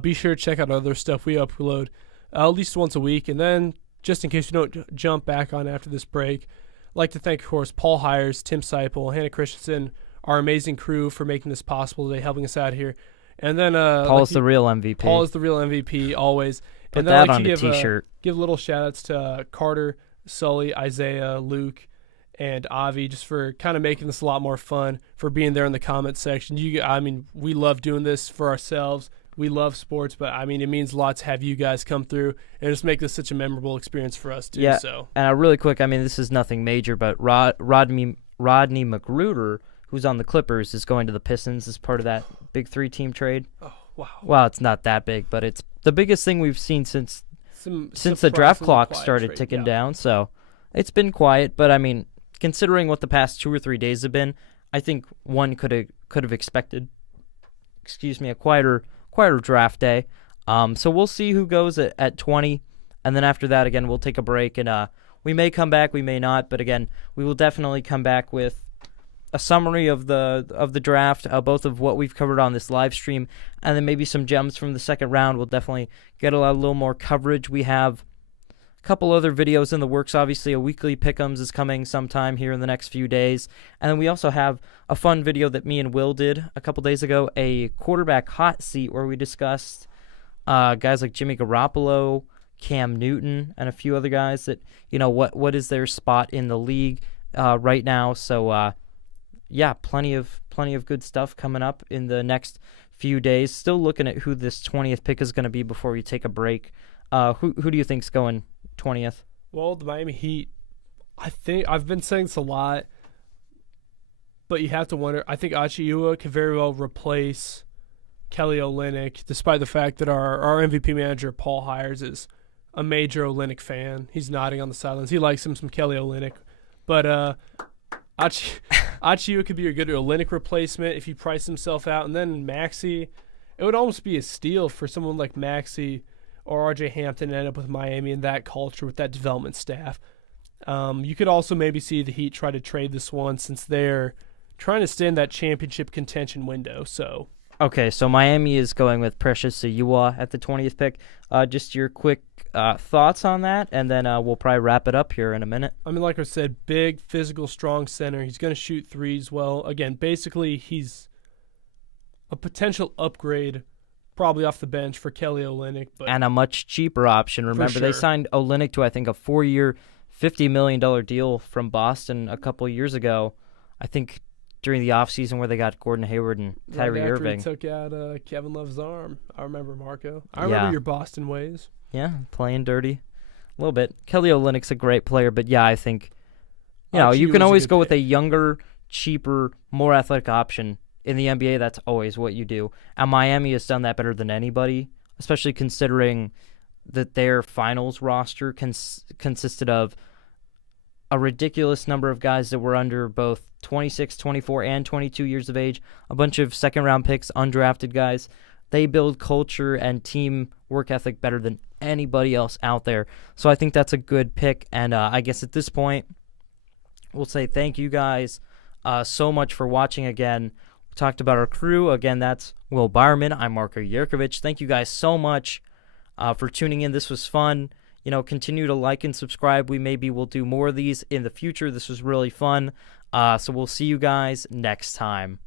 be sure to check out other stuff we upload at least once a week. And then, just in case you don't jump back on after this break, I'd like to thank, of course, Paul Hires, Tim Seipel, Hannah Christensen, our amazing crew for making this possible today, helping us out here. And then Paul is the real MVP. Paul is the real MVP always. Put and then that I'd like on to a t-shirt. give little shout-outs to Carter, Sully, Isaiah, Luke, and Avi, just for kind of making this a lot more fun, for being there in the comment section. We love doing this for ourselves. We love sports, but it means a lot to have you guys come through and just make this such a memorable experience for us too. Yeah, so. And really quick, this is nothing major, but Rodney Magruder, who's on the Clippers, is going to the Pistons as part of that Big 3 team trade. Oh, wow. Well, it's not that big, but it's the biggest thing we've seen since the draft clock started ticking down. So it's been quiet, but considering what the past 2 or 3 days have been, I think one could have expected, a quieter draft day. So we'll see who goes at 20, and then after that, again, we'll take a break, and we may come back, we may not, but again, we will definitely come back with a summary of the draft, both of what we've covered on this live stream, and then maybe some gems from the second round. We'll definitely get a little more coverage. We have a couple other videos in the works. Obviously, a weekly pick'ems is coming sometime here in the next few days. And then we also have a fun video that me and Will did a couple days ago, a quarterback hot seat, where we discussed guys like Jimmy Garoppolo, Cam Newton, and a few other guys that, what is their spot in the league right now. So, plenty of good stuff coming up in the next few days. Still looking at who this 20th pick is going to be before we take a break. Who do you think's going 20th? Well, the Miami Heat, I think I've been saying this a lot, but you have to wonder. I think Achiuwa can very well replace Kelly Olynyk, despite the fact that our MVP manager, Paul Hires, is a major Olynyk fan. He's nodding on the sidelines. He likes him some Kelly Olynyk. But Achiuwa could be a good Olynyk replacement if he priced himself out. And then Maxey, it would almost be a steal for someone like Maxey or RJ Hampton to end up with Miami and that culture with that development staff. You could also maybe see the Heat try to trade this one, since they're trying to stay in that championship contention window. So okay, so Miami is going with Precious Achiuwa at the 20th pick. Just your quick thoughts on that, and then we'll probably wrap it up here in a minute. Like I said, big, physical, strong center. He's going to shoot threes well. Again, basically, he's a potential upgrade, probably off the bench, for Kelly Olynyk. And a much cheaper option. Remember, they signed Olynyk to, I think, a 4-year, $50 million deal from Boston a couple years ago. I think during the offseason where they got Gordon Hayward and Kyrie Irving. He took out Kevin Love's arm. I remember, Marco. I remember your Boston ways. Yeah, playing dirty a little bit. Kelly Olynyk's a great player, but I think you can always go with a younger, cheaper, more athletic option. In the NBA, that's always what you do. And Miami has done that better than anybody, especially considering that their finals roster consisted of a ridiculous number of guys that were under both 26, 24, and 22 years of age, a bunch of second-round picks, undrafted guys. They build culture and team work ethic better than anybody else out there. So I think that's a good pick. And I guess at this point, we'll say thank you guys so much for watching again. We talked about our crew. Again, that's Will Barman. I'm Marko Yerkovich. Thank you guys so much for tuning in. This was fun. Continue to like and subscribe. We maybe will do more of these in the future. This was really fun. So we'll see you guys next time.